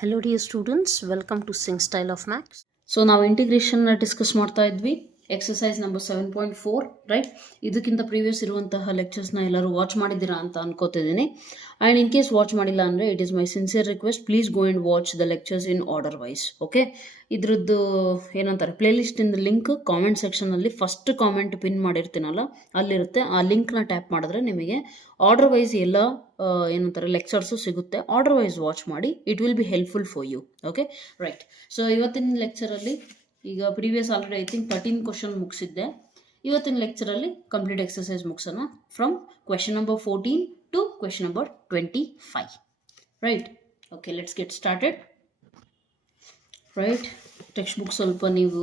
Hello dear students, welcome to Sing Style of Maths. So ನಾವು integration discuss ಮಾಡ್ತಾ ಇದ್ವಿ. Exercise number 7.4 right. ಇದಕ್ಕಿಂತ previous ಇರುವಂತಹ ಲೆಕ್ಚರ್ಸ್ನ ಎಲ್ಲರೂ ವಾಚ್ ಮಾಡಿದ್ದೀರಾ ಅಂತ ಅನ್ಕೋತಿದ್ದೀನಿ. ಆ್ಯಂಡ್ ಇನ್ ಕೇಸ್ ವಾಚ್ ಮಾಡಿಲ್ಲ ಅಂದರೆ it is my sincere request, please go and watch the lectures in order wise. Okay, ಇದ್ರದ್ದು ಏನಂತಾರೆ ಪ್ಲೇಲಿಸ್ಟ್ ಇಂದ ಲಿಂಕ್ ಕಾಮೆಂಟ್ ಸೆಕ್ಷನಲ್ಲಿ ಫಸ್ಟ್ ಕಾಮೆಂಟ್ ಪಿನ್ ಮಾಡಿರ್ತೀನಲ್ಲ ಅಲ್ಲಿರುತ್ತೆ. ಆ ಲಿಂಕ್ನ ಟ್ಯಾಪ್ ಮಾಡಿದ್ರೆ ನಿಮಗೆ ಆರ್ಡರ್ ವೈಸ್ ಎಲ್ಲ ಏನಂತಾರೆ ಲೆಕ್ಚರ್ಸು ಸಿಗುತ್ತೆ. ಆರ್ಡರ್ ವೈಸ್ ವಾಚ್ ಮಾಡಿ, it will be helpful for you. Okay right. So ಇವತ್ತಿನ ಲೆಕ್ಚರಲ್ಲಿ ಈಗ previous already I think 13 question ಮುಗಿಸಿದ್ದೆ. ಇವತ್ತಿನ ಲೆಕ್ಚರಲ್ಲಿ ಕಂಪ್ಲೀಟ್ ಎಕ್ಸಸೈಸ್ ಮುಗಿಸೋಣ from question number 14 to question number 25. Right. Okay, let's get started. Right, textbook ಸ್ವಲ್ಪ ನೀವು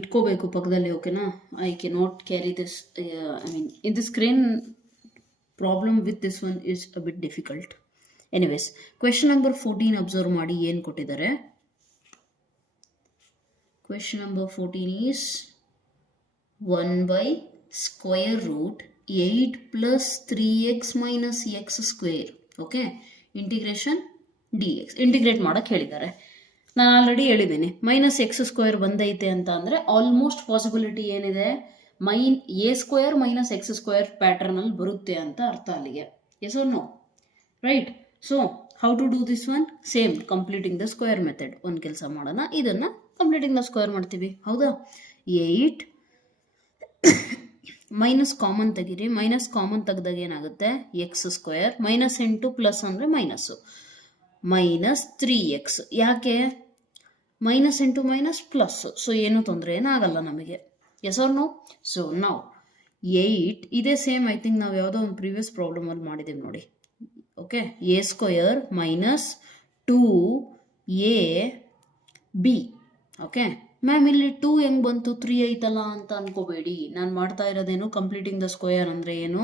ಇಟ್ಕೋಬೇಕು ಪಕ್ಕದಲ್ಲಿ. ಓಕೆನಾ? I cannot carry this, I mean in the screen problem with this one is a bit difficult. Anyways, question number 14 observe ಮಾಡಿ ಏನು ಕೊಟ್ಟಿದ್ದಾರೆ. Question number 14 is 1 by square root 8 plus 3x minus x square. Okay, integration dx integrate ಮಾಡೋಕ್ಕೆ ಹೇಳಿದ್ದಾರೆ. ನಾನು already ಹೇಳಿದ್ದೀನಿ minus x square ಬಂದೈತೆ ಅಂತ ಅಂದರೆ ಆಲ್ಮೋಸ್ಟ್ ಪಾಸಿಬಿಲಿಟಿ ಏನಿದೆ, a square minus x square ಪ್ಯಾಟರ್ನಲ್ಲಿ ಬರುತ್ತೆ ಅಂತ ಅರ್ಥ ಅಲ್ಲಿಗೆ. Yes or no? Right. So how to do this one? Same completing the square method. ಒಂದು ಕೆಲಸ ಮಾಡೋಣ, ಇದನ್ನು ಕಂಪ್ಲೀಟಿಂಗ್ ದ ಸ್ಕ್ವೇರ್ ಮಾಡ್ತೀವಿ. ಹೌದಾ? 8 ಮೈನಸ್ ಕಾಮನ್ ತೆಗೀರಿ. ಮೈನಸ್ ಕಾಮನ್ ತೆಗೆದಾಗ ಏನಾಗುತ್ತೆ? X square minus into plus ಅಂದರೆ ಮೈನಸ್ಸು, ಮೈನಸ್ 3x. ಯಾಕೆ? Minus into minus plus. So ಏನೂ ತೊಂದರೆ ಏನಾಗಲ್ಲ ನಮಗೆ. S or no? ಸೊ ನಾವು 8 ಇದೇ ಸೇಮ್ ಐ ಥಿಂಕ್ ನಾವು ಯಾವುದೋ ಒಂದು ಪ್ರೀವಿಯಸ್ ಪ್ರಾಬ್ಲಮಲ್ಲಿ ಮಾಡಿದ್ದೀವಿ ನೋಡಿ. Okay, A square minus 2ab. Okay ma'am, ಇಲ್ಲಿ 2 ಹೆಂಗೆ ಬಂತು? 3 ಐತಲ್ಲ ಅಂತ ಅನ್ಕೋಬೇಡಿ. ನಾನು ಮಾಡ್ತಾ ಇರೋದೇನು ಕಂಪ್ಲೀಟಿಂಗ್ ದ ಸ್ಕ್ವೇರ್ ಅಂದರೆ ಏನು,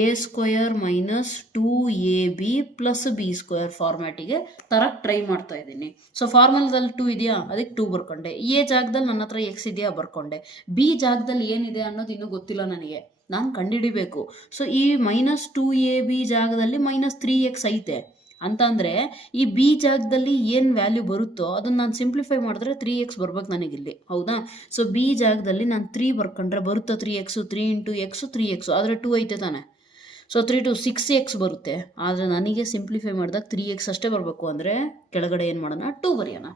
a square minus 2ab plus b square ಫಾರ್ಮ್ಯಾಟಿಗೆ ತರಕ್ಕೆ ಟ್ರೈ ಮಾಡ್ತಾ ಇದ್ದೀನಿ. ಸೊ ಫಾರ್ಮುಲಾದಲ್ಲಿ 2 ಇದೆಯಾ, ಅದಕ್ಕೆ 2 ಬರ್ಕೊಂಡೆ. ಎ ಜಾಗದಲ್ಲಿ ನನ್ನ ಹತ್ರ ಎಕ್ಸ್ ಇದೆಯಾ, ಬರ್ಕೊಂಡೆ. ಬಿ ಜಾಗದಲ್ಲಿ ಏನಿದೆ ಅನ್ನೋದು ಇನ್ನೂ ಗೊತ್ತಿಲ್ಲ ನನಗೆ, ನಾನು ಕಂಡುಹಿಡಿಬೇಕು. ಸೊ ಈ ಮೈನಸ್ 2ab ಜಾಗದಲ್ಲಿ ಮೈನಸ್ 3x ಐತೆ ಅಂತ ಅಂದರೆ ಈ ಬಿ ಜಾಗದಲ್ಲಿ ಏನು ವ್ಯಾಲ್ಯೂ ಬರುತ್ತೋ ಅದನ್ನು ನಾನು ಸಿಂಪ್ಲಿಫೈ ಮಾಡಿದ್ರೆ 3x ಬರ್ಬೇಕು ನನಗಿಲ್ಲಿ. ಹೌದಾ? ಸೊ ಬಿ ಜಾಗದಲ್ಲಿ ನಾನು 3 ಬರ್ಕೊಂಡ್ರೆ ಬರುತ್ತಾ 3x, 3 ಇಂಟು ಎಕ್ಸು 3x, ಆದರೆ 2 ಐತೆ ತಾನೆ. ಸೊ 3 to 6x ಬರುತ್ತೆ. ಆದರೆ ನನಗೆ ಸಿಂಪ್ಲಿಫೈ ಮಾಡಿದಾಗ 3x ಅಷ್ಟೇ ಬರಬೇಕು. ಅಂದರೆ ಕೆಳಗಡೆ ಏನು ಮಾಡೋಣ, 2 ಬರೆಯೋಣ.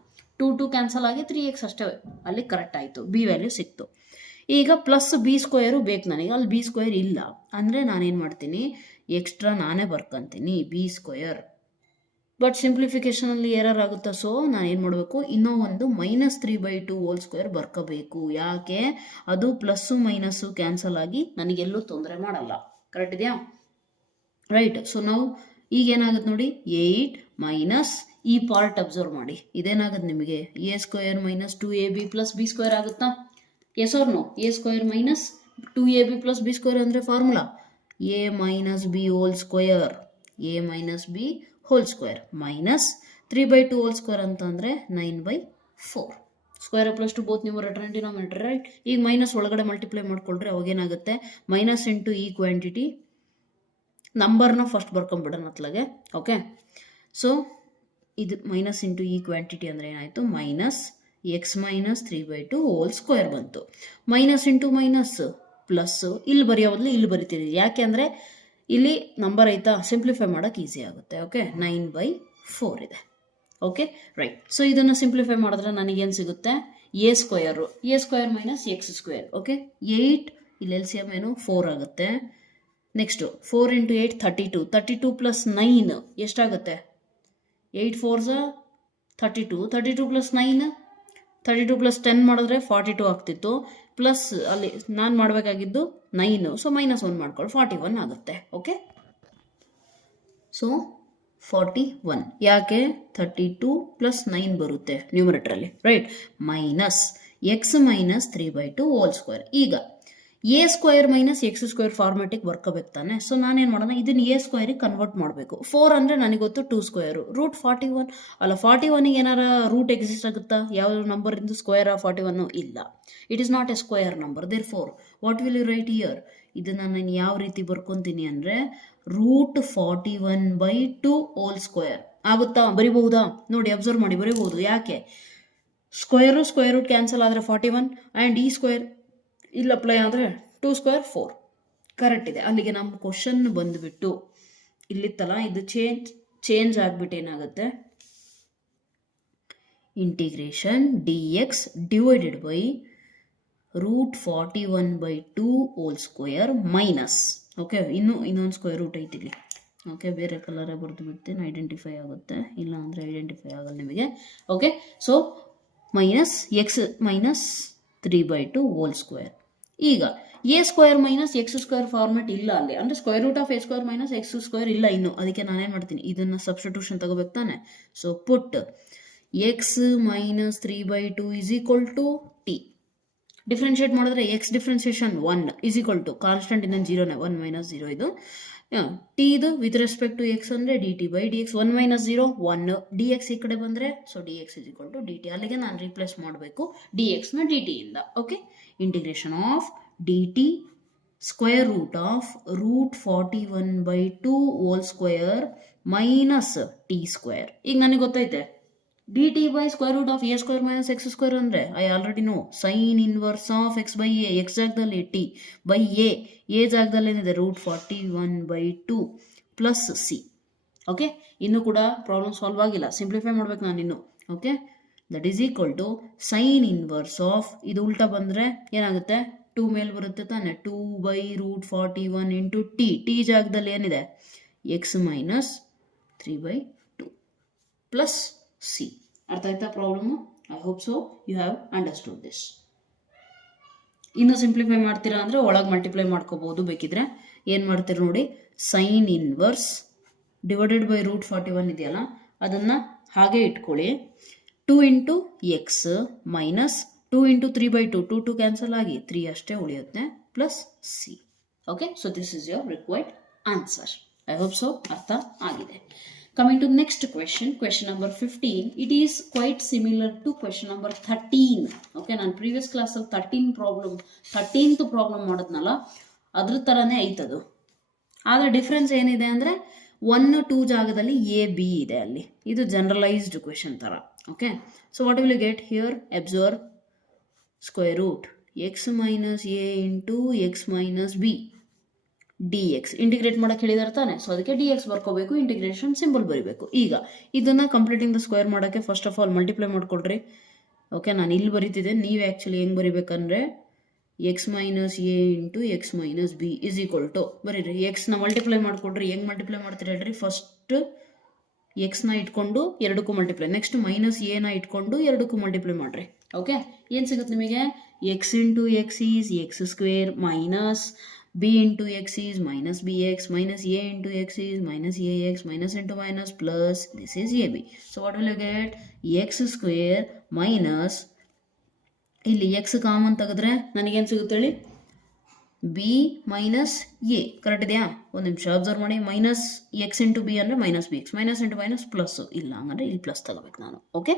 2 ಕ್ಯಾನ್ಸಲ್ ಆಗಿ 3x ಅಷ್ಟೇ ಅಲ್ಲಿ ಕರೆಕ್ಟ್ ಆಯಿತು, ಬಿ ವ್ಯಾಲ್ಯೂ ಸಿಕ್ತು. ಈಗ ಪ್ಲಸ್ ಬಿ ಸ್ಕ್ವೇರು ಬೇಕು ನನಗೆ, ಅಲ್ಲಿ ಬಿ ಸ್ಕ್ವೇರ್ ಇಲ್ಲ ಅಂದರೆ ನಾನೇನು ಮಾಡ್ತೀನಿ, ಎಕ್ಸ್ಟ್ರಾ ನಾನೇ ಬರ್ಕೊತೀನಿ ಬಿ ಸ್ಕ್ವೇರ್. ಬಟ್ ಸಿಂಪ್ಲಿಫಿಕೇಷನಲ್ಲಿ ಎರರ್ ಆಗುತ್ತೆ. ಸೊ ನಾನು ಏನು ಮಾಡಬೇಕು, ಇನ್ನೂ ಒಂದು ಮೈನಸ್ 3/2 ಹೋಲ್ ಸ್ಕ್ವೇರ್ ಬರ್ಕೋಬೇಕು. ಯಾಕೆ? ಅದು ಪ್ಲಸ್ಸು ಮೈನಸ್ಸು ಕ್ಯಾನ್ಸಲ್ ಆಗಿ ನನಗೆಲ್ಲೂ ತೊಂದರೆ ಮಾಡಲ್ಲ. ಕರೆಕ್ಟ್ ಇದೆಯಾ? ರೈಟ್. ಸೊ ನಾವು ಈಗೇನಾಗುತ್ತೆ ನೋಡಿ, 8 ಮೈನಸ್ ಈ ಪಾರ್ಟ್ ಅಬ್ಸರ್ವ್ ಮಾಡಿ. ಇದೇನಾಗುತ್ತೆ ನಿಮಗೆ, a square minus 2ab plus b square ಆಗುತ್ತಾ? Yes or no? A square minus 2ab plus b square ಅಂದರೆ formula a minus b whole square, a minus b whole square minus 3/2 whole square ಅಂತ ಅಂದರೆ 9/4. Square plus to both ನೀವು return denominator. Right. ಈಗ minus ಒಳಗಡೆ multiply ಮಾಡ್ಕೊಳ್ರೆ ಅವಾಗೇನಾಗುತ್ತೆ, minus into ಈ quantity ನಂಬರ್ನ ಫಸ್ಟ್ ಬರ್ಕೊಂಬಿಡೋಣ ಅತ್ಲಾಗೆ. ಓಕೆ, ಸೊ ಇದು ಮೈನಸ್ ಇಂಟು ಈ ಕ್ವಾಂಟಿಟಿ ಅಂದರೆ ಏನಾಯಿತು, minus x minus 3/2 whole square ಬಂತು. ಮೈನಸ್ ಇಂಟು ಮೈನಸ್ ಪ್ಲಸ್ಸು, ಇಲ್ಲಿ ಬರೆಯೋ ಬದಲು ಇಲ್ಲಿ ಬರಿತೀವಿ. ಯಾಕೆ ಅಂದರೆ ಇಲ್ಲಿ ನಂಬರ್ ಐತಾ, ಸಿಂಪ್ಲಿಫೈ ಮಾಡೋಕ್ಕೆ ಈಸಿ ಆಗುತ್ತೆ. ಓಕೆ, 9/4 ಇದೆ. Okay right. ಸೊ ಇದನ್ನು ಸಿಂಪ್ಲಿಫೈ ಮಾಡಿದ್ರೆ ನನಗೇನು ಸಿಗುತ್ತೆ, A square, A square minus x square. Okay, 8 ಇಲ್ಲಿ ಎಲ್ ಸಿ ಎಮ್ ಏನು 4 ಆಗುತ್ತೆ. ನೆಕ್ಸ್ಟು 4 ಇಂಟು 8 32, 32 ಪ್ಲಸ್ 9 ಎಷ್ಟಾಗುತ್ತೆ, 8 4s 32, 32 ಪ್ಲಸ್ 9, 32 ಪ್ಲಸ್ 10 ಮಾಡಿದ್ರೆ 42 ಆಗ್ತಿತ್ತು. ಪ್ಲಸ್ ಅಲ್ಲಿ ನಾನು ಮಾಡಬೇಕಾಗಿದ್ದು 9, ಸೊ ಮೈನಸ್ 1 ಮಾಡ್ಕೊಳ್ಳಿ, 41 ಆಗುತ್ತೆ. Okay, so 41. ಯಾಕೆ? 32 ಪ್ಲಸ್ 9 ಬರುತ್ತೆ ನ್ಯೂಮರೇಟರಲ್ಲಿ. Right. Minus x minus 3/2 whole square. ಈಗ a square minus x square ಫಾರ್ಮ್ಯಾಟಿಗೆ ಬರ್ಕೋಬೇಕು ತಾನೆ. ಸೊ ನಾನೇನು ಮಾಡೋಣ, ಇದನ್ನು ಎ ಸ್ಕ್ವೇರಿಗೆ ಕನ್ವರ್ಟ್ ಮಾಡಬೇಕು. 4 ಅಂದರೆ ನನಗೆ ಗೊತ್ತು 2 ಸ್ಕ್ವೇರು, ರೂಟ್ 41 ಅಲ್ಲ. 41ಗೆ ಏನಾರ ರೂಟ್ ಎಕ್ಸಿಸ್ಟ್ ಆಗುತ್ತಾ? ಯಾವ ನಂಬರಿಂದ ಸ್ಕ್ವೇರ್ 41 ಇಲ್ಲ. It is not a square number. Therefore what will you write here? ಇದನ್ನು ನಾನು ಯಾವ ರೀತಿ ಬರ್ಕೊತೀನಿ ಅಂದರೆ ರೂಟ್ 41/2 ಹೋಲ್ ಸ್ಕ್ವೇರ್ ಆಗುತ್ತಾ? ಬರಿಬಹುದಾ? ನೋಡಿ ಅಬ್ಸರ್ವ್ ಮಾಡಿ, ಬರಿಬಹುದು. ಯಾಕೆ? ಸ್ಕ್ವೇರ್ ರೂಟ್ ಕ್ಯಾನ್ಸಲ್ ಆದರೆ 41 ಆ್ಯಂಡ್ ಈ ಸ್ಕ್ವೇರ್ ಇಲ್ಲಿ ಅಪ್ಲೈ ಆದರೆ 2 ಸ್ಕ್ವೇರ್ 4 ಕರೆಕ್ಟ್ ಇದೆ. ಅಲ್ಲಿಗೆ ನಮ್ಮ ಕ್ವಶನ್ ಬಂದುಬಿಟ್ಟು ಇಲ್ಲಿತ್ತಲ್ಲ, ಇದು ಚೇಂಜ್ ಆಗಿಬಿಟ್ಟು ಏನಾಗುತ್ತೆ, integration D x divided by √41/2 whole square minus, okay, ಇನ್ನೊಂದು ಸ್ಕ್ವೇರ್ ರೂಟ್ ಐತಿ ಇಲ್ಲಿ, ಓಕೆ, ಬೇರೆ ಕಲರೇ ಬರೆದು ಬಿಡ್ತೀನಿ, ಐಡೆಂಟಿಫೈ ಆಗುತ್ತೆ, ಇಲ್ಲ ಅಂದರೆ ಐಡೆಂಟಿಫೈ ಆಗಲ್ಲ ನಿಮಗೆ, okay. So minus x minus 3/2 whole square. ಈಗ a square minus x square format ಇಲ್ಲ ಅಲ್ಲಿ, ಅಂದರೆ square root of a square minus x square ಇಲ್ಲ ಇನ್ನು, ಅದಕ್ಕೆ ನಾನೇನು ಮಾಡ್ತೀನಿ, ಇದನ್ನು ಸಬ್ಸ್ಟಿಟ್ಯೂಷನ್ ತಗೋಬೇಕು ತಾನೆ. So put x minus 3/2 is equal to t. Differentiate ಮಾಡಿದ್ರೆ x differentiation 1 is equal to constant ಇನ್ನೊಂದು 0ನೇ, 1 ಮೈನಸ್ 0 ಇದು. ಟಿ ಇದು ವಿತ್ ರೆಸ್ಪೆಕ್ಟ್ ಟು ಎಕ್ಸ್ ಅಂದರೆ D t by d x, 1 minus 0 1, d x ಈ ಕಡೆ ಬಂದರೆ so d x is equal to d t. ಅಲ್ಲಿಗೆ ನಾನು ರಿಪ್ಲೇಸ್ ಮಾಡಬೇಕು ಡಿ ಎಕ್ಸ್ನ ಡಿ ಟಿಯಿಂದ, okay. Integration of d t square root of √41/2 whole square minus t square. ಈಗ ನನಗೆ ಗೊತ್ತೈತೆ d t by square root of a square minus x square ಅಂದರೆ I already know sine inverse of x by a, x ಜಾಗದಲ್ಲಿ T by A ಜಾಗದಲ್ಲಿ ಏನಿದೆ √41/2 plus C, okay. ಇನ್ನೂ ಕೂಡ problem solve ಆಗಿಲ್ಲ, ಸಿಂಪ್ಲಿಫೈ ಮಾಡ್ಬೇಕು ನಾನು ಇನ್ನು, okay. That is equal to sine inverse of, ಇದು ಉಲ್ಟಾ ಬಂದರೆ ಏನಾಗುತ್ತೆ, 2 ಮೇಲೆ ಬರುತ್ತೆ ತಾನೆ, 2/√41 ಇಂಟು ಟಿ ಜಾಗದಲ್ಲಿ ಏನಿದೆ ಎಕ್ಸ್ ಮೈನಸ್ 3/2 ಪ್ಲಸ್ ಸಿ. ಅರ್ಥ ಆಯ್ತಾ problem? I hope so you have understood this. ಇನ್ನು ಸಿಂಪ್ಲಿಫೈ ಮಾಡ್ತೀರಾ ಅಂದರೆ ಒಳಗೆ ಮಲ್ಟಿಪ್ಲೈ ಮಾಡ್ಕೋಬಹುದು ಬೇಕಿದ್ರೆ. ಏನು ಮಾಡ್ತೀರಿ ನೋಡಿ, ಸೈನ್ ಇನ್ವರ್ಸ್ ಡಿವೈಡೆಡ್ ಬೈ √41 ಇದೆಯಲ್ಲ, ಅದನ್ನು ಹಾಗೆ ಇಟ್ಕೊಳ್ಳಿ. 2 into x minus 2 into 3/2, 2 cancel ಆಗಿ 3 ಅಷ್ಟೇ ಉಳಿಯುತ್ತೆ, plus C, okay. So this is your required answer. I hope so ಅರ್ಥ ಆಗಿದೆ. Coming to next question number 15. It is quite similar to question number 13. Okay, ನಾನು ಪ್ರೀವಿಯಸ್ ಕ್ಲಾಸಲ್ಲಿ 13th problem ಮಾಡೋದ್ನಲ್ಲ, ಅದ್ರ ಥರನೇ ಐತದು. ಆದರೆ ಡಿಫ್ರೆನ್ಸ್ ಏನಿದೆ ಅಂದರೆ 1 2 ಜಾಗದಲ್ಲಿ ಎ ಬಿ ಇದೆ ಅಲ್ಲಿ. ಇದು ಜನರಲೈಸ್ಡ್ ಕ್ವೆಶನ್ ಥರ, okay. So what will you get here? Observe square root x minus a into x minus b d x. Integrate ಮಾಡೋಕೆ ಹೇಳಿದಾರೆ ತಾನೆ, ಸೊ ಅದಕ್ಕೆ ಡಿ ಎಕ್ಸ್ ಬರ್ಕೋಬೇಕು, ಇಂಟಿಗ್ರೇಷನ್ ಸಿಂಬಲ್ ಬರೀಬೇಕು. ಈಗ ಇದನ್ನು ಕಂಪ್ಲೀಟಿಂಗ್ ದ ಸ್ಕ್ವೇರ್ ಮಾಡೋಕ್ಕೆ ಫಸ್ಟ್ ಆಫ್ ಆಲ್ ಮಲ್ಟಿಪ್ಲೈ ಮಾಡ್ಕೊಳ್ರಿ, ಓಕೆ. ನಾನು ಇಲ್ಲಿ ಬರೀತಿದ್ದೆ, ನೀವು ಆ್ಯಕ್ಚುಲಿ ಹೆಂಗೆ ಬರೀಬೇಕಂದ್ರೆ x minus a into x minus b is equal to ಬರೀರಿ. ಎಕ್ಸ್ನ ಮಲ್ಟಿಪ್ಲೈ ಮಾಡ್ಕೊಳ್ರಿ. ಹೆಂಗೆ ಮಲ್ಟಿಪ್ಲೈ ಮಾಡ್ತೀರಿ ಹೇಳ್ರಿ? ಫಸ್ಟ್ ಎಕ್ಸ್ನ ಇಟ್ಕೊಂಡು ಎರಡಕ್ಕೂ ಮಲ್ಟಿಪ್ಲೈ, ನೆಕ್ಸ್ಟ್ ಮೈನಸ್ ಎನ ಇಟ್ಕೊಂಡು ಎರಡಕ್ಕೂ ಮಲ್ಟಿಪ್ಲೈ ಮಾಡಿರಿ, ಓಕೆ. ಏನು ಸಿಗುತ್ತೆ ನಿಮಗೆ? X into X is X square minus b into x is minus bx minus a into x is minus ax minus into minus plus this is ab. So what will you get? x square minus ಇಲ್ಲಿ x common ತೆಗೆದ್ರೆ ನನಗೇನು ಸಿಗುತ್ತೆ ಹೇಳಿ? b minus a. Correct ಇದೆಯಾ? ಒಂದು ನಿಮಿಷ observe ಮಾಡಿ. Minus X into B ಅಂದರೆ minus B X, minus into minus plus, ಇಲ್ಲ ಹಂಗಂದ್ರೆ ಇಲ್ಲಿ ಪ್ಲಸ್ ತಗೋಬೇಕು ನಾನು, ಓಕೆ.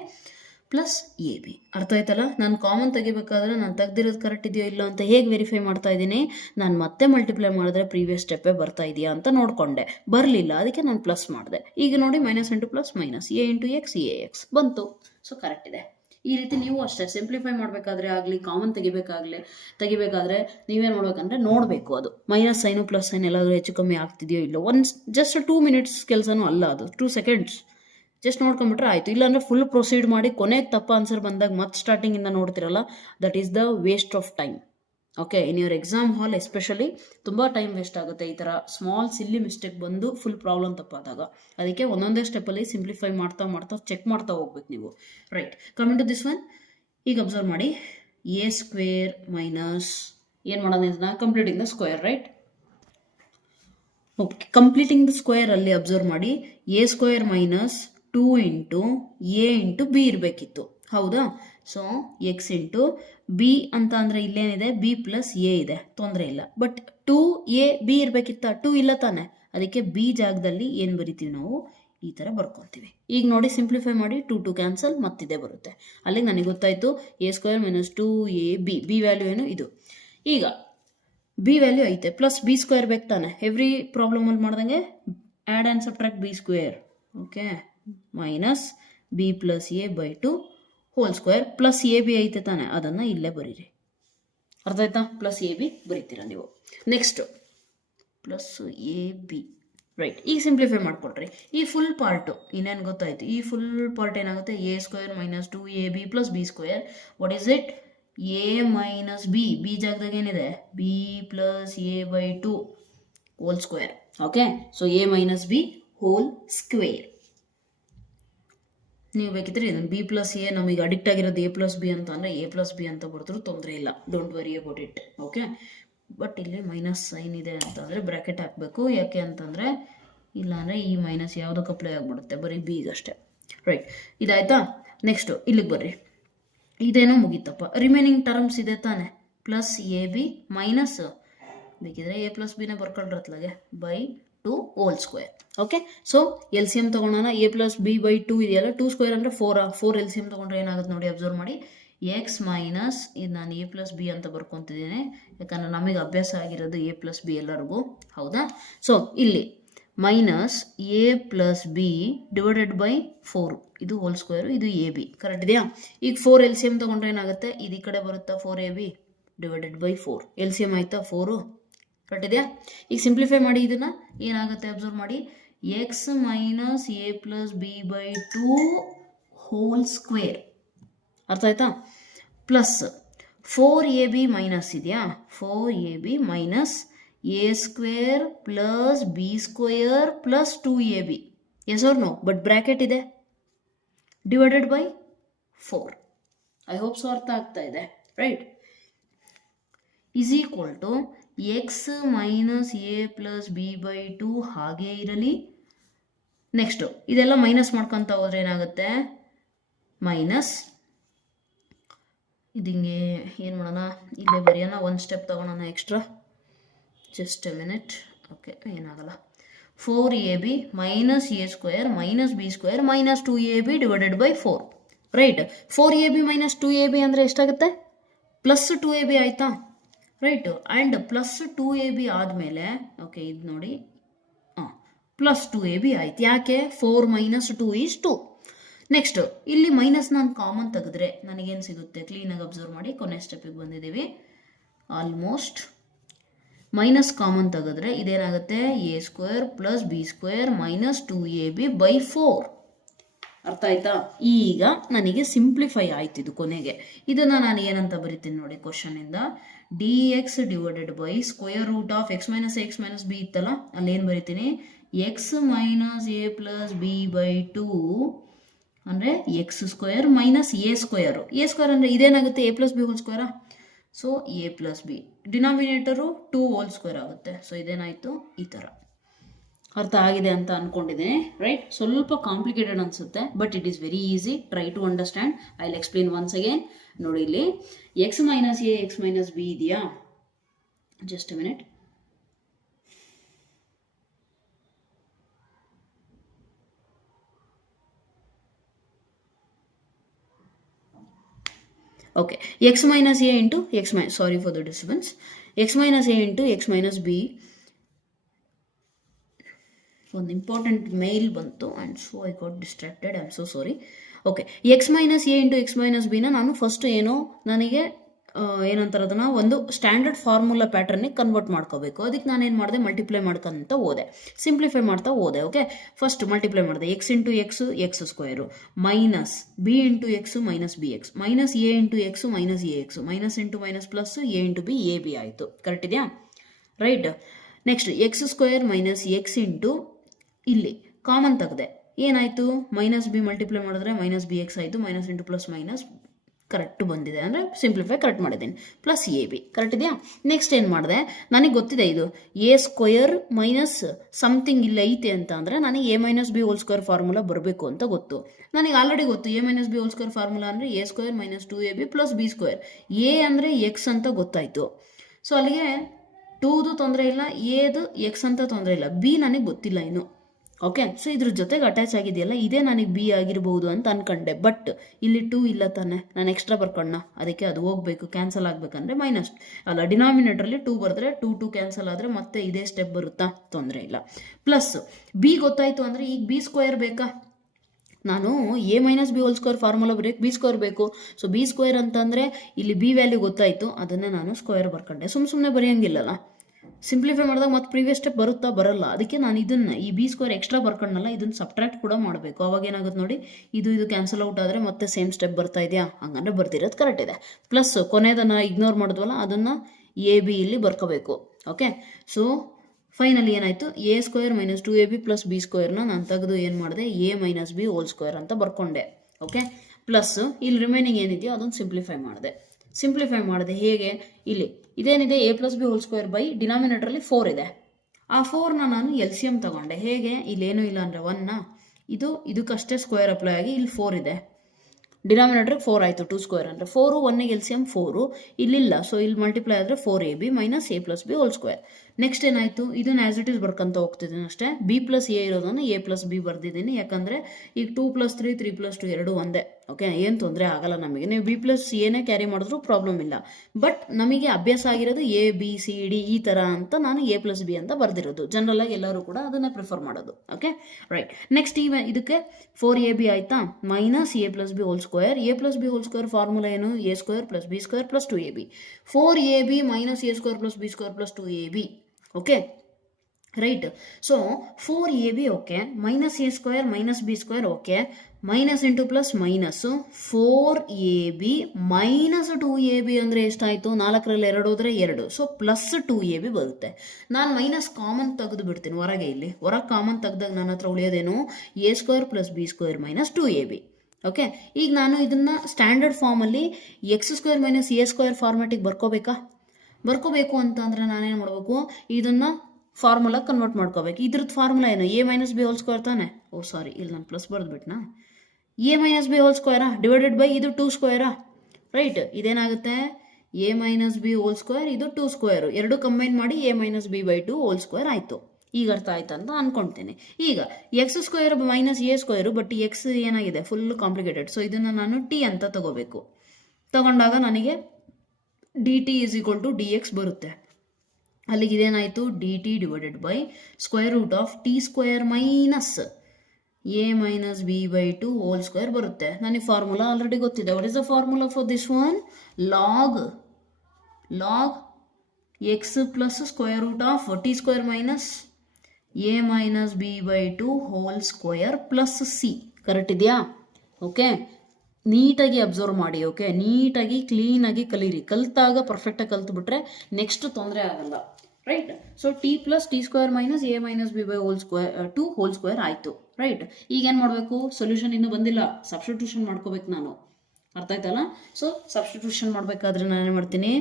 Plus a B. ಅರ್ಥ ಆಯ್ತಲ್ಲ? ನಾನು ಕಾಮನ್ ತೆಗಿಬೇಕಾದ್ರೆ ನಾನು ತೆಗ್ದಿರೋದು ಕರೆಕ್ಟ್ ಇದೆಯೋ ಇಲ್ಲ ಅಂತ ಹೇಗೆ ವೆರಿಫೈ ಮಾಡ್ತಾ ಇದ್ದೀನಿ? ನಾನು ಮತ್ತೆ ಮಲ್ಟಿಪ್ಲೈ ಮಾಡಿದ್ರೆ ಪ್ರೀವಿಯಸ್ ಸ್ಟೆಪ್ಪೇ ಬರ್ತಾ ಇದೆಯಾ ಅಂತ ನೋಡಿಕೊಂಡೆ, ಬರಲಿಲ್ಲ, ಅದಕ್ಕೆ ನಾನು ಪ್ಲಸ್ ಮಾಡಿದೆ. ಈಗ ನೋಡಿ minus into plus minus, a into X A X ಬಂತು, ಸೊ ಕರೆಕ್ಟ್ ಇದೆ. ಈ ರೀತಿ ನೀವು ಅಷ್ಟೇ ಸಿಂಪ್ಲಿಫೈ ಮಾಡಬೇಕಾದ್ರೆ ಆಗಲಿ, ಕಾಮನ್ ತೆಗಿಬೇಕಾದ್ರೆ ನೀವೇನು ಮಾಡ್ಬೇಕಂದ್ರೆ ನೋಡಬೇಕು, ಅದು ಮೈನಸ್ ಸೈನು ಪ್ಲಸ್ ಸೈನ್ ಎಲ್ಲಾದರೂ ಹೆಚ್ಚು ಕಮ್ಮಿ ಆಗ್ತಿದೆಯೋ ಇಲ್ಲೋ. ಜಸ್ಟ್ 2 minutes ಕೆಲಸನೂ ಅಲ್ಲ ಅದು, 2 seconds ಜಸ್ಟ್ ನೋಡ್ಕೊಂಬಿಟ್ರೆ ಆಯಿತು. ಇಲ್ಲಾಂದರೆ ಫುಲ್ ಪ್ರೊಸೀಡ್ ಮಾಡಿ ಕೊನೆಗೆ ತಪ್ಪ ಆನ್ಸರ್ ಬಂದಾಗ ಮತ್ತೆ ಸ್ಟಾರ್ಟಿಂಗಿಂದ ನೋಡ್ತಿರಲ್ಲ, that is the waste of time, okay. In your exam hall especially ತುಂಬ ಟೈಮ್ ವೇಸ್ಟ್ ಆಗುತ್ತೆ ಈ ಥರ ಸ್ಮಾಲ್ ಸಿಲ್ಲಿ ಮಿಸ್ಟೇಕ್ ಬಂದು ಫುಲ್ ಪ್ರಾಬ್ಲಮ್ ತಪ್ಪಾದಾಗ. ಅದಕ್ಕೆ ಒಂದೊಂದೇ ಸ್ಟೆಪ್ಪಲ್ಲಿ ಸಿಂಪ್ಲಿಫೈ ಮಾಡ್ತಾ ಚೆಕ್ ಮಾಡ್ತಾ ಹೋಗ್ಬೇಕು ನೀವು, right. Coming to this one, ಈಗ ಅಬ್ಸರ್ವ್ ಮಾಡಿ, ಎ ಸ್ಕ್ವೇರ್ ಮೈನಸ್ ಏನು ಮಾಡೋದು ಇದನ್ನ completing the square, right. Okay, completing the square ಅಲ್ಲಿ ಅಬ್ಸರ್ವ್ ಮಾಡಿ, a square minus 2 into a into B ಇರಬೇಕಿತ್ತು, ಹೌದಾ? ಸೊ ಎಕ್ಸ್ ಇಂಟು ಬಿ ಅಂತ ಅಂದರೆ ಇಲ್ಲೇನಿದೆ, ಬಿ ಪ್ಲಸ್ ಎ ಇದೆ, ತೊಂದರೆ ಇಲ್ಲ. ಬಟ್ 2a b ಇರಬೇಕಿತ್ತ, 2 ಇಲ್ಲ ತಾನೆ, ಅದಕ್ಕೆ ಬಿ ಜಾಗದಲ್ಲಿ ಏನು ಬರಿತೀವಿ ನಾವು, ಈ ಥರ ಬರ್ಕೊತೀವಿ. ಈಗ ನೋಡಿ ಸಿಂಪ್ಲಿಫೈ ಮಾಡಿ, 2 ಕ್ಯಾನ್ಸಲ್, ಮತ್ತಿದೆ ಬರುತ್ತೆ. ಅಲ್ಲಿಗೆ ನನಗೆ ಗೊತ್ತಾಯಿತು, A square minus 2ab, B value ಏನು ಇದು. ಈಗ ಬಿ ವ್ಯಾಲ್ಯೂ ಐತೆ, ಪ್ಲಸ್ ಬಿ ಸ್ಕ್ವೇರ್ ಬೇಕು ತಾನೆ, ಎವ್ರಿ ಪ್ರಾಬ್ಲಮಲ್ಲಿ ಮಾಡ್ದಂಗೆ add and subtract B square, okay. Minus b plus A by two whole square plus a B ಐತೆ ತಾನೆ, ಅದನ್ನು ಇಲ್ಲೇ ಬರೀರಿ. ಅರ್ಥ ಆಯ್ತಾ? ಪ್ಲಸ್ ಎ ಬಿ ಬರೀತೀರ ನೀವು. Next plus a B, right. ಈಗ ಸಿಂಪ್ಲಿಫೈ ಮಾಡಿಕೊಡ್ರಿ ಈ ಫುಲ್ ಪಾರ್ಟು. ಇನ್ನೇನು ಗೊತ್ತಾಯ್ತು? ಈ ಫುಲ್ ಪಾರ್ಟ್ ಏನಾಗುತ್ತೆ? A square minus 2ab plus b square. What is it? A minus B. B ಜಾಗದಾಗ ಏನಿದೆ? B plus A by two whole square. Okay, so A minus b whole square. ನೀವು ಬೇಕಿದ್ರೆ ಇದನ್ನು B plus A, ನಮಗೆ addict ಆಗಿರೋದು A plus B ಅಂತ ಅಂದರೆ A plus B ಅಂತ ಬರೆದ್ರೂ ತೊಂದರೆ ಇಲ್ಲ, don't worry about it. Okay, but ಇಲ್ಲಿ ಮೈನಸ್ ಸೈನ್ ಇದೆ ಅಂತಂದರೆ ಬ್ರ್ಯಾಕೆಟ್ ಹಾಕಬೇಕು. ಯಾಕೆ ಅಂತಂದರೆ ಇಲ್ಲಾಂದರೆ ಈ ಮೈನಸ್ ಯಾವುದಕ್ಕೆ ಅಪ್ಲೈ ಆಗಿಬಿಡುತ್ತೆ, ಬರೀ ಬಿಗಷ್ಟೇ. ರೈಟ್, ಇದಾಯ್ತಾ? ನೆಕ್ಸ್ಟು ಇಲ್ಲಿಗೆ ಬರ್ರಿ. ಇದೇನೋ ಮುಗೀತಪ್ಪ. ರಿಮೈನಿಂಗ್ ಟರ್ಮ್ಸ್ ಇದೆ ತಾನೆ, ಪ್ಲಸ್ ಎ ಬಿ ಮೈನಸ್, ಬೇಕಿದ್ರೆ ಎ ಪ್ಲಸ್ ಬಿನೇ ಬರ್ಕೊಳ್ರತ್ಲಾಗೆ, by two whole square. Okay, so L C M ತೊಗೊಳೋಣ. A plus b by two ಇದೆಯಲ್ಲ, 2 ಸ್ಕ್ವೇರ್ ಅಂದರೆ 4 ಎಲ್ ಸಿ ಎಮ್ ತೊಗೊಂಡ್ರೆ ಏನಾಗುತ್ತೆ ನೋಡಿ, ಅಬ್ಸರ್ವ್ ಮಾಡಿ. ಎಕ್ಸ್ ಮೈನಸ್, ಇದು ನಾನು ಎ ಪ್ಲಸ್ ಬಿ ಅಂತ ಬರ್ಕೊತಿದ್ದೀನಿ, ಯಾಕಂದರೆ ನಮಗೆ ಅಭ್ಯಾಸ ಆಗಿರೋದು ಎ ಪ್ಲಸ್ ಬಿ ಎಲ್ಲರಿಗೂ, ಹೌದಾ? ಸೊ ಇಲ್ಲಿ minus a plus B divided by 4, ಇದು ಹೋಲ್ ಸ್ಕ್ವೇರು, ಇದು ಎ ಬಿ. ಕರೆಕ್ಟ್ ಇದೆಯಾ? ಈಗ 4 ಎಲ್ ಸಿ ಎಮ್ ತೊಗೊಂಡ್ರೆ ಏನಾಗುತ್ತೆ? ಇದು ಈ ಕಡೆ ಬರುತ್ತಾ, 4ab divided by 4. L C M ಆಯಿತಾ 4. ಕರೆಕ್ಟ್ ಇದೆಯಾ? ಈಗ ಸಿಂಪ್ಲಿಫೈ ಮಾಡಿ ಇದನ್ನು, ಏನಾಗುತ್ತೆ ಅಬ್ಸರ್ವ್ ಮಾಡಿ. X minus a plus b by 2 whole square. ಅರ್ಥ ಆಯ್ತಾ? ಪ್ಲಸ್ 4ab ಮೈನಸ್ ಇದೆಯಾ, 4ab minus a square plus b square plus 2ab. Yes or no? But bracket ಇದೆ, divided by 4. I hope so ಅರ್ಥ ಆಗ್ತಾ ಇದೆ, right? Is equal to x minus a plus b by 2 ಹಾಗೇ ಇರಲಿ. Next ಇದೆಲ್ಲ minus ಮಾಡ್ಕೊತ ಹೋದ್ರೆ ಏನಾಗುತ್ತೆ? ಮೈನಸ್ ಇದಿಂಗೆ ಏನು ಮಾಡೋಣ, ಇಲ್ಲೇ ಬರೆಯೋಣ, ಒಂದು ಸ್ಟೆಪ್ ತೊಗೊಳೋಣ extra, just a minute. Okay, ಏನಾಗಲ್ಲ. 4ab minus a square minus b square minus 2ab divided by 4. Right, 4ab minus 2ab ಅಂದರೆ ಎಷ್ಟಾಗುತ್ತೆ? ಪ್ಲಸ್ 2ab ಆಯಿತಾ? ರೈಟು, ಆ್ಯಂಡ್ ಪ್ಲಸ್ 2ab ಆದಮೇಲೆ, ಓಕೆ ಇದು ನೋಡಿ, ಪ್ಲಸ್ 2ab ಆಯ್ತು. ಯಾಕೆ? 4 ಮೈನಸ್ 2 ಈಸ್ 2. ನೆಕ್ಸ್ಟ್ ಇಲ್ಲಿ ಮೈನಸ್ ನಾನು ಕಾಮನ್ ತೆಗೆದ್ರೆ ನನಗೇನು ಸಿಗುತ್ತೆ? ಕ್ಲೀನಾಗಿ ಅಬ್ಸರ್ವ್ ಮಾಡಿ, ಕೊನೆ ಸ್ಟೆಪ್ಪಿಗೆ ಬಂದಿದ್ದೀವಿ ಆಲ್ಮೋಸ್ಟ್. ಮೈನಸ್ ಕಾಮನ್ ತೆಗೆದ್ರೆ ಇದೇನಾಗುತ್ತೆ? A square plus b square minus 2ab by 4. ಅರ್ಥ ಆಯ್ತಾ? ಈಗ ನನಗೆ ಸಿಂಪ್ಲಿಫೈ ಆಯ್ತು ಇದು ಕೊನೆಗೆ. ಇದನ್ನು ನಾನು ಏನಂತ ಬರಿತೀನಿ ನೋಡಿ ಕ್ವಶನಿಂದ, d x divided by square root of x minus b ಇತ್ತಲ್ಲ, ಅಲ್ಲೇನು ಬರಿತೀನಿ? X minus a plus b by 2 ಅಂದರೆ x square minus a square. A square ಅಂದರೆ ಇದೇನಾಗುತ್ತೆ? ಎ ಪ್ಲಸ್ ಬಿ ಹೋಲ್ ಸ್ಕ್ವೇರಾ? So a plus b, denominator 2 whole square ಆಗುತ್ತೆ. So ಇದೇನಾಯಿತು? ಈ ಥರ. ಅರ್ಥ ಆಗಿದೆ ಅಂತ ಅಂದ್ಕೊಂಡಿದ್ದೀನಿ, ರೈಟ್? ಸ್ವಲ್ಪ ಕಾಂಪ್ಲಿಕೇಟೆಡ್ ಅನಿಸುತ್ತೆ, but it is very easy. Try to understand. I will explain once again. ನೋಡಿ ಇಲ್ಲಿ x minus a x minus b ಇದೆಯಾ? Just a minute. Okay, x minus a into x sorry for the disturbance. X minus a into x minus b. ಒಂದು important mail ಬಂತು and so I got distracted. I am so sorry. Okay, x minus a into x minus ಬಿನ ನಾನು first ಏನೋ ನನಗೆ ಏನಂತಾರೆ ಅದನ್ನು ಒಂದು standard formula ಪ್ಯಾಟರ್ನಿಗೆ convert ಮಾಡ್ಕೋಬೇಕು. ಅದಕ್ಕೆ ನಾನೇನು ಮಾಡಿದೆ? ಮಲ್ಟಿಪ್ಲೈ ಮಾಡ್ಕೊಂತ ಹೋದೆ, ಸಿಂಪ್ಲಿಫೈ ಮಾಡ್ತಾ ಹೋದೆ. ಓಕೆ, ಫಸ್ಟ್ ಮಲ್ಟಿಪ್ಲೈ ಮಾಡಿದೆ. X into X X square minus B into x minus B X minus a into x minus A x minus into minus plus A into B A B ಆಯಿತು. Correct ಇದೆಯಾ? Right. Next X square minus X into, ಇಲ್ಲಿ common ತೆಗೆದೆ, ಏನಾಯಿತು? Minus B multiply ಮಾಡಿದ್ರೆ minus B X ಆಯಿತು. Minus into plus minus correct ಬಂದಿದೆ, ಅಂದರೆ simplify correct ಮಾಡಿದ್ದೀನಿ. Plus a B. Correct ಇದೆಯಾ? ನೆಕ್ಸ್ಟ್ ಏನು ಮಾಡಿದೆ? ನನಗೆ ಗೊತ್ತಿದೆ ಇದು ಎ ಸ್ಕ್ವೇರ್ ಮೈನಸ್ ಸಮಥಿಂಗ್ ಇಲ್ಲಿ ಐತೆ ಅಂತ ಅಂದರೆ ನನಗೆ a minus b whole square formula ಬರಬೇಕು ಅಂತ ಗೊತ್ತು. ನನಗೆ ಆಲ್ರೆಡಿ ಗೊತ್ತು a minus b whole square formula ಅಂದರೆ a square minus 2ab plus b square. A ಅಂದರೆ ಎಕ್ಸ್ ಅಂತ ಗೊತ್ತಾಯಿತು. ಸೊ ಅಲ್ಲಿಗೆ 2ದು ತೊಂದರೆ ಇಲ್ಲ, ಎದು ಎಕ್ಸ್ ಅಂತ ತೊಂದರೆ ಇಲ್ಲ, ಬಿ ನನಗೆ ಗೊತ್ತಿಲ್ಲ ಇನ್ನು. ಓಕೆ, ಸೊ ಇದ್ರ ಜೊತೆಗೆ ಅಟ್ಯಾಚ್ ಆಗಿದೆಯಲ್ಲ, ಇದೇ ನನಗೆ ಬಿ ಆಗಿರ್ಬೋದು ಅಂತ ಅನ್ಕೊಂಡೆ. ಬಟ್ ಇಲ್ಲಿ 2 ಇಲ್ಲ ತಾನೆ, ನಾನು ಎಕ್ಸ್ಟ್ರಾ ಬರ್ಕೊಂಡ, ಅದಕ್ಕೆ ಅದು ಹೋಗಬೇಕು. ಕ್ಯಾನ್ಸಲ್ ಆಗಬೇಕಂದ್ರೆ ಮೈನಸ್ ಅಲ್ಲ, ಡಿನಾಮಿನೇಟ್ರಲ್ಲಿ 2 ಬರೆದ್ರೆ 2 ಕ್ಯಾನ್ಸಲ್ ಆದರೆ ಮತ್ತೆ ಇದೇ ಸ್ಟೆಪ್ ಬರುತ್ತಾ? ತೊಂದರೆ ಇಲ್ಲ. ಪ್ಲಸ್ ಬಿ ಗೊತ್ತಾಯಿತು ಅಂದರೆ ಈಗ ಬಿ ಸ್ಕ್ವೇರ್ ಬೇಕಾ? ನಾನು a minus b whole square formula ಬರೆಯೋಕ್ಕೆ ಬಿ ಸ್ಕ್ವೇರ್ ಬೇಕು. ಸೊ ಬಿ ಸ್ಕ್ವೇರ್ ಅಂತಂದರೆ ಇಲ್ಲಿ ಬಿ ವ್ಯಾಲ್ಯೂ ಗೊತ್ತಾಯಿತು, ಅದನ್ನೇ ನಾನು ಸ್ಕ್ವೇರ್ ಬರ್ಕೊಂಡೆ. ಸುಮ್ಮನೆ ಬರೆಯೋಂಗಿಲ್ಲಲ್ಲ, ಸಿಂಪ್ಲಿಫೈ ಮಾಡಿದಾಗ ಮತ್ತೆ ಪ್ರೀವಿಯಸ್ ಸ್ಟೆಪ್ ಬರಲ್ಲ. ಅದಕ್ಕೆ ನಾನು ಇದನ್ನು ಈ ಬಿ ಸ್ಕ್ವೇರ್ ಎಕ್ಸ್ಟ್ರಾ ಬರ್ಕೊಂಡಲ್ಲ, ಇದನ್ನು ಸಬ್ಟ್ರಾಕ್ಟ್ ಕೂಡ ಮಾಡಬೇಕು. ಅವಾಗ ಏನಾಗುತ್ತೆ ನೋಡಿ, ಇದು ಕ್ಯಾನ್ಸಲ್ ಔಟ್ ಆದರೆ ಮತ್ತೆ ಸೇಮ್ ಸ್ಟೆಪ್ ಬರ್ತಾ ಇದೆಯಾ, ಹಂಗಂದ್ರೆ ಬರ್ತಿರೋದು ಕರೆಕ್ಟ್ ಇದೆ. ಪ್ಲಸ್ ಕೊನೆಯದನ್ನು ಇಗ್ನೋರ್ ಮಾಡಿದ್ವಲ್ಲ, ಅದನ್ನು ಎ ಬಿ ಇಲ್ಲಿ ಬರ್ಕೋಬೇಕು. ಓಕೆ, ಸೊ ಫೈನಲಿ ಏನಾಯಿತು, a square minus 2ab plus b ಸ್ಕ್ವೇರ್ನ ನಾನು ತೆಗೆದು ಏನು ಮಾಡಿದೆ, a minus b whole square ಅಂತ ಬರ್ಕೊಂಡೆ. ಓಕೆ, ಪ್ಲಸ್ ಇಲ್ಲಿ ರಿಮೈನಿಂಗ್ ಏನಿದೆಯೋ ಅದನ್ನು ಸಿಂಪ್ಲಿಫೈ ಮಾಡಿದೆ. ಹೇಗೆ, ಇಲ್ಲಿ ಇದೇನಿದೆ a plus b whole square by ಡಿನಾಮಿನೇಟ್ರಲ್ಲಿ 4 ಇದೆ. ಆ 4ನ ನಾನು ಎಲ್ ಸಿ ಎಮ್ ತಗೊಂಡೆ. ಹೇಗೆ, ಇಲ್ಲೇನೂ ಇಲ್ಲ ಅಂದರೆ 1ನ ಇದಕ್ಕಷ್ಟೇ ಸ್ಕ್ವೇರ್ ಅಪ್ಲೈ ಆಗಿ ಇಲ್ಲಿ 4 ಇದೆ, ಡಿನಾಮಿನೇಟ್ರಿಗೆ 4 ಆಯಿತು, 2 ಸ್ಕ್ವೇರ್ ಅಂದರೆ 4, 1ಗೆ ಎಲ್ ಸಿ ಎಮ್ 4 ಇಲ್ಲಿಲ್ಲ. ಸೊ ಇಲ್ಲಿ ಮಲ್ಟಿಪ್ಲೈ ಆದರೆ 4ab minus a plus b whole square. Next ಏನಾಯಿತು, ಇದನ್ನು ಆ್ಯಸ್ ಇಟ್ ಈಸ್ ಬರ್ಕೊಂತ ಹೋಗ್ತಿದ್ದೀನಿ ಅಷ್ಟೇ. ಬಿ ಪ್ಲಸ್ ಎ ಇರೋದನ್ನು ಎ ಪ್ಲಸ್ ಬಿ ಬರ್ದಿದ್ದೀನಿ, ಯಾಕಂದರೆ ಈಗ 2 + 3 3 + 2 ಎರಡು ಒಂದೇ. ಓಕೆ, ಏನು ತೊಂದರೆ ಆಗಲ್ಲ ನಮಗೆ. ನೀವು ಬಿ ಪ್ಲಸ್ ಏನೇ ಕ್ಯಾರಿ ಮಾಡಿದ್ರೂ ಪ್ರಾಬ್ಲಮ್ ಇಲ್ಲ. ಬಟ್ ನಮಗೆ ಅಭ್ಯಾಸ ಆಗಿರೋದು ಎ ಬಿ ಸಿ ಡಿ ಈ ಥರ ಅಂತ ನಾನು ಎ ಪ್ಲಸ್ ಬಿ ಅಂತ ಬರ್ದಿರೋದು. ಜನರಲಾಗಿ ಎಲ್ಲರೂ ಕೂಡ ಅದನ್ನೇ ಪ್ರಿಫರ್ ಮಾಡೋದು. Okay, right. ನೆಕ್ಸ್ಟ್ ಇದಕ್ಕೆ 4ab ಆಯಿತಾ, minus a plus b whole square. A plus b whole square formula ಏನು, a square plus b square plus 2ab. 4ab minus a square plus b square plus 2ab. Okay, right. So 4ab okay, minus a square minus b square okay, minus into plus minus 4ab minus 2ab ಅಂದರೆ ಎಷ್ಟಾಯಿತು, 4ರಲ್ಲಿ 2 ಹೋದರೆ 2, so plus 2ab ಬರುತ್ತೆ. ನಾನು minus common ತೆಗೆದು ಬಿಡ್ತೀನಿ ಹೊರಗೆ. ಇಲ್ಲಿ ಹೊರಗೆ ಕಾಮನ್ ತೆಗೆದಾಗ ನನ್ನ ಹತ್ರ ಉಳಿಯೋದೇನು, a square plus b square minus 2ab. Okay, ಈಗ ನಾನು ಇದನ್ನು ಸ್ಟ್ಯಾಂಡರ್ಡ್ ಫಾರ್ಮಲ್ಲಿ x square minus a square ಫಾರ್ಮ್ಯಾಟಿಗೆ ಬರ್ಕೋಬೇಕು ಅಂತ ಅಂದರೆ ನಾನೇನು ಮಾಡಬೇಕು, ಇದನ್ನು ಫಾರ್ಮುಲಾ ಕನ್ವರ್ಟ್ ಮಾಡ್ಕೋಬೇಕು. ಇದ್ರದ್ದು ಫಾರ್ಮುಲಾ ಏನು, a minus b whole square ತಾನೆ. ಓ ಸಾರಿ, ಇಲ್ಲಿ ನಾನು ಪ್ಲಸ್ ಬರೆದ್ಬಿಟ್ನಾ. ಎ ಮೈನಸ್ ಬಿ ಹೋಲ್ ಸ್ಕ್ವೇರಾ ಡಿವೈಡೆಡ್ ಬೈ ಇದು 2 ಸ್ಕ್ವೇರಾ, ರೈಟ್. ಇದೇನಾಗುತ್ತೆ, a minus b whole square, ಇದು 2 ಸ್ಕ್ವೇರು, ಎರಡು ಕಂಬೈನ್ ಮಾಡಿ a minus b by 2 whole square ಆಯಿತು. ಈಗ ಅರ್ಥ ಆಯ್ತು ಅಂತ ಅನ್ಕೊಳ್ತೀನಿ. ಈಗ x square minus a square, but x ಏನಾಗಿದೆ ಫುಲ್ ಕಾಂಪ್ಲಿಕೇಟೆಡ್. ಸೊ ಇದನ್ನು ನಾನು ಟಿ ಅಂತ ತಗೊಂಡಾಗ ನನಗೆ D t is equal to d x ಬರುತ್ತೆ. ಅಲ್ಲಿಗೆ ಇದೇನಾಯಿತು, d t divided by square root of t square minus a minus b by 2 whole square ಬರುತ್ತೆ. ನನಗೆ ಫಾರ್ಮುಲಾ ಆಲ್ರೆಡಿ ಗೊತ್ತಿದೆ. What is the formula for this one, log x plus square root of t square minus a minus b by 2 whole square plus c. Correct ಇದೆಯಾ? Okay, ನೀಟಾಗಿ observe ಮಾಡಿ. Okay, ನೀಟಾಗಿ ಕ್ಲೀನಾಗಿ ಕಲೀರಿ. ಕಲಿತಾಗ ಪರ್ಫೆಕ್ಟಾಗಿ ಕಲ್ತ್ಬಿಟ್ರೆ ನೆಕ್ಸ್ಟ್ ತೊಂದರೆ ಆಗಲ್ಲ, right. So T plus T square minus a minus b by hole square 2 whole square ಆಯಿತು, ರೈಟ್. ಈಗ ಏನು ಮಾಡಬೇಕು, ಸೊಲ್ಯೂಷನ್ ಇನ್ನೂ ಬಂದಿಲ್ಲ, ಸಬ್ಸ್ಟಿಟ್ಯೂಷನ್ ಮಾಡ್ಕೋಬೇಕು ನಾನು. ಅರ್ಥ ಆಯ್ತಲ್ಲ? ಸೊ ಸಬ್ಸ್ಟಿಟ್ಯೂಷನ್ ಮಾಡಬೇಕಾದ್ರೆ ನಾನು ಏನು ಮಾಡ್ತೀನಿ,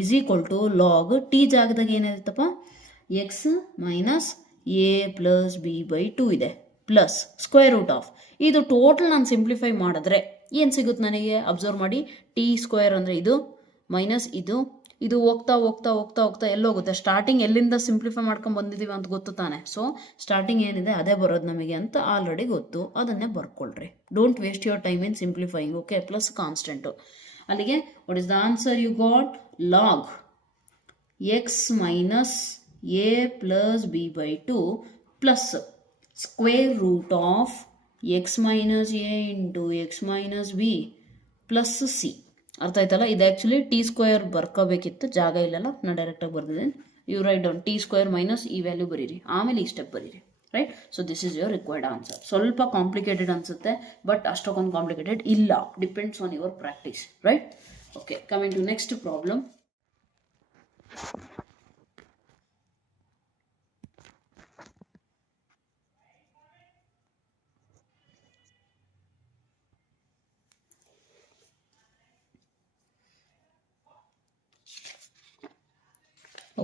is equal to log t ಜಾಗದಾಗ ಏನಿರುತ್ತಪ್ಪ, x minus a plus b by 2 ಇದೆ, ಪ್ಲಸ್ ಸ್ಕ್ವೇರ್ ರೂಟ್ ಆಫ್ ಇದು ಟೋಟಲ್ ನಾನು ಸಿಂಪ್ಲಿಫೈ ಮಾಡಿದ್ರೆ ಏನು ಸಿಗುತ್ತೆ ನನಗೆ, ಅಬ್ಸರ್ವ್ ಮಾಡಿ. ಟಿ ಸ್ಕ್ವೇರ್ ಅಂದರೆ ಇದು ಮೈನಸ್ ಇದು ಹೋಗ್ತಾ ಹೋಗ್ತಾ ಹೋಗ್ತಾ ಹೋಗ್ತಾ ಎಲ್ಲೋಗುತ್ತೆ. ಸ್ಟಾರ್ಟಿಂಗ್ ಎಲ್ಲಿಂದ ಸಿಂಪ್ಲಿಫೈ ಮಾಡ್ಕೊಂಡು ಬಂದಿದ್ದೀವಿ ಅಂತ ಗೊತ್ತು ತಾನೆ. ಸೊ ಸ್ಟಾರ್ಟಿಂಗ್ ಏನಿದೆ ಅದೇ ಬರೋದು ನಮಗೆ ಅಂತ ಆಲ್ರೆಡಿ ಗೊತ್ತು, ಅದನ್ನೇ ಬರ್ಕೊಳ್ರಿ. Don't waste your time in simplifying. Okay, plus constant. ಅಲ್ಲಿಗೆ what is the answer you got, log x minus a plus b by 2 plus square root of x minus a into x minus b plus C. ಅರ್ಥ ಆಯ್ತಲ್ಲ? ಇದು actually T square ಬರ್ಕೋಬೇಕಿತ್ತು, ಜಾಗ ಇಲ್ಲಲ್ಲ, ನಾನು ಡೈರೆಕ್ಟಾಗಿ ಬರ್ದಿದ್ದೀನಿ. You write down t square minus ಈ value ಬರೀರಿ, ಆಮೇಲೆ ಈ ಸ್ಟೆಪ್ ಬರೀರಿ, right. So this is your required answer. ಸ್ವಲ್ಪ ಕಾಂಪ್ಲಿಕೇಟೆಡ್ ಅನಿಸುತ್ತೆ, ಬಟ್ ಅಷ್ಟೊಂದು ಕಾಂಪ್ಲಿಕೇಟೆಡ್ ಇಲ್ಲ. Depends on your practice, right. Okay, coming to next problem.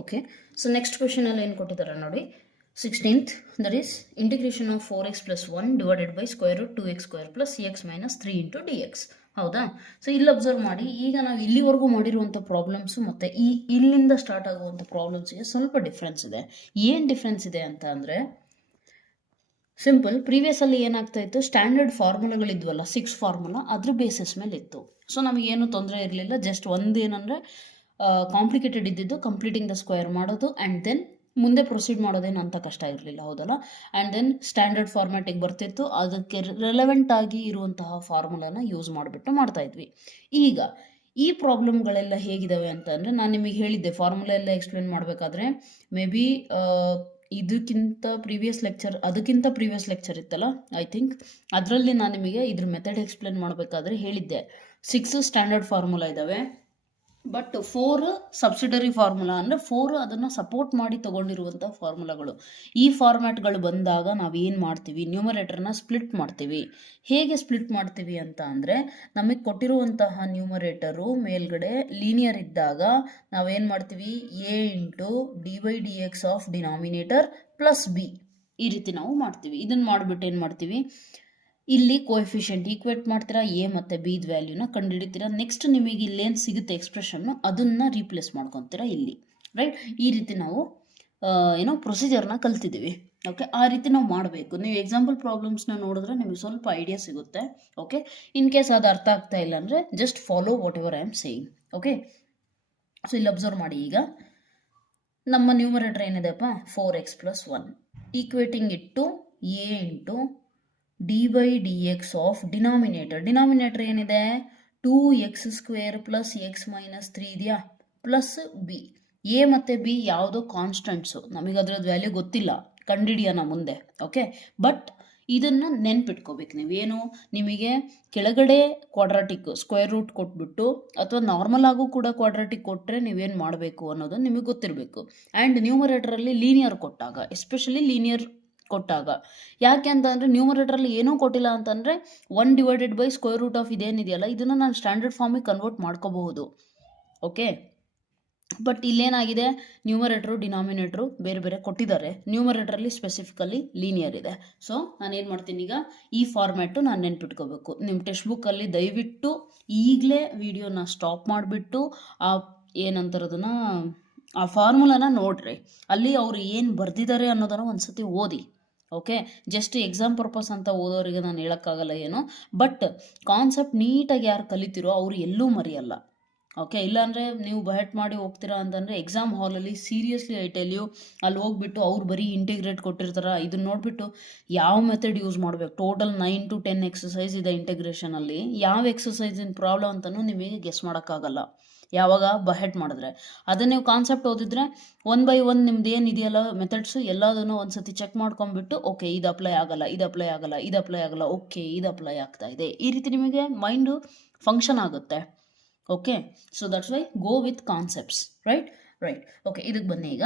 Okay, so next ಕ್ವೆಶನಲ್ಲಿ ಏನು ಕೊಟ್ಟಿದ್ದಾರೆ ನೋಡಿ, 16th, that is integration of 4x plus 1 divided by square root 2x square plus x minus 3 into d X. ಹೌದಾ? So ಇಲ್ಲಿ observe ಮಾಡಿ, ಈಗ ನಾವು ಇಲ್ಲಿವರೆಗೂ ಮಾಡಿರುವಂಥ ಪ್ರಾಬ್ಲಮ್ಸು ಮತ್ತು ಇಲ್ಲಿಂದ ಸ್ಟಾರ್ಟ್ ಆಗುವಂಥ ಪ್ರಾಬ್ಲಮ್ಸ್ಗೆ ಸ್ವಲ್ಪ ಡಿಫ್ರೆನ್ಸ್ ಇದೆ. ಏನು ಡಿಫ್ರೆನ್ಸ್ ಇದೆ ಅಂತ ಅಂದರೆ, ಸಿಂಪಲ್, ಪ್ರೀವಿಯಸ್ಸಲ್ಲಿ ಏನಾಗ್ತಾ ಇತ್ತು, ಸ್ಟ್ಯಾಂಡರ್ಡ್ ಫಾರ್ಮುಲಾಗಳಿದ್ವಲ್ಲ 6 ಫಾರ್ಮುಲಾ, ಅದ್ರ ಬೇಸಿಸ್ ಮೇಲೆ ಇತ್ತು. ಸೊ ನಮಗೇನು ತೊಂದರೆ ಇರಲಿಲ್ಲ. ಜಸ್ಟ್ ಒಂದೇನಂದರೆ ಕಾಂಪ್ಲಿಕೇಟೆಡ್ ಇದ್ದಿದ್ದು ಕಂಪ್ಲೀಟಿಂಗ್ ದ ಸ್ಕ್ವೇರ್ ಮಾಡೋದು ಆ್ಯಂಡ್ ದೆನ್ ಮುಂದೆ ಪ್ರೊಸೀಡ್ ಮಾಡೋದೇನು ಅಂತ ಕಷ್ಟ ಇರಲಿಲ್ಲ, ಹೌದಲ್ಲ. ಆ್ಯಂಡ್ ದೆನ್ ಸ್ಟ್ಯಾಂಡರ್ಡ್ ಫಾರ್ಮ್ಯಾಟಿಗೆ ಬರ್ತಿತ್ತು, ಅದಕ್ಕೆ ರೆಲೆವೆಂಟ್ ಆಗಿ ಇರುವಂತಹ ಫಾರ್ಮುಲಾನ ಯೂಸ್ ಮಾಡಿಬಿಟ್ಟು ಮಾಡ್ತಾಯಿದ್ವಿ. ಈಗ ಈ ಪ್ರಾಬ್ಲಮ್ಗಳೆಲ್ಲ ಹೇಗಿದ್ದಾವೆ ಅಂತಂದರೆ, ನಾನು ನಿಮಗೆ ಹೇಳಿದ್ದೆ ಫಾರ್ಮುಲಾ ಎಲ್ಲ ಎಕ್ಸ್ಪ್ಲೇನ್ ಮಾಡಬೇಕಾದ್ರೆ ಮೇ ಬಿ ಅದಕ್ಕಿಂತ ಪ್ರೀವಿಯಸ್ ಲೆಕ್ಚರ್ ಇತ್ತಲ್ಲ, ಐ ಥಿಂಕ್ ಅದರಲ್ಲಿ ನಾನು ನಿಮಗೆ ಇದ್ರ ಮೆಥಡ್ ಎಕ್ಸ್ಪ್ಲೇನ್ ಮಾಡಬೇಕಾದ್ರೆ ಹೇಳಿದ್ದೆ 6 ಸ್ಟ್ಯಾಂಡರ್ಡ್ ಫಾರ್ಮುಲಾ ಇದ್ದಾವೆ, ಬಟ್ 4 ಸಬ್ಸಿಡರಿ ಫಾರ್ಮುಲಾ, ಅಂದರೆ 4 ಅದನ್ನು ಸಪೋರ್ಟ್ ಮಾಡಿ ತೊಗೊಂಡಿರುವಂಥ ಫಾರ್ಮುಲಾಗಳು. ಈ ಫಾರ್ಮ್ಯಾಟ್ಗಳು ಬಂದಾಗ ನಾವು ಏನು ಮಾಡ್ತೀವಿ, ನ್ಯೂಮರೇಟರ್ನ ಸ್ಪ್ಲಿಟ್ ಮಾಡ್ತೀವಿ. ಹೇಗೆ ಸ್ಪ್ಲಿಟ್ ಮಾಡ್ತೀವಿ ಅಂತ ಅಂದರೆ, ನಮಗೆ ಕೊಟ್ಟಿರುವಂತಹ ನ್ಯೂಮರೇಟರು ಮೇಲ್ಗಡೆ ಲೀನಿಯರ್ ಇದ್ದಾಗ ನಾವೇನು ಮಾಡ್ತೀವಿ, a into d/dx of denominator plus b, ಈ ರೀತಿ ನಾವು ಮಾಡ್ತೀವಿ. ಇದನ್ನು ಮಾಡಿಬಿಟ್ಟು ಏನು ಮಾಡ್ತೀವಿ, ಇಲ್ಲಿ ಕೋಎಫಿಷಿಯಂಟ್ ಈಕ್ವೇಟ್ ಮಾಡ್ತೀರಾ, ಎ ಮತ್ತು ಬಿದ ವ್ಯಾಲ್ಯೂನ ಕಂಡುಹಿಡಿತೀರಾ. ನೆಕ್ಸ್ಟ್ ನಿಮಗೆ ಇಲ್ಲೇನು ಸಿಗುತ್ತೆ ಎಕ್ಸ್ಪ್ರೆಷನ್ನು, ಅದನ್ನು ರೀಪ್ಲೇಸ್ ಮಾಡ್ಕೊತೀರಾ ಇಲ್ಲಿ, ರೈಟ್. ಈ ರೀತಿ ನಾವು ಪ್ರೊಸೀಜರ್ನ ಕಲ್ತಿದ್ದೀವಿ. ಓಕೆ, ಆ ರೀತಿ ನಾವು ಮಾಡಬೇಕು. ನೀವು ಎಕ್ಸಾಂಪಲ್ ಪ್ರಾಬ್ಲಮ್ಸ್ನ ನೋಡಿದ್ರೆ ನಿಮಗೆ ಸ್ವಲ್ಪ ಐಡಿಯಾ ಸಿಗುತ್ತೆ. ಓಕೆ, ಇನ್ ಕೇಸ್ ಅದು ಅರ್ಥ ಆಗ್ತಾ ಇಲ್ಲ ಅಂದರೆ just follow what ever I am saying. Okay, so ಇಲ್ಲಿ ಅಬ್ಸರ್ವ್ ಮಾಡಿ. ಈಗ ನಮ್ಮ ನ್ಯೂಮರೇಟರ್ ಏನಿದೆಪ್ಪ, 4x + 1 ಈಕ್ವೇಟಿಂಗ್ ಇಟ್ಟು a into d/dx of denominator ಏನಿದೆ, 2x² + x - 3 ಇದೆಯಾ, ಪ್ಲಸ್ b. a ಮತ್ತು b ಯಾವುದೋ ಕಾನ್ಸ್ಟೆಂಟ್ಸು, ನಮಗೆ ಅದರದ್ದು ವ್ಯಾಲ್ಯೂ ಗೊತ್ತಿಲ್ಲ, ಕಂಡುಹಿಡಿಯೋಣ ಮುಂದೆ. ಓಕೆ, ಬಟ್ ಇದನ್ನು ನೆನ್ಪಿಟ್ಕೋಬೇಕು ನೀವೇನು, ನಿಮಗೆ ಕೆಳಗಡೆ ಕ್ವಾಡ್ರಾಟಿಕ್ ಸ್ಕ್ವೇರ್ ರೂಟ್ ಕೊಟ್ಬಿಟ್ಟು ಅಥವಾ ನಾರ್ಮಲ್ ಆಗೂ ಕೂಡ ಕ್ವಾಡ್ರಾಟಿಕ್ ಕೊಟ್ಟರೆ ನೀವೇನು ಮಾಡಬೇಕು ಅನ್ನೋದು ನಿಮಗೆ ಗೊತ್ತಿರಬೇಕು. ಆ್ಯಂಡ್ ನ್ಯೂಮರೇಟರಲ್ಲಿ ಲೀನಿಯರ್ ಕೊಟ್ಟಾಗ, ಎಸ್ಪೆಷಲಿ ಲೀನಿಯರ್ ಕೊಟ್ಟಾಗ, ಯಾಕೆ ಅಂತಂದರೆ ನ್ಯೂಮರೇಟರಲ್ಲಿ ಏನೂ ಕೊಟ್ಟಿಲ್ಲ ಅಂತಂದರೆ 1/√= ಇದೇನಿದೆಯಲ್ಲ, ಇದನ್ನು ನಾನು ಸ್ಟ್ಯಾಂಡರ್ಡ್ ಫಾರ್ಮಿಗೆ ಕನ್ವರ್ಟ್ ಮಾಡ್ಕೋಬಹುದು. ಓಕೆ, ಬಟ್ ಇಲ್ಲೇನಾಗಿದೆ, ನ್ಯೂಮರೇಟ್ರು ಡಿನಾಮಿನೇಟ್ರು ಬೇರೆ ಬೇರೆ ಕೊಟ್ಟಿದ್ದಾರೆ, ನ್ಯೂಮರೇಟ್ರಲ್ಲಿ ಸ್ಪೆಸಿಫಿಕಲಿ ಲೀನಿಯರ್ ಇದೆ. ಸೊ ನಾನೇನು ಮಾಡ್ತೀನಿ, ಈಗ ಈ ಫಾರ್ಮ್ಯಾಟು ನಾನು ನೆನ್ಪಿಟ್ಕೋಬೇಕು. ನಿಮ್ಮ ಟೆಕ್ಸ್ಟ್ ಬುಕ್ಕಲ್ಲಿ ದಯವಿಟ್ಟು ಈಗಲೇ ವಿಡಿಯೋನ ಸ್ಟಾಪ್ ಮಾಡಿಬಿಟ್ಟು ಏನಂತಾರದನ್ನು ಆ ಫಾರ್ಮುಲಾನ ನೋಡ್ರಿ, ಅಲ್ಲಿ ಅವರು ಏನು ಬರೆದಿದ್ದಾರೆ ಅನ್ನೋದನ್ನು ಒಂದು ಸತಿ ಓದಿ. ಓಕೆ, ಜಸ್ಟ್ ಎಕ್ಸಾಮ್ ಪರ್ಪಸ್ ಅಂತ ಓದೋರಿಗೆ ನಾನು ಹೇಳೋಕ್ಕಾಗಲ್ಲ ಏನು, ಬಟ್ ಕಾನ್ಸೆಪ್ಟ್ ನೀಟಾಗಿ ಯಾರು ಕಲಿತಿರೋ ಅವರು ಎಲ್ಲೂ ಮರೆಯಲ್ಲ. ಓಕೆ, ಇಲ್ಲಾಂದರೆ ನೀವು ಬಹೆಟ್ ಮಾಡಿ ಹೋಗ್ತೀರಾ ಅಂತಂದರೆ ಎಕ್ಸಾಮ್ ಹಾಲಲ್ಲಿ ಸೀರಿಯಸ್ಲಿ ಐ ಟೆಲ್ ಯು, ಅಲ್ಲಿ ಹೋಗ್ಬಿಟ್ಟು ಅವ್ರು ಬರೀ ಇಂಟಿಗ್ರೇಟ್ ಕೊಟ್ಟಿರ್ತಾರೆ, ಇದನ್ನ ನೋಡಿಬಿಟ್ಟು ಯಾವ ಮೆಥಡ್ ಯೂಸ್ ಮಾಡಬೇಕು, ಟೋಟಲ್ 9 to 10 ಎಕ್ಸಸೈಸ್ ಇದೆ ಇಂಟಿಗ್ರೇಷನಲ್ಲಿ, ಯಾವ ಎಕ್ಸಸೈಸಿನ ಪ್ರಾಬ್ಲಮ್ ಅಂತಲೂ ನಿಮಗೆ ಗೆಸ್ ಮಾಡೋಕ್ಕಾಗಲ್ಲ ಯಾವಾಗ ಬಹೆಟ್ ಮಾಡಿದ್ರೆ. ಅದನ್ನು ನೀವು ಕಾನ್ಸೆಪ್ಟ್ ಓದಿದ್ರೆ 1 by 1 ನಿಮ್ದು ಏನಿದೆಯಲ್ಲ ಮೆಥಡ್ಸು ಎಲ್ಲದನ್ನು ಒಂದು ಸತಿ ಚೆಕ್ ಮಾಡ್ಕೊಂಡ್ಬಿಟ್ಟು, ಓಕೆ ಇದು ಅಪ್ಲೈ ಆಗಲ್ಲ, ಇದು ಅಪ್ಲೈ ಆಗಲ್ಲ, ಇದು ಅಪ್ಲೈ ಆಗಲ್ಲ, ಓಕೆ ಇದು ಅಪ್ಲೈ ಆಗ್ತಾ ಇದೆ, ಈ ರೀತಿ ನಿಮಗೆ ಮೈಂಡು ಫಂಕ್ಷನ್ ಆಗುತ್ತೆ. Okay, so that's why go with concepts, right. Okay, ಇದಕ್ಕೆ ಬನ್ನಿ. ಈಗ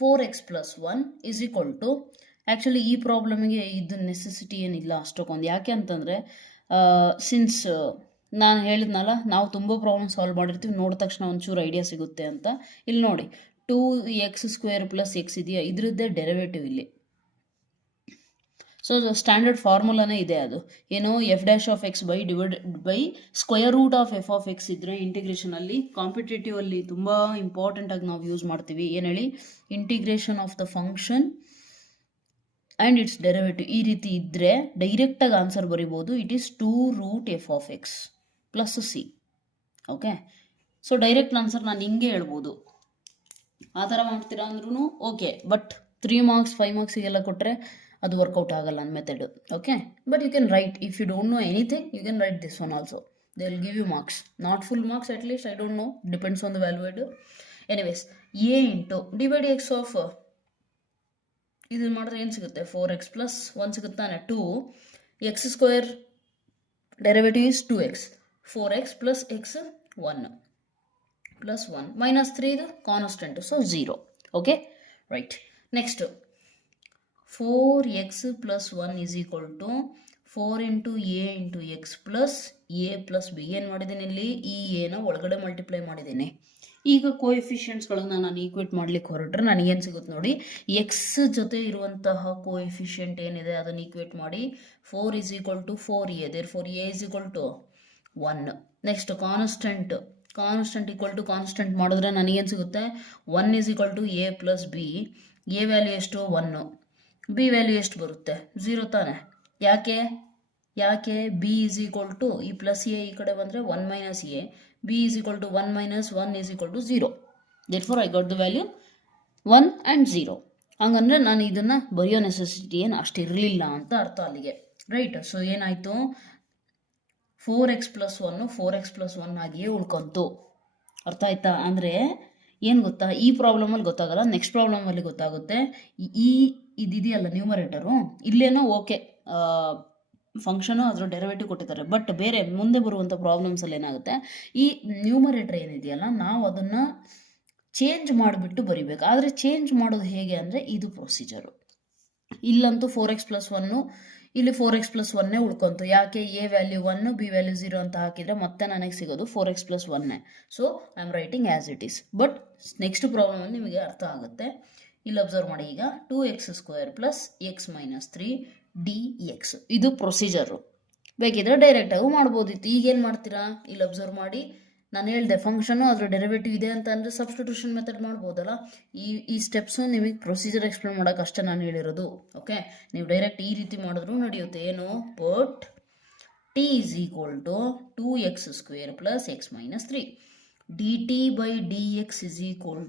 4x + 1 = ಆ್ಯಕ್ಚುಲಿ ಈ ಪ್ರಾಬ್ಲಮಿಗೆ ಇದು ನೆಸೆಸಿಟಿ ಏನಿಲ್ಲ ಅಷ್ಟಕ್ಕೊಂದು. ಯಾಕೆ ಅಂತಂದರೆ ಸಿನ್ಸ್ ನಾನು ಹೇಳಿದ್ನಲ್ಲ, ನಾವು ತುಂಬ ಪ್ರಾಬ್ಲಮ್ ಸಾಲ್ವ್ ಮಾಡಿರ್ತೀವಿ, ನೋಡಿದ ತಕ್ಷಣ ಒಂಚೂರು ಐಡಿಯಾ ಸಿಗುತ್ತೆ ಅಂತ. ಇಲ್ಲಿ ನೋಡಿ, 2x² + x ಇದೆಯಾ, ಇದರದ್ದೇ ಡೆರಿವೇಟಿವ್ ಇಲ್ಲಿ. ಸೊ ಸ್ಟ್ಯಾಂಡರ್ಡ್ ಫಾರ್ಮುಲಾನೇ ಇದೆ, ಅದು ಏನೋ f' /(f(x) ಇದ್ದರೆ ಇಂಟಿಗ್ರೇಷನಲ್ಲಿ ಕಾಂಪಿಟೇಟಿವ್ ಅಲ್ಲಿ ತುಂಬ ಇಂಪಾರ್ಟೆಂಟ್ ಆಗಿ ನಾವು ಯೂಸ್ ಮಾಡ್ತೀವಿ. ಏನು ಹೇಳಿ, integration of the function and it's derivative. ಈ ರೀತಿ ಇದ್ದರೆ ಡೈರೆಕ್ಟಾಗಿ ಆನ್ಸರ್ ಬರಿಬೋದು, it is 2√f(x) + c. Okay, so direct answer ನಾನು ಹಿಂಗೆ ಹೇಳ್ಬೋದು. ಆ ಥರ ಮಾಡ್ತೀರಾ ಅಂದ್ರೂ ಓಕೆ, ಬಟ್ 3 marks 5 marksiಗೆಲ್ಲ ಕೊಟ್ಟರೆ ಅದು ವರ್ಕೌಟ್ ಆಗಲ್ಲ ನನ್ನ method. Okay, but you can write, if you don't know anything you can write this one also, they will give you marks, not full marks, at least I don't know, depends on the valuate. Anyways, a into d/dx of ಇದು ಮಾಡಿದ್ರೆ ಏನು ಸಿಗುತ್ತೆ, 4x + 1 ಸಿಗುತ್ತಾನೆ, 2x² derivative is 2x, 4x + x 1 + 1 -3 ಇದು constant, so 0. Okay, right. Next 4x + 1 = 4 × a × x + a + b. ಏನು ಮಾಡಿದ್ದೀನಿ ಇಲ್ಲಿ, ಈ ಎನ ಒಳಗಡೆ ಮಲ್ಟಿಪ್ಲೈ ಮಾಡಿದ್ದೀನಿ. ಈಗ ಕೋಎಫಿಷಿಯೆಂಟ್ಸ್ಗಳನ್ನು ನಾನು ಈಕ್ವೇಟ್ ಮಾಡ್ಲಿಕ್ಕೆ ಹೊರಟ್ರೆ ನನಗೇನು ಸಿಗುತ್ತೆ ನೋಡಿ, ಎಕ್ಸ್ ಜೊತೆ ಇರುವಂತಹ ಕೋಎಫಿಷಿಯೆಂಟ್ ಏನಿದೆ ಅದನ್ನು ಈಕ್ವೇಟ್ ಮಾಡಿ. 4 = 4a, therefore a = 1. Next constant constant ಮಾಡಿದ್ರೆ ನನಗೇನು ಸಿಗುತ್ತೆ, 1 = a + b. a ವ್ಯಾಲ್ಯೂ ಎಷ್ಟು, 1, b ವ್ಯಾಲ್ಯೂ ಎಷ್ಟು ಬರುತ್ತೆ, 0 ತಾನೆ. ಯಾಕೆ b = ಈ ಪ್ಲಸ್ a ಈ ಕಡೆ ಬಂದರೆ 1 - a, b = 1 - 1 = 0. therefore I got the value 1 and 0. ಹಂಗಂದ್ರೆ ನಾನು ಇದನ್ನು ಬರೆಯೋ ನೆಸೆಸಿಟಿ ಏನು ಅಷ್ಟಿರಲಿಲ್ಲ ಅಂತ ಅರ್ಥ ಅಲ್ಲಿಗೆ, ರೈಟ್. ಸೊ ಏನಾಯಿತು, 4x + 1 4x + 1 ಆಗಿಯೇ ಉಳ್ಕೊಂತು. ಅರ್ಥ ಆಯ್ತಾ? ಅಂದರೆ ಏನು ಗೊತ್ತಾ, ಈ ಪ್ರಾಬ್ಲಮಲ್ಲಿ ಗೊತ್ತಾಗಲ್ಲ, ನೆಕ್ಸ್ಟ್ ಪ್ರಾಬ್ಲಮಲ್ಲಿ ಗೊತ್ತಾಗುತ್ತೆ. ಇದಿದೆಯಲ್ಲ ನ್ಯೂಮರೇಟರು, ಇಲ್ಲೇನೋ ಓಕೆ ಫಂಕ್ಷನು ಅದರ ಡೆರಿವೇಟಿವ್ ಕೊಟ್ಟಿದ್ದಾರೆ, ಬಟ್ ಬೇರೆ ಮುಂದೆ ಬರುವಂಥ ಪ್ರಾಬ್ಲಮ್ಸಲ್ಲಿ ಏನಾಗುತ್ತೆ, ಈ ನ್ಯೂಮರೇಟರ್ ಏನಿದೆಯಲ್ಲ ನಾವು ಅದನ್ನು ಚೇಂಜ್ ಮಾಡಿಬಿಟ್ಟು ಬರಿಬೇಕು. ಆದರೆ ಚೇಂಜ್ ಮಾಡೋದು ಹೇಗೆ ಅಂದರೆ ಇದು ಪ್ರೊಸೀಜರು. ಇಲ್ಲಂತೂ 4x + 1 ಇಲ್ಲಿ 4x + 1 ಉಳ್ಕೊಂತು. ಯಾಕೆ, ಎ ವ್ಯಾಲ್ಯೂ 1 ಬಿ ವ್ಯಾಲ್ಯೂ 0 ಅಂತ ಹಾಕಿದರೆ ಮತ್ತೆ ನನಗೆ ಸಿಗೋದು 4x + 1. So I am writing as it is. But next ಪ್ರಾಬ್ಲಮಲ್ಲಿ ನಿಮಗೆ ಅರ್ಥ ಆಗುತ್ತೆ. ಇಲ್ಲಿ ಅಬ್ಸರ್ವ್ ಮಾಡಿ, ಈಗ 2x² + x - 3 dx ಇದು ಪ್ರೊಸೀಜರು. ಬೇಕಿದ್ರೆ ಡೈರೆಕ್ಟಾಗೂ ಮಾಡ್ಬೋದಿತ್ತು. ಈಗೇನು ಮಾಡ್ತೀರಾ, ಇಲ್ಲಿ ಅಬ್ಸರ್ವ್ ಮಾಡಿ, ನಾನು ಹೇಳಿದೆ ಫಂಕ್ಷನು ಅದರ ಡೆರಿವೇಟಿವ್ ಇದೆ ಅಂತ ಅಂದರೆ ಸಬ್ಸ್ಟಿಟ್ಯೂಷನ್ ಮೆಥಡ್ ಮಾಡ್ಬೋದಲ್ಲ. ಈ ಸ್ಟೆಪ್ಸು ನಿಮಗೆ ಪ್ರೊಸೀಜರ್ ಎಕ್ಸ್ಪ್ಲೇನ್ ಮಾಡೋಕೆ ಅಷ್ಟೇ ನಾನು ಹೇಳಿರೋದು. ಓಕೆ, ನೀವು ಡೈರೆಕ್ಟ್ ಈ ರೀತಿ ಮಾಡಿದ್ರೂ ನಡೆಯುತ್ತೆ. ಏನು, ಪುಟ್ t = 2x² + x - 3 dt/dx =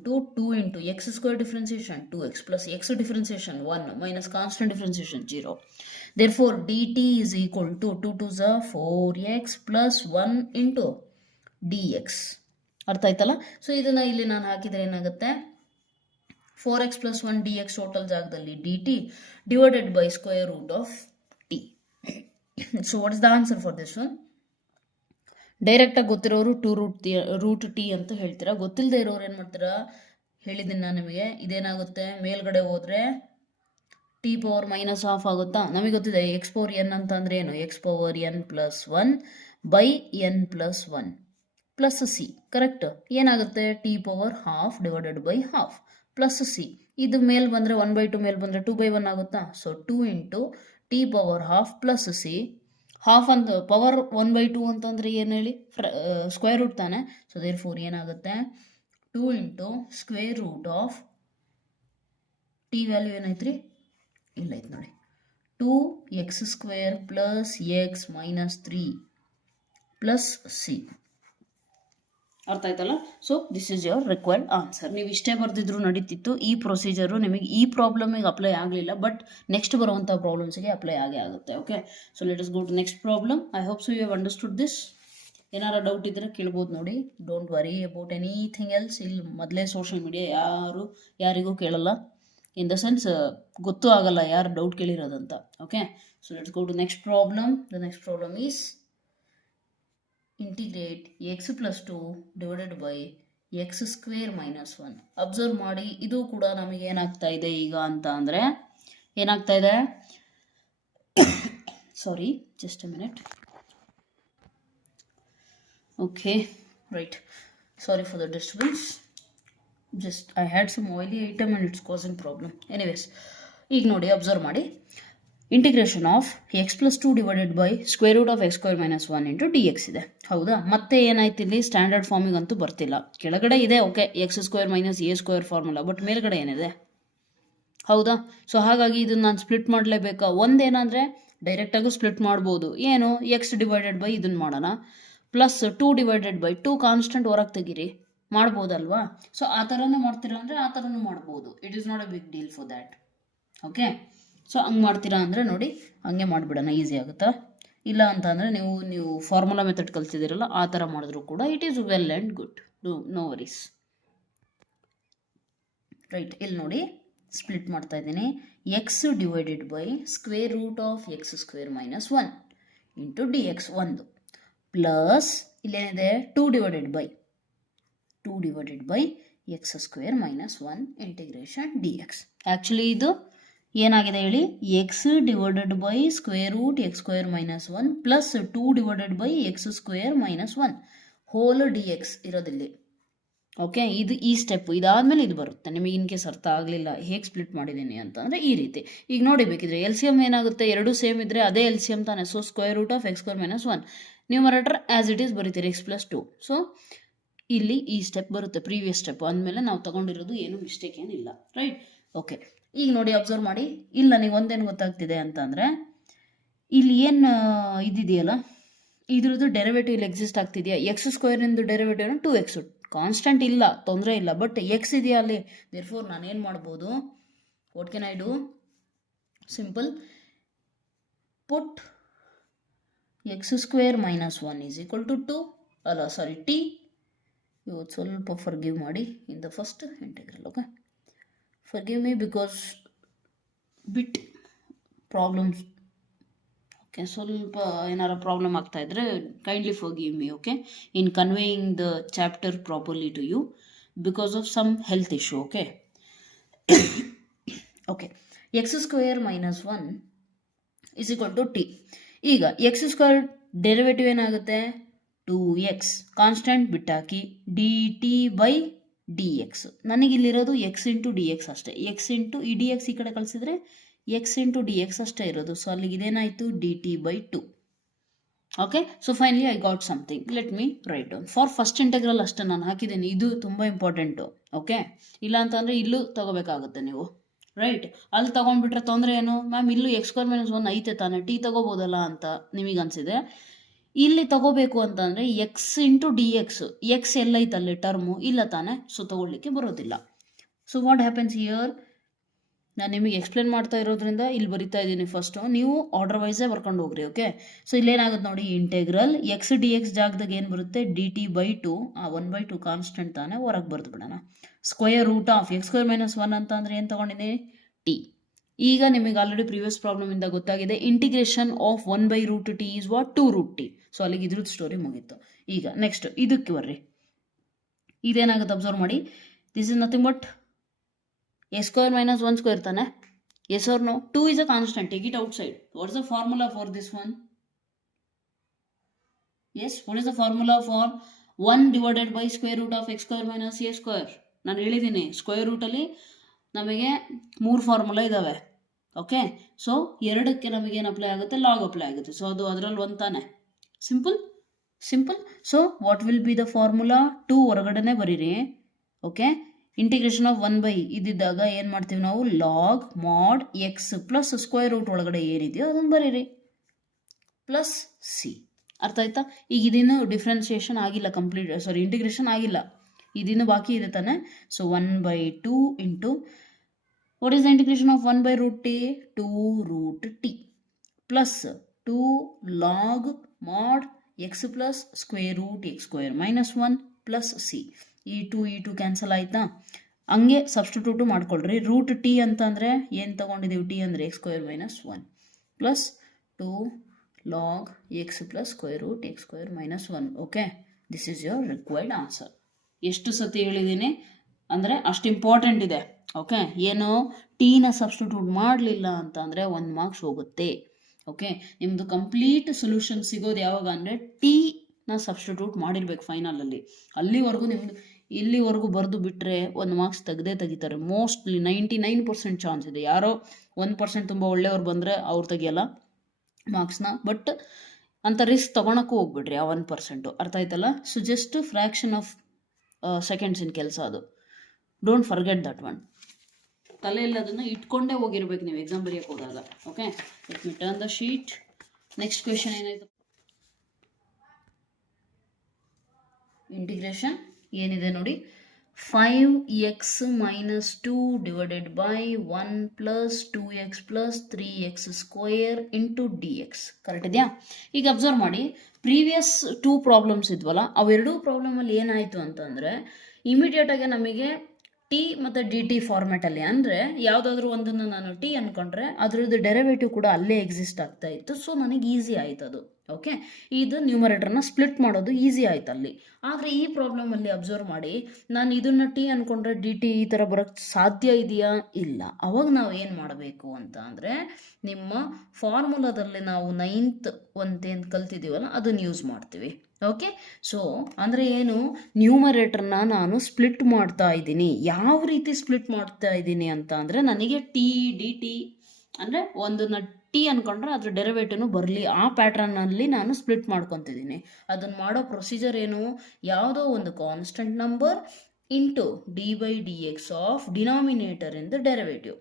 2 × x² differentiation 2x + x differentiation 1 minus constant differentiation 0. Therefore dt = 2 2 4x + 1 × dx. ಅರ್ಥ ಆಯ್ತಲ್ಲ? ಸೊ ಇದನ್ನು ಇಲ್ಲಿ ನಾನು ಹಾಕಿದರೆ ಏನಾಗುತ್ತೆ, 4x + 1 dx ಟೋಟಲ್ ಜಾಗದಲ್ಲಿ dt /√t. So what is the answer for this one? ಡೈರೆಕ್ಟಾಗಿ ಗೊತ್ತಿರೋರು 2√t ಅಂತ ಹೇಳ್ತೀರಾ. ಗೊತ್ತಿಲ್ಲದೆ ಇರೋರು ಏನು ಮಾಡ್ತೀರಾ, ಹೇಳಿದ್ದೀನಿ ನಾನು ನಿಮಗೆ, ಇದೇನಾಗುತ್ತೆ, ಮೇಲ್ಗಡೆ ಹೋದರೆ t⁻−12 ಆಗುತ್ತಾ. ನಮಗೆ ಗೊತ್ತಿದೆ x⁴n ಅಂತ ಅಂದರೆ ಏನು, x⁴n + 1 / n + 1 plus c. Correct. ಏನಾಗುತ್ತೆ, t⁻½ / ½ ಪ್ಲಸ್ ಸಿ. ಇದು ಮೇಲೆ ಬಂದರೆ 1/2 ಮೇಲೆ ಬಂದರೆ 2/1 ಆಗುತ್ತಾ. So 2 × t⁻½ plus C. Half ಅಂತ ಪವರ್ 1/2 ಅಂತಂದರೆ ಏನು ಹೇಳಿ, ಸ್ಕ್ವೇರ್ ರೂಟ್ ತಾನೆ. ಸೊ ದೇರ್ಫೋರ್ ಏನಾಗುತ್ತೆ, 2 × t ವ್ಯಾಲ್ಯೂ ಏನಾಯ್ತು ರೀ, ಇಲ್ಲ ಐತೆ ನೋಡಿ, 2x² + x - 3 ಪ್ಲಸ್ ಸಿ. ಅರ್ಥ ಆಯ್ತಲ್ಲ? So this is your required answer. ನೀವು ಇಷ್ಟೇ ಬರೆದಿದ್ರು ನಡೀತಿತ್ತು. ಈ ಪ್ರೊಸೀಜರು ನಿಮಗೆ ಈ ಪ್ರಾಬ್ಲಮಿಗೆ ಅಪ್ಲೈ ಆಗಲಿಲ್ಲ, ಬಟ್ ನೆಕ್ಸ್ಟ್ ಬರುವಂಥ ಪ್ರಾಬ್ಲಮ್ಸ್ಗೆ ಅಪ್ಲೈ ಆಗೇ ಆಗುತ್ತೆ. Okay, so let us go to next problem. I hope so you have understood this. ಏನಾರ ಡೌಟ್ ಇದ್ದರೆ ಕೇಳ್ಬೋದು ನೋಡಿ. Don't worry about anything else. ಇಲ್ಲಿ ಮೊದಲೇ ಸೋಷಿಯಲ್ ಮೀಡಿಯಾ ಯಾರಿಗೂ ಕೇಳಲ್ಲ, ಇನ್ ದ ಸೆನ್ಸ್ ಗೊತ್ತೂ ಆಗಲ್ಲ ಯಾರು ಡೌಟ್ ಕೇಳಿರೋದಂತ. Okay, so let's go to next problem. The next problem is integrate x + 2 / x² - 1. Observe ಮಾಡಿ, ಇದು ಕೂಡ ನಮಗೆ ಏನಾಗ್ತಾ ಇದೆ ಈಗ ಅಂತ ಅಂದರೆ, ಏನಾಗ್ತಾ ಇದೆ, sorry just a minute. Okay, right, sorry for the disturbance. Just I had some oily item and it's causing problem. Anyways, ಈಗ ನೋಡಿ ಅಬ್ಸರ್ವ್ ಮಾಡಿ, integration of x + 2 / √x² - 1 × dx ಇದೆ. ಹೌದಾ? ಮತ್ತೆ ಏನಾಯ್ತು ಇಲ್ಲಿ, ಸ್ಟ್ಯಾಂಡರ್ಡ್ ಫಾರ್ಮಿಗಂತೂ ಬರ್ತಿಲ್ಲ. ಕೆಳಗಡೆ ಇದೆ okay, x² - a² formula, but ಮೇಲ್ಗಡೆ ಏನಿದೆ, ಹೌದಾ? ಸೊ ಹಾಗಾಗಿ ಇದನ್ನು ನಾನು ಸ್ಪ್ಲಿಟ್ ಮಾಡಲೇಬೇಕಾ? ಒಂದೇನಂದರೆ ಡೈರೆಕ್ಟಾಗೂ ಸ್ಪ್ಲಿಟ್ ಮಾಡ್ಬೋದು. ಏನು, x / ಇದನ್ನು ಮಾಡೋಣ, ಪ್ಲಸ್ 2 / 2 ಕಾನ್ಸ್ಟೆಂಟ್ ಹೊರಗೆ ತೆಗೀರಿ, ಮಾಡ್ಬೋದಲ್ವಾ? ಸೊ ಆ ಥರನೂ ಮಾಡ್ತೀರಾ ಅಂದರೆ ಆ ಥರನೂ ಮಾಡ್ಬೋದು. It is not a big deal for that. Okay, so ಹಂಗೆ ಮಾಡ್ತೀರಾ ಅಂದರೆ ನೋಡಿ, ಹಂಗೆ ಮಾಡಿಬಿಡೋಣ, ಈಸಿ ಆಗುತ್ತಾ? ಇಲ್ಲ ಅಂತ ಅಂದರೆ ನೀವು ಫಾರ್ಮುಲಾ ಮೆಥಡ್ ಕಲ್ತಿದ್ದೀರಲ್ಲ, ಆ ಥರ ಮಾಡಿದ್ರು ಕೂಡ it is well and good. No worries. Right, ಇಲ್ಲಿ ನೋಡಿ ಸ್ಪ್ಲಿಟ್ ಮಾಡ್ತಾ ಇದ್ದೀನಿ. x / √x² - 1 × dx 1 ಪ್ಲಸ್ ಇಲ್ಲೇನಿದೆ 2 / x² - 1 ಇಂಟಿಗ್ರೇಷನ್ dx. ಆ್ಯಕ್ಚುಲಿ ಇದು ಏನಾಗಿದೆ ಹೇಳಿ, x / √x² - 1 plus 2 / x² - 1 whole dx ಇರೋದಿಲ್ಲಿ. ಓಕೆ, ಇದು ಈ ಸ್ಟೆಪ್ ಇದಾದಮೇಲೆ ಇದು ಬರುತ್ತೆ. ನಿಮಗೆ ಇನ್ ಕೇಸ್ ಅರ್ಥ ಆಗಲಿಲ್ಲ ಹೇಗೆ ಸ್ಪ್ಲಿಟ್ ಮಾಡಿದ್ದೀನಿ ಅಂತಂದರೆ ಈ ರೀತಿ. ಈಗ ನೋಡಿ, ಬೇಕಿದ್ರೆ ಎಲ್ ಸಿ ಎಮ್ ಏನಾಗುತ್ತೆ, ಎರಡು ಸೇಮ್ ಇದ್ದರೆ ಅದೇ ಎಲ್ ಸಿ ಎಮ್ ತಾನೆ. So √x² - 1 numerator as it is ಬರೀತೀರಿ, x + 2. ಸೊ ಇಲ್ಲಿ ಈ ಸ್ಟೆಪ್ ಬರುತ್ತೆ, ಪ್ರೀವಿಯಸ್ ಸ್ಟೆಪ್ ಅಂದಮೇಲೆ ನಾವು ತೊಗೊಂಡಿರೋದು ಏನು ಮಿಸ್ಟೇಕ್ ಏನಿಲ್ಲ. Right, okay. ಈಗ ನೋಡಿ ಅಬ್ಸರ್ವ್ ಮಾಡಿ, ಇಲ್ಲಿ ನನಗೆ ಒಂದೇನು ಗೊತ್ತಾಗ್ತಿದೆ ಅಂತಂದರೆ, ಇಲ್ಲಿ ಏನು ಇದಿದೆಯಲ್ಲ, ಇದ್ರದ್ದು ಡೆರಿವೇಟಿವ್ ಇಲ್ಲಿ ಎಕ್ಸಿಸ್ಟ್ ಆಗ್ತಿದೆಯಾ. x² ಡೆರಿವೇಟಿವ್ನ 2x ಕಾನ್ಸ್ಟೆಂಟ್ ಇಲ್ಲ, ತೊಂದರೆ ಇಲ್ಲ, ಬಟ್ ಎಕ್ಸ್ ಇದೆಯಾ ಅಲ್ಲಿ. ದೇರ್ಫೋರ್ ನಾನೇನು ಮಾಡ್ಬೋದು, what can I do, simple put x square minus 1 is equal to 2, ಅಲ್ಲ ಸಾರಿ ಟಿ. ಇವತ್ತು ಸ್ವಲ್ಪ ಫರ್ಗಿವ್ ಮಾಡಿ in the first integral. Okay, forgive me because bit problems. Okay, ಸ್ವಲ್ಪ ಏನಾರ ಪ್ರಾಬ್ಲಮ್ ಆಗ್ತಾ ಇದ್ರೆ kindly forgive me. Okay, in conveying the chapter properly to you because of some health issue. Okay okay, x square minus 1 is equal to t. ಈಗ x square derivative ಏನಾಗುತ್ತೆ, 2x, constant ಬಿಟ್ಟಾಕಿ d t by d x. ನನಗಿಲ್ಲಿರೋದು x into d x ಅಷ್ಟೇ. X into ಈ d x ಈ ಕಡೆ ಕಳಿಸಿದ್ರೆ X into d x ಅಷ್ಟೇ ಇರೋದು. ಸೊ ಅಲ್ಲಿಗೆ ಇದೇನಾಯಿತು, d t by 2. Okay, so finally I got something. Let me write down. For first integral ಅಷ್ಟೇ ನಾನು ಹಾಕಿದ್ದೀನಿ, ಇದು ತುಂಬ ಇಂಪಾರ್ಟೆಂಟು. ಓಕೆ, ಇಲ್ಲ ಅಂತಂದರೆ ಇಲ್ಲೂ ತಗೋಬೇಕಾಗುತ್ತೆ ನೀವು. ರೈಟ್, ಅಲ್ಲಿ ತೊಗೊಂಡ್ಬಿಟ್ರೆ ತೊಂದರೆ ಏನು ಮ್ಯಾಮ್, ಇಲ್ಲೂ ಎಕ್ಸ್ ಸ್ಕ್ವೇರ್ ಮೈನಸ್ 1 ಐತೆ ತಾನೆ, ಟಿ ತಗೋಬೋದಲ್ಲ ಅಂತ ನಿಮಗೆ ಅನಿಸಿದೆ. ಇಲ್ಲಿ ತಗೋಬೇಕು ಅಂತಂದರೆ x into d x, x ಎಲ್ಲೈತಲ್ಲಿ ಟರ್ಮು, ಇಲ್ಲ ತಾನೆ, ಸೊ ತಗೊಳ್ಳಿಕ್ಕೆ ಬರೋದಿಲ್ಲ. ಸೊ ವಾಟ್ ಹ್ಯಾಪನ್ಸ್ ಹಿಯರ್, ನಾನು ನಿಮಗೆ ಎಕ್ಸ್ಪ್ಲೇನ್ ಮಾಡ್ತಾ ಇರೋದ್ರಿಂದ ಇಲ್ಲಿ ಬರಿತಾ ಇದ್ದೀನಿ. ಫಸ್ಟು ನೀವು ಆರ್ಡರ್ ವೈಸೇ ಬರ್ಕೊಂಡು ಹೋಗ್ರಿ. ಓಕೆ, ಸೊ ಇಲ್ಲೇನಾಗುತ್ತೆ ನೋಡಿ, ಇಂಟೆಗ್ರಲ್ ಎಕ್ಸ್ ಡಿ ಎಕ್ಸ್ ಜಾಗದಾಗ ಏನು ಬರುತ್ತೆ, ಡಿ ಟಿ ಬೈ 2, 1/2 ಕಾನ್ಸ್ಟೆಂಟ್ ತಾನೆ, ಹೊರಗೆ ಬರೆದು ಬಿಡೋಣ. Square root of x square minus 1 ಅಂತ ಅಂದರೆ ಏನು ತೊಗೊಂಡಿದ್ದೀನಿ, ಟಿ. ಈಗ ನಿಮಗೆ ಆಲ್ರೆಡಿ ಪ್ರೀವಿಯಸ್ ಪ್ರಾಬ್ಲಮಿಂದ ಗೊತ್ತಾಗಿದೆ, integration of 1/√t is what, 2√t. So ಅಲ್ಲಿಗೆ ಇದ್ರದ್ದು ಸ್ಟೋರಿ ಮುಗೀತು. ಈಗ ನೆಕ್ಸ್ಟ್ ಇದಕ್ಕೆ ಬರ್ರಿ. ಇದೇನಾಗುತ್ತೆ ಅಬ್ಸರ್ವ್ ಮಾಡಿ, this is nothing but a square minus 1 square ತಾನೆ. Yes or no, 2 is a constant, take it outside. What is the formula for this one? Yes, what is the formula for 1 divided by square root of x square minus a square? ನಾನು ಹೇಳಿದ್ದೀನಿ, square ರೂಟಲ್ಲಿ ನಮಗೆ 3 formula ಇದ್ದಾವೆ. Okay, so 2ಕ್ಕೆ ನಮಗೇನು apply ಆಗುತ್ತೆ, log apply ಆಗುತ್ತೆ. So ಅದು ಅದರಲ್ಲಿ ಒಂದು ತಾನೆ, simple simple. So what will be the formula, 2 ಹೊರಗಡೆನೆ ಬರೀರಿ. ಓಕೆ, ಇಂಟಿಗ್ರೇಷನ್ ಆಫ್ 1 ಇದ್ದಿದ್ದಾಗ ಏನು ಮಾಡ್ತೀವಿ ನಾವು, log mod x plus square root ಒಳಗಡೆ ಏನಿದೆಯೋ ಅದನ್ನು ಬರೀರಿ, ಪ್ಲಸ್ ಸಿ. ಅರ್ಥ ಆಯ್ತಾ? ಈಗ ಇದಿನ್ನೂ ಡಿಫ್ರೆನ್ಸಿಯೇಷನ್ ಆಗಿಲ್ಲ, ಕಂಪ್ಲೀಟ್ ಸಾರಿ ಇಂಟಿಗ್ರೇಷನ್ ಆಗಿಲ್ಲ, ಇದಿನ್ನೂ ಬಾಕಿ ಇದೆ ತಾನೆ. So 1/2 into what is the integration of 1/√t, 2√t plus 2 log mod x plus square root x square minus 1 plus C. ಈ 2 ಕ್ಯಾನ್ಸಲ್ ಆಯಿತಾ? ಹಂಗೆ ಸಬ್ಸ್ಟಿಟ್ಯೂಟು ಮಾಡ್ಕೊಳ್ರಿ. ರೂಟ್ ಟಿ ಅಂತಂದರೆ ಏನು ತೊಗೊಂಡಿದ್ದೀವಿ, ಟಿ ಅಂದರೆ x square minus 1 plus 2 log x plus square root x square minus 1. Okay, this is your required answer. ಎಷ್ಟು ಸತಿ ಹೇಳಿದ್ದೀನಿ ಅಂದರೆ ಅಷ್ಟು ಇಂಪಾರ್ಟೆಂಟ್ ಇದೆ. ಓಕೆ, ಏನು ಟೀನ ಸಬ್ಸ್ಟಿಟ್ಯೂಟ್ ಮಾಡಲಿಲ್ಲ ಅಂತ ಅಂದರೆ 1 ಮಾರ್ಕ್ಸ್ ಹೋಗುತ್ತೆ. ಓಕೆ, ನಿಮ್ಮದು ಕಂಪ್ಲೀಟ್ ಸೊಲ್ಯೂಷನ್ ಸಿಗೋದು ಯಾವಾಗ ಅಂದರೆ ಟೀನ ಸಬ್ಸ್ಟಿಟ್ಯೂಟ್ ಮಾಡಿರ್ಬೇಕು ಫೈನಲಲ್ಲಿ. ಅಲ್ಲಿವರೆಗೂ ನಿಮ್ಮದು ಇಲ್ಲಿವರೆಗೂ ಬರೆದು ಬಿಟ್ಟರೆ 1 ಮಾರ್ಕ್ಸ್ ತೆಗಿತಾರೆ. ಮೋಸ್ಟ್ಲಿ 99% ಚಾನ್ಸ್ ಇದೆ. ಯಾರೋ 1% ತುಂಬ ಒಳ್ಳೆಯವ್ರು ಬಂದರೆ ಅವ್ರು ತೆಗಿಯಲ್ಲ ಮಾರ್ಕ್ಸ್ನ, ಬಟ್ ಅಂಥ ರಿಸ್ಕ್ ತೊಗೊಳಕ್ಕೂ ಹೋಗ್ಬಿಡ್ರಿ ಆ 1%. ಅರ್ಥ ಆಯ್ತಲ್ಲ? ಸೊ ಜಸ್ಟ್ ಫ್ರ್ಯಾಕ್ಷನ್ ಆಫ್ ಸೆಕೆಂಡ್ಸಿನ ಕೆಲಸ ಅದು. Don't forget that one. ತಲೆಯಲ್ಲಿ ಅದನ್ನು ಇಟ್ಕೊಂಡೇ ಹೋಗಿರ್ಬೇಕು ನೀವು ಎಕ್ಸಾಮ್ ಬರೆಯೋಕೆ ಹೋದಾಗ. Okay, let me turn the sheet. Next question ಏನಾಯ್ತು, ಇಂಟಿಗ್ರೇಷನ್ ಏನಿದೆ ನೋಡಿ, 5x minus 2 divided by 1 plus 2x plus 3x square into dx. Correct ಇದೆಯಾ? ಈಗ ಅಬ್ಸರ್ವ್ ಮಾಡಿ, ಪ್ರೀವಿಯಸ್ 2 ಪ್ರಾಬ್ಲಮ್ಸ್ ಇದ್ವಲ್ಲ, ಅವೆರಡೂ ಪ್ರಾಬ್ಲಮಲ್ಲಿ ಏನಾಯಿತು ಅಂತಂದರೆ ಇಮಿಡಿಯೇಟಾಗಿ ನಮಗೆ ಟಿ ಮತ್ತು ಡಿ ಟಿ ಫಾರ್ಮ್ಯಾಟಲ್ಲಿ, ಅಂದರೆ ಯಾವುದಾದ್ರೂ ಒಂದನ್ನು ನಾನು ಟಿ ಅಂದ್ಕೊಂಡ್ರೆ ಅದರದ್ದು ಡೆರಿವೇಟಿವ್ ಕೂಡ ಅಲ್ಲೇ ಎಕ್ಸಿಸ್ಟ್ ಆಗ್ತಾ ಇತ್ತು. ಸೊ ನನಗೆ ಈಸಿ ಆಯ್ತು ಅದು. ಓಕೆ, ಇದು ನ್ಯೂಮರೇಟರ್ನ ಸ್ಪ್ಲಿಟ್ ಮಾಡೋದು ಈಸಿ ಆಯ್ತು ಅಲ್ಲಿ. ಆದರೆ ಈ ಪ್ರಾಬ್ಲಮಲ್ಲಿ ಅಬ್ಸರ್ವ್ ಮಾಡಿ, ನಾನು ಇದನ್ನು ಟಿ ಅಂದ್ಕೊಂಡ್ರೆ ಡಿ ಟಿ ಈ ಥರ ಬರೋಕ್ಕೆ ಸಾಧ್ಯ ಇದೆಯಾ? ಇಲ್ಲ. ಅವಾಗ ನಾವು ಏನು ಮಾಡಬೇಕು ಅಂತ ಅಂದರೆ, ನಿಮ್ಮ ಫಾರ್ಮುಲಾದಲ್ಲಿ ನಾವು 9th ಒಂದು ಕಲ್ತಿದ್ದೀವಲ್ಲ ಅದನ್ನು ಯೂಸ್ ಮಾಡ್ತೀವಿ. ಓಕೆ, ಸೊ ಅಂದರೆ ಏನು, ನ್ಯೂಮರೇಟರ್ನ ನಾನು ಸ್ಪ್ಲಿಟ್ ಮಾಡ್ತಾ ಇದ್ದೀನಿ. ಯಾವ ರೀತಿ ಸ್ಪ್ಲಿಟ್ ಮಾಡ್ತಾ ಇದ್ದೀನಿ ಅಂತ ಅಂದರೆ, ನನಗೆ ಟಿ ಡಿ ಟಿ ಅಂದರೆ ಒಂದನ್ನು ಟಿ ಅಂದ್ಕೊಂಡ್ರೆ ಅದ್ರ ಡೆರಿವೇಟಿವ್ನು ಬರಲಿ, ಆ ಪ್ಯಾಟ್ರನ್ನಲ್ಲಿ ನಾನು ಸ್ಪ್ಲಿಟ್ ಮಾಡ್ಕೊತಿದ್ದೀನಿ. ಅದನ್ನು ಮಾಡೋ ಪ್ರೊಸೀಜರ್ ಏನು, ಯಾವುದೋ ಒಂದು constant number into d by d x of denominator in the derivative.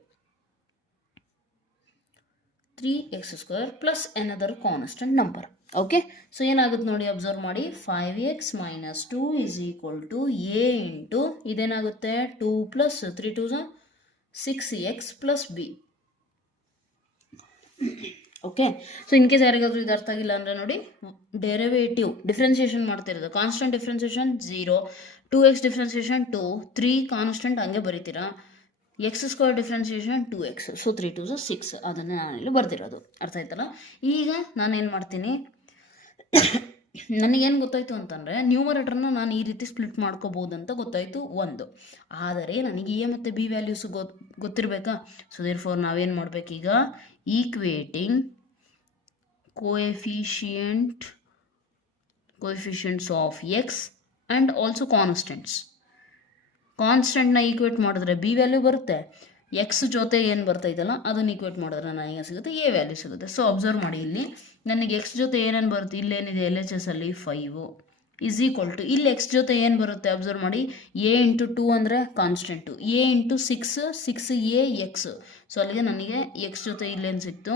3x² plus another constant number. Okay, so ಏನಾಗುತ್ತೆ ನೋಡಿ, ಅಬ್ಸರ್ವ್ ಮಾಡಿ. 5x - 2 = a ಇಂಟು ಇದೇನಾಗುತ್ತೆ 2 + 3 2 6x + b. Okay, so in case ಯಾರಿಗಾದ್ರೂ ಇದು ಅರ್ಥ ಆಗಿಲ್ಲ ಅಂದರೆ ನೋಡಿ, ಡೆರಿವೇಟಿವ್ ಡಿಫ್ರೆನ್ಸಿಯೇಷನ್ ಮಾಡ್ತಿರೋದು. Constant differentiation 0, 2x differentiation 2, 3 constant ಹಂಗೆ ಬರೀತೀರಾ. x² ಡಿಫ್ರೆನ್ಸಿಯೇಷನ್ 2x, ಸೊ 3 2 6, ಅದನ್ನು ನಾನಿಲ್ಲಿ ಬರ್ದಿರೋದು. ಅರ್ಥ ಆಯ್ತಲ್ಲ? ಈಗ ನಾನೇನು ಮಾಡ್ತೀನಿ, ನನಗೇನು ಗೊತ್ತಾಯಿತು ಅಂತಂದರೆ ನ್ಯೂಮರೇಟರ್ನ ನಾನು ಈ ರೀತಿ ಸ್ಪ್ಲಿಟ್ ಮಾಡ್ಕೋಬೋದು ಅಂತ ಗೊತ್ತಾಯಿತು ಒಂದು. ಆದರೆ ನನಗೆ ಎ ಮತ್ತು ಬಿ ವ್ಯಾಲ್ಯೂಸ್ ಗೊತ್ತಿರಬೇಕಾ? ಸೊ ದೇರ್ಫೋರ್ ನಾವೇನು ಮಾಡಬೇಕೀಗ, equating coefficients of x and also ಕಾನ್ಸ್ಟೆಂಟ್ನ ಈಕ್ವೇಟ್ ಮಾಡಿದ್ರೆ ಬಿ ವ್ಯಾಲ್ಯೂ ಬರುತ್ತೆ, ಎಕ್ಸ್ ಜೊತೆ ಏನು ಬರ್ತೈತಲ್ಲ ಅದನ್ನು ಈಕ್ವೇಟ್ ಮಾಡಿದ್ರೆ ನನಗೆ ಸಿಗುತ್ತೆ ಎ ವ್ಯಾಲ್ಯೂ ಸಿಗುತ್ತೆ. ಸೊ ಅಬ್ಸರ್ವ್ ಮಾಡಿ, ಇಲ್ಲಿ ನನಗೆ ಎಕ್ಸ್ ಜೊತೆ ಏನೇನು ಬರುತ್ತೆ, ಇಲ್ಲೇನಿದೆ LHS ಅಲ್ಲಿ 5 = ಇಲ್ಲಿ ಎಕ್ಸ್ ಜೊತೆ ಏನು ಬರುತ್ತೆ ಅಬ್ಸರ್ವ್ ಮಾಡಿ, a × 2 ಅಂದರೆ constant, a × 6 6a x. So ಅಲ್ಲಿಗೆ ನನಗೆ ಎಕ್ಸ್ ಜೊತೆ ಇಲ್ಲೇನು ಸಿಕ್ತು,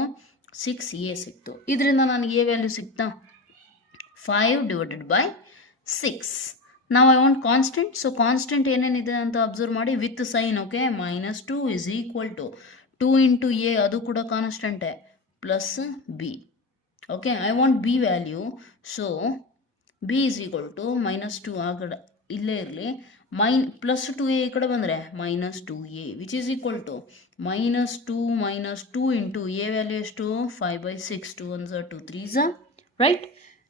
6a ಸಿಕ್ತು. ಇದರಿಂದ ನನಗೆ ಎ ವ್ಯಾಲ್ಯೂ ಸಿಕ್ತಾ, 5/6. ನಾವು I want constant. So constant ಏನೇನಿದೆ ಅಂತ ಅಬ್ಸರ್ವ್ ಮಾಡಿ, ವಿತ್ ಸೈನ್. ಓಕೆ, -2 = 2 × a, ಅದು ಕೂಡ ಕಾನ್ಸ್ಟೆಂಟೇ, plus b. Okay, I want b value. So b = -2 ಆ ಕಡೆ ಇಲ್ಲೇ ಇರಲಿ, +2a ಈ ಕಡೆ ಬಂದರೆ -2a, which is equal to -2 - 2 into a value ಎಷ್ಟು, 5/6. 2 1s are 2 3s are, right?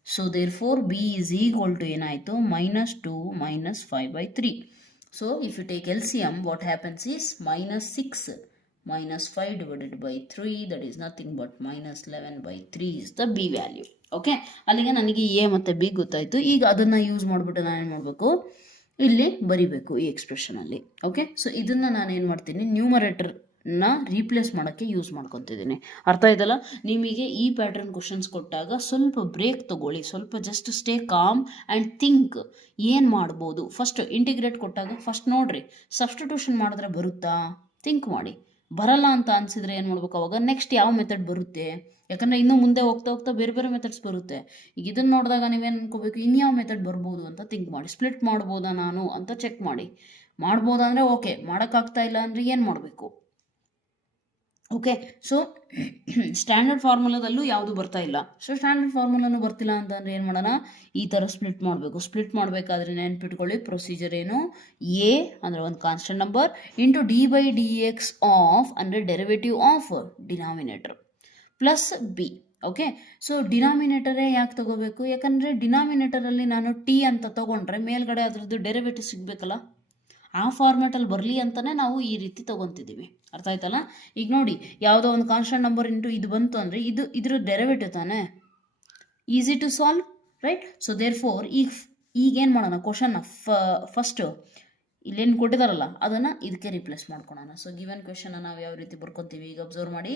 So therefore b = ಏನಾಯಿತು, -2 - 5/3. So if you take LCM, what happens is -6 - 5/3, that is nothing but -11/3 is the b value. Okay, ಅಲ್ಲಿಗೆ ನನಗೆ a ಮತ್ತು B ಗೊತ್ತಾಯಿತು. ಈಗ ಅದನ್ನು use ಮಾಡಿಬಿಟ್ಟು ನಾನೇನು ಮಾಡಬೇಕು, ಇಲ್ಲಿ ಬರಿಬೇಕು ಈ ಎಕ್ಸ್ಪ್ರೆಷನಲ್ಲಿ. ಓಕೆ, ಸೊ ಇದನ್ನು ನಾನೇನು ಮಾಡ್ತೀನಿ, ನ್ಯೂಮರೇಟರ್ನ ರೀಪ್ಲೇಸ್ ಮಾಡೋಕ್ಕೆ ಯೂಸ್ ಮಾಡ್ಕೊತಿದ್ದೀನಿ. ಅರ್ಥ ಆಯ್ತಲ್ಲ? ನಿಮಗೆ ಈ ಪ್ಯಾಟರ್ನ್ ಕ್ವಶನ್ಸ್ ಕೊಟ್ಟಾಗ ಸ್ವಲ್ಪ ಬ್ರೇಕ್ ತೊಗೊಳ್ಳಿ, ಸ್ವಲ್ಪ just stay calm and think ಏನು ಮಾಡ್ಬೋದು. ಫಸ್ಟ್ ಇಂಟಿಗ್ರೇಟ್ ಕೊಟ್ಟಾಗ ಫಸ್ಟ್ ನೋಡಿರಿ, ಸಬ್ಸ್ಟಿಟ್ಯೂಷನ್ ಮಾಡಿದ್ರೆ ಬರುತ್ತಾ, ಥಿಂಕ್ ಮಾಡಿ. ಬರಲ್ಲ ಅಂತ ಅನಿಸಿದ್ರೆ ಏನು ಮಾಡ್ಬೇಕು, ಅವಾಗ ನೆಕ್ಸ್ಟ್ ಯಾವ ಮೆಥಡ್ ಬರುತ್ತೆ, ಯಾಕಂದರೆ ಇನ್ನೂ ಮುಂದೆ ಹೋಗ್ತಾ ಹೋಗ್ತಾ ಬೇರೆ ಬೇರೆ ಮೆಥಡ್ಸ್ ಬರುತ್ತೆ. ಈಗ ಇದನ್ನು ನೋಡಿದಾಗ ನೀವೇನು ಅನ್ಕೋಬೇಕು, ಇನ್ಯಾವ ಮೆಥಡ್ ಬರ್ಬೋದು ಅಂತ ಥಿಂಕ್ ಮಾಡಿ. ಸ್ಪ್ಲಿಟ್ ಮಾಡ್ಬೋದಾ ನಾನು ಅಂತ ಚೆಕ್ ಮಾಡಿ. ಮಾಡ್ಬೋದಾ ಅಂದರೆ ಓಕೆ, ಮಾಡೋಕ್ಕಾಗ್ತಾ ಇಲ್ಲ ಅಂದರೆ ಏನು ಮಾಡಬೇಕು. ಓಕೆ, ಸೊ ಸ್ಟ್ಯಾಂಡರ್ಡ್ ಫಾರ್ಮುಲಾದಲ್ಲೂ ಯಾವುದು ಬರ್ತಾ ಇಲ್ಲ. ಸೊ ಸ್ಟ್ಯಾಂಡರ್ಡ್ ಫಾರ್ಮುಲಾನು ಬರ್ತಿಲ್ಲ ಅಂತಂದರೆ ಏನು ಮಾಡೋಣ, ಈ ಥರ ಸ್ಪ್ಲಿಟ್ ಮಾಡಬೇಕು. ಸ್ಪ್ಲಿಟ್ ಮಾಡಬೇಕಾದ್ರೆ ನೆನ್ಪಿಟ್ಕೊಳ್ಳಿ, ಪ್ರೊಸೀಜರ್ ಏನು, ಎ ಅಂದರೆ ಒಂದು constant number into d/dx of ಅಂದರೆ derivative of denominator plus b. Okay, so ಡಿನಾಮಿನೇಟರೇ ಯಾಕೆ ತಗೋಬೇಕು, ಯಾಕಂದರೆ ಡಿನಾಮಿನೇಟರಲ್ಲಿ ನಾನು ಟಿ ಅಂತ ತೊಗೊಂಡ್ರೆ ಮೇಲ್ಗಡೆ ಅದರದ್ದು ಡೆರಿವೇಟಿವ್ ಸಿಗಬೇಕಲ್ಲ, ಆ ಫಾರ್ಮ್ಯಾಟಲ್ಲಿ ಬರಲಿ ಅಂತಲೇ ನಾವು ಈ ರೀತಿ ತೊಗೊತಿದ್ದೀವಿ. ಅರ್ಥ ಆಯ್ತಲ್ಲ? ಈಗ ನೋಡಿ, ಯಾವುದೋ ಒಂದು ಕಾನ್ಸ್ಟೆಂಟ್ ನಂಬರ್ ಇಂಟು ಇದು ಬಂತು ಅಂದರೆ ಇದ್ರ ಡೆರಿವೇಟಿವ್ ತಾನೇ, easy to solve, right? So therefore ಈಗೇನು ಮಾಡೋಣ, ಕ್ವಶನ್ನ ಫಸ್ಟು ಇಲ್ಲೇನು ಕೊಟ್ಟಿದಾರಲ್ಲ ಅದನ್ನು ಇದಕ್ಕೆ ರಿಪ್ಲೇಸ್ ಮಾಡ್ಕೊಳೋಣ. ಸೊ ಗಿವನ್ ಕ್ವೆಶನ್ನ ನಾವು ಯಾವ ರೀತಿ ಬರ್ಕೊತೀವಿ, ಈಗ ಅಬ್ಸರ್ವ್ ಮಾಡಿ.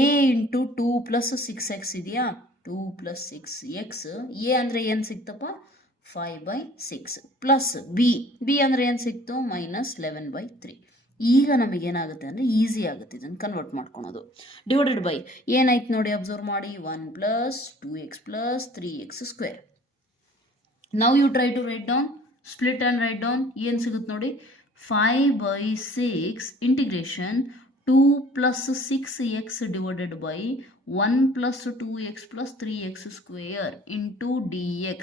a × 2 + 6x ಇದೆಯಾ, 2 + 6x. a ಅಂದರೆ ಏನು ಸಿಕ್ತಪ್ಪ, 5/6 ಪ್ಲಸ್ ಬಿ ಅಂದರೆ ಏನು ಸಿಕ್ತು, -11/3. ಈಗ ನಮಗೇನಾಗುತ್ತೆ ಅಂದರೆ ಈಸಿ ಆಗುತ್ತೆ ಇದನ್ನು ಕನ್ವರ್ಟ್ ಮಾಡ್ಕೊಳೋದು. ಡಿವೈಡೆಡ್ ಬೈ ಏನಾಯ್ತು ನೋಡಿ, ಅಬ್ಸರ್ವ್ ಮಾಡಿ, 1 + 2x + 3x². Now you try to write down, split and write down. ಏನು ಸಿಗುತ್ತೆ ನೋಡಿ, 5/6 integration 2 + 6x divided by 1 + 2x + 3x² into dx.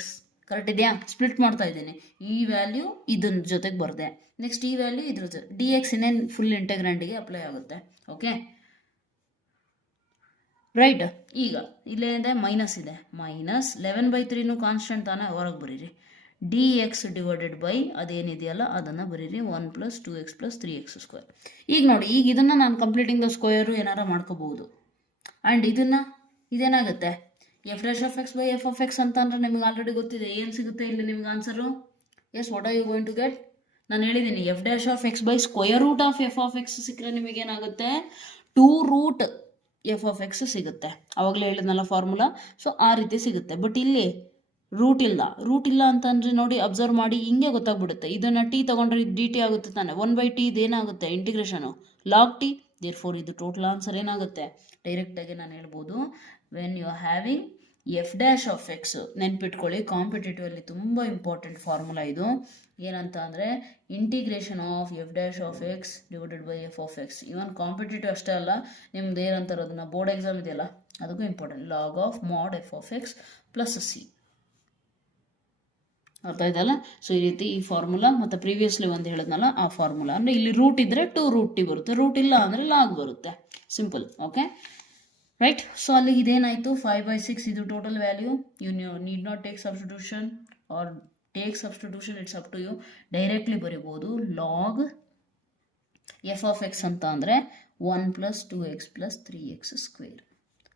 Correct ಇದೆಯಾ? ಸ್ಪ್ಲಿಟ್ ಮಾಡ್ತಾ ಇದ್ದೀನಿ. ಈ ವ್ಯಾಲ್ಯೂ ಇದನ್ನ ಜೊತೆಗೆ ಬರದೆ, ನೆಕ್ಸ್ಟ್ ಈ ವ್ಯಾಲ್ಯೂ ಇದ್ರ ಜೊತೆ, dx ಇನ್ನೇನು ಫುಲ್ ಇಂಟೆಗ್ರಾಂಡಿಗೆ ಅಪ್ಲೈ ಆಗುತ್ತೆ. Okay, right? ಈಗ ಇಲ್ಲೇನಿದೆ, ಮೈನಸ್ ಇದೆ, -11/3 ಕಾನ್ಸ್ಟೆಂಟ್ ತಾನೇ, ಹೊರಗೆ ಬರೀರಿ. dx ಡಿವೈಡೆಡ್ ಬೈ ಅದೇನಿದೆಯಲ್ಲ ಅದನ್ನು ಬರೀರಿ, 1 + 2x + 3x². ಈಗ ನೋಡಿ, ಈಗ ಇದನ್ನು ನಾನು ಕಂಪ್ಲೀಟಿಂಗ್ ದ ಸ್ಕ್ವೇರು ಏನಾರ ಮಾಡ್ಕೋಬಹುದು. ಆ್ಯಂಡ್ ಇದೇನಾಗುತ್ತೆ, f'(x/f(x) ಅಂತ ಅಂದರೆ ನಿಮಗೆ ಆಲ್ರೆಡಿ ಗೊತ್ತಿದೆ ಏನು ಸಿಗುತ್ತೆ ಇಲ್ಲಿ ನಿಮ್ಗೆ answer. Yes, what are you going to get? ನಾನು ಹೇಳಿದ್ದೀನಿ f'(x/f(x) ಸಿಕ್ಕರೆ ನಿಮಗೇನಾಗುತ್ತೆ, 2√f(x) ಸಿಗುತ್ತೆ. ಆವಾಗಲೇ ಹೇಳಿದ್ನಲ್ಲ ಫಾರ್ಮುಲಾ. ಸೊ ಆ ರೀತಿ ಸಿಗುತ್ತೆ. ಬಟ್ ಇಲ್ಲಿ ರೂಟ್ ಇಲ್ಲ ಅಂತಂದರೆ ನೋಡಿ, ಅಬ್ಸರ್ವ್ ಮಾಡಿ, ಹಿಂಗೆ ಗೊತ್ತಾಗ್ಬಿಡುತ್ತೆ. ಇದನ್ನು ಟಿ ತೊಗೊಂಡ್ರೆ dt ಆಗುತ್ತೆ ತಾನೆ, 1/t ಇದೇನಾಗುತ್ತೆ ಇಂಟಿಗ್ರೇಷನು, log t. ದೇರ್ಫೋರ್ ಇದು ಟೋಟಲ್ ಆನ್ಸರ್ ಏನಾಗುತ್ತೆ, ಡೈರೆಕ್ಟಾಗಿ ನಾನು ಹೇಳ್ಬೋದು when you are having f dash of x. ನೆನ್ಪಿಟ್ಕೊಳ್ಳಿ, ಕಾಂಪಿಟೇಟಿವ್ ಅಲ್ಲಿ ತುಂಬ ಇಂಪಾರ್ಟೆಂಟ್ ಫಾರ್ಮುಲಾ ಇದು. ಏನಂತ ಅಂದರೆ integration of f dash of x divided by f of x. Even competitive ಅಷ್ಟೇ ಅಲ್ಲ, ನಿಮ್ದು ಏನಂತಾರೆ ಅದನ್ನು ಬೋರ್ಡ್ ಎಕ್ಸಾಮ್ ಇದೆಯಲ್ಲ ಅದಕ್ಕೂ important. Log of mod f of x plus C. ಅರ್ಥ ಆಯ್ತಲ್ಲ? ಸೊ ಈ ರೀತಿ ಈ ಫಾರ್ಮುಲಾ ಮತ್ತು ಪ್ರೀವಿಯಸ್ಲಿ ಒಂದು ಹೇಳಿದ್ನಲ್ಲ ಆ ಫಾರ್ಮುಲಾ, ಅಂದರೆ ಇಲ್ಲಿ ರೂಟ್ ಇದ್ದರೆ 2√t ಬರುತ್ತೆ, ರೂಟ್ ಇಲ್ಲ ಅಂದರೆ ಲಾಗ್ ಬರುತ್ತೆ. ಸಿಂಪಲ್. Okay right. ಸೊ ಅಲ್ಲಿ ಇದೇನಾಯಿತು, 5/6 ಇದು total value. You need not take substitution or take substitution, it's up to you. Directly ಬರಿಬೋದು ಲಾಗ್ ಎಫ್ ಆಫ್ ಎಕ್ಸ್ ಅಂತ ಅಂದರೆ 1 + 2x + 3x²,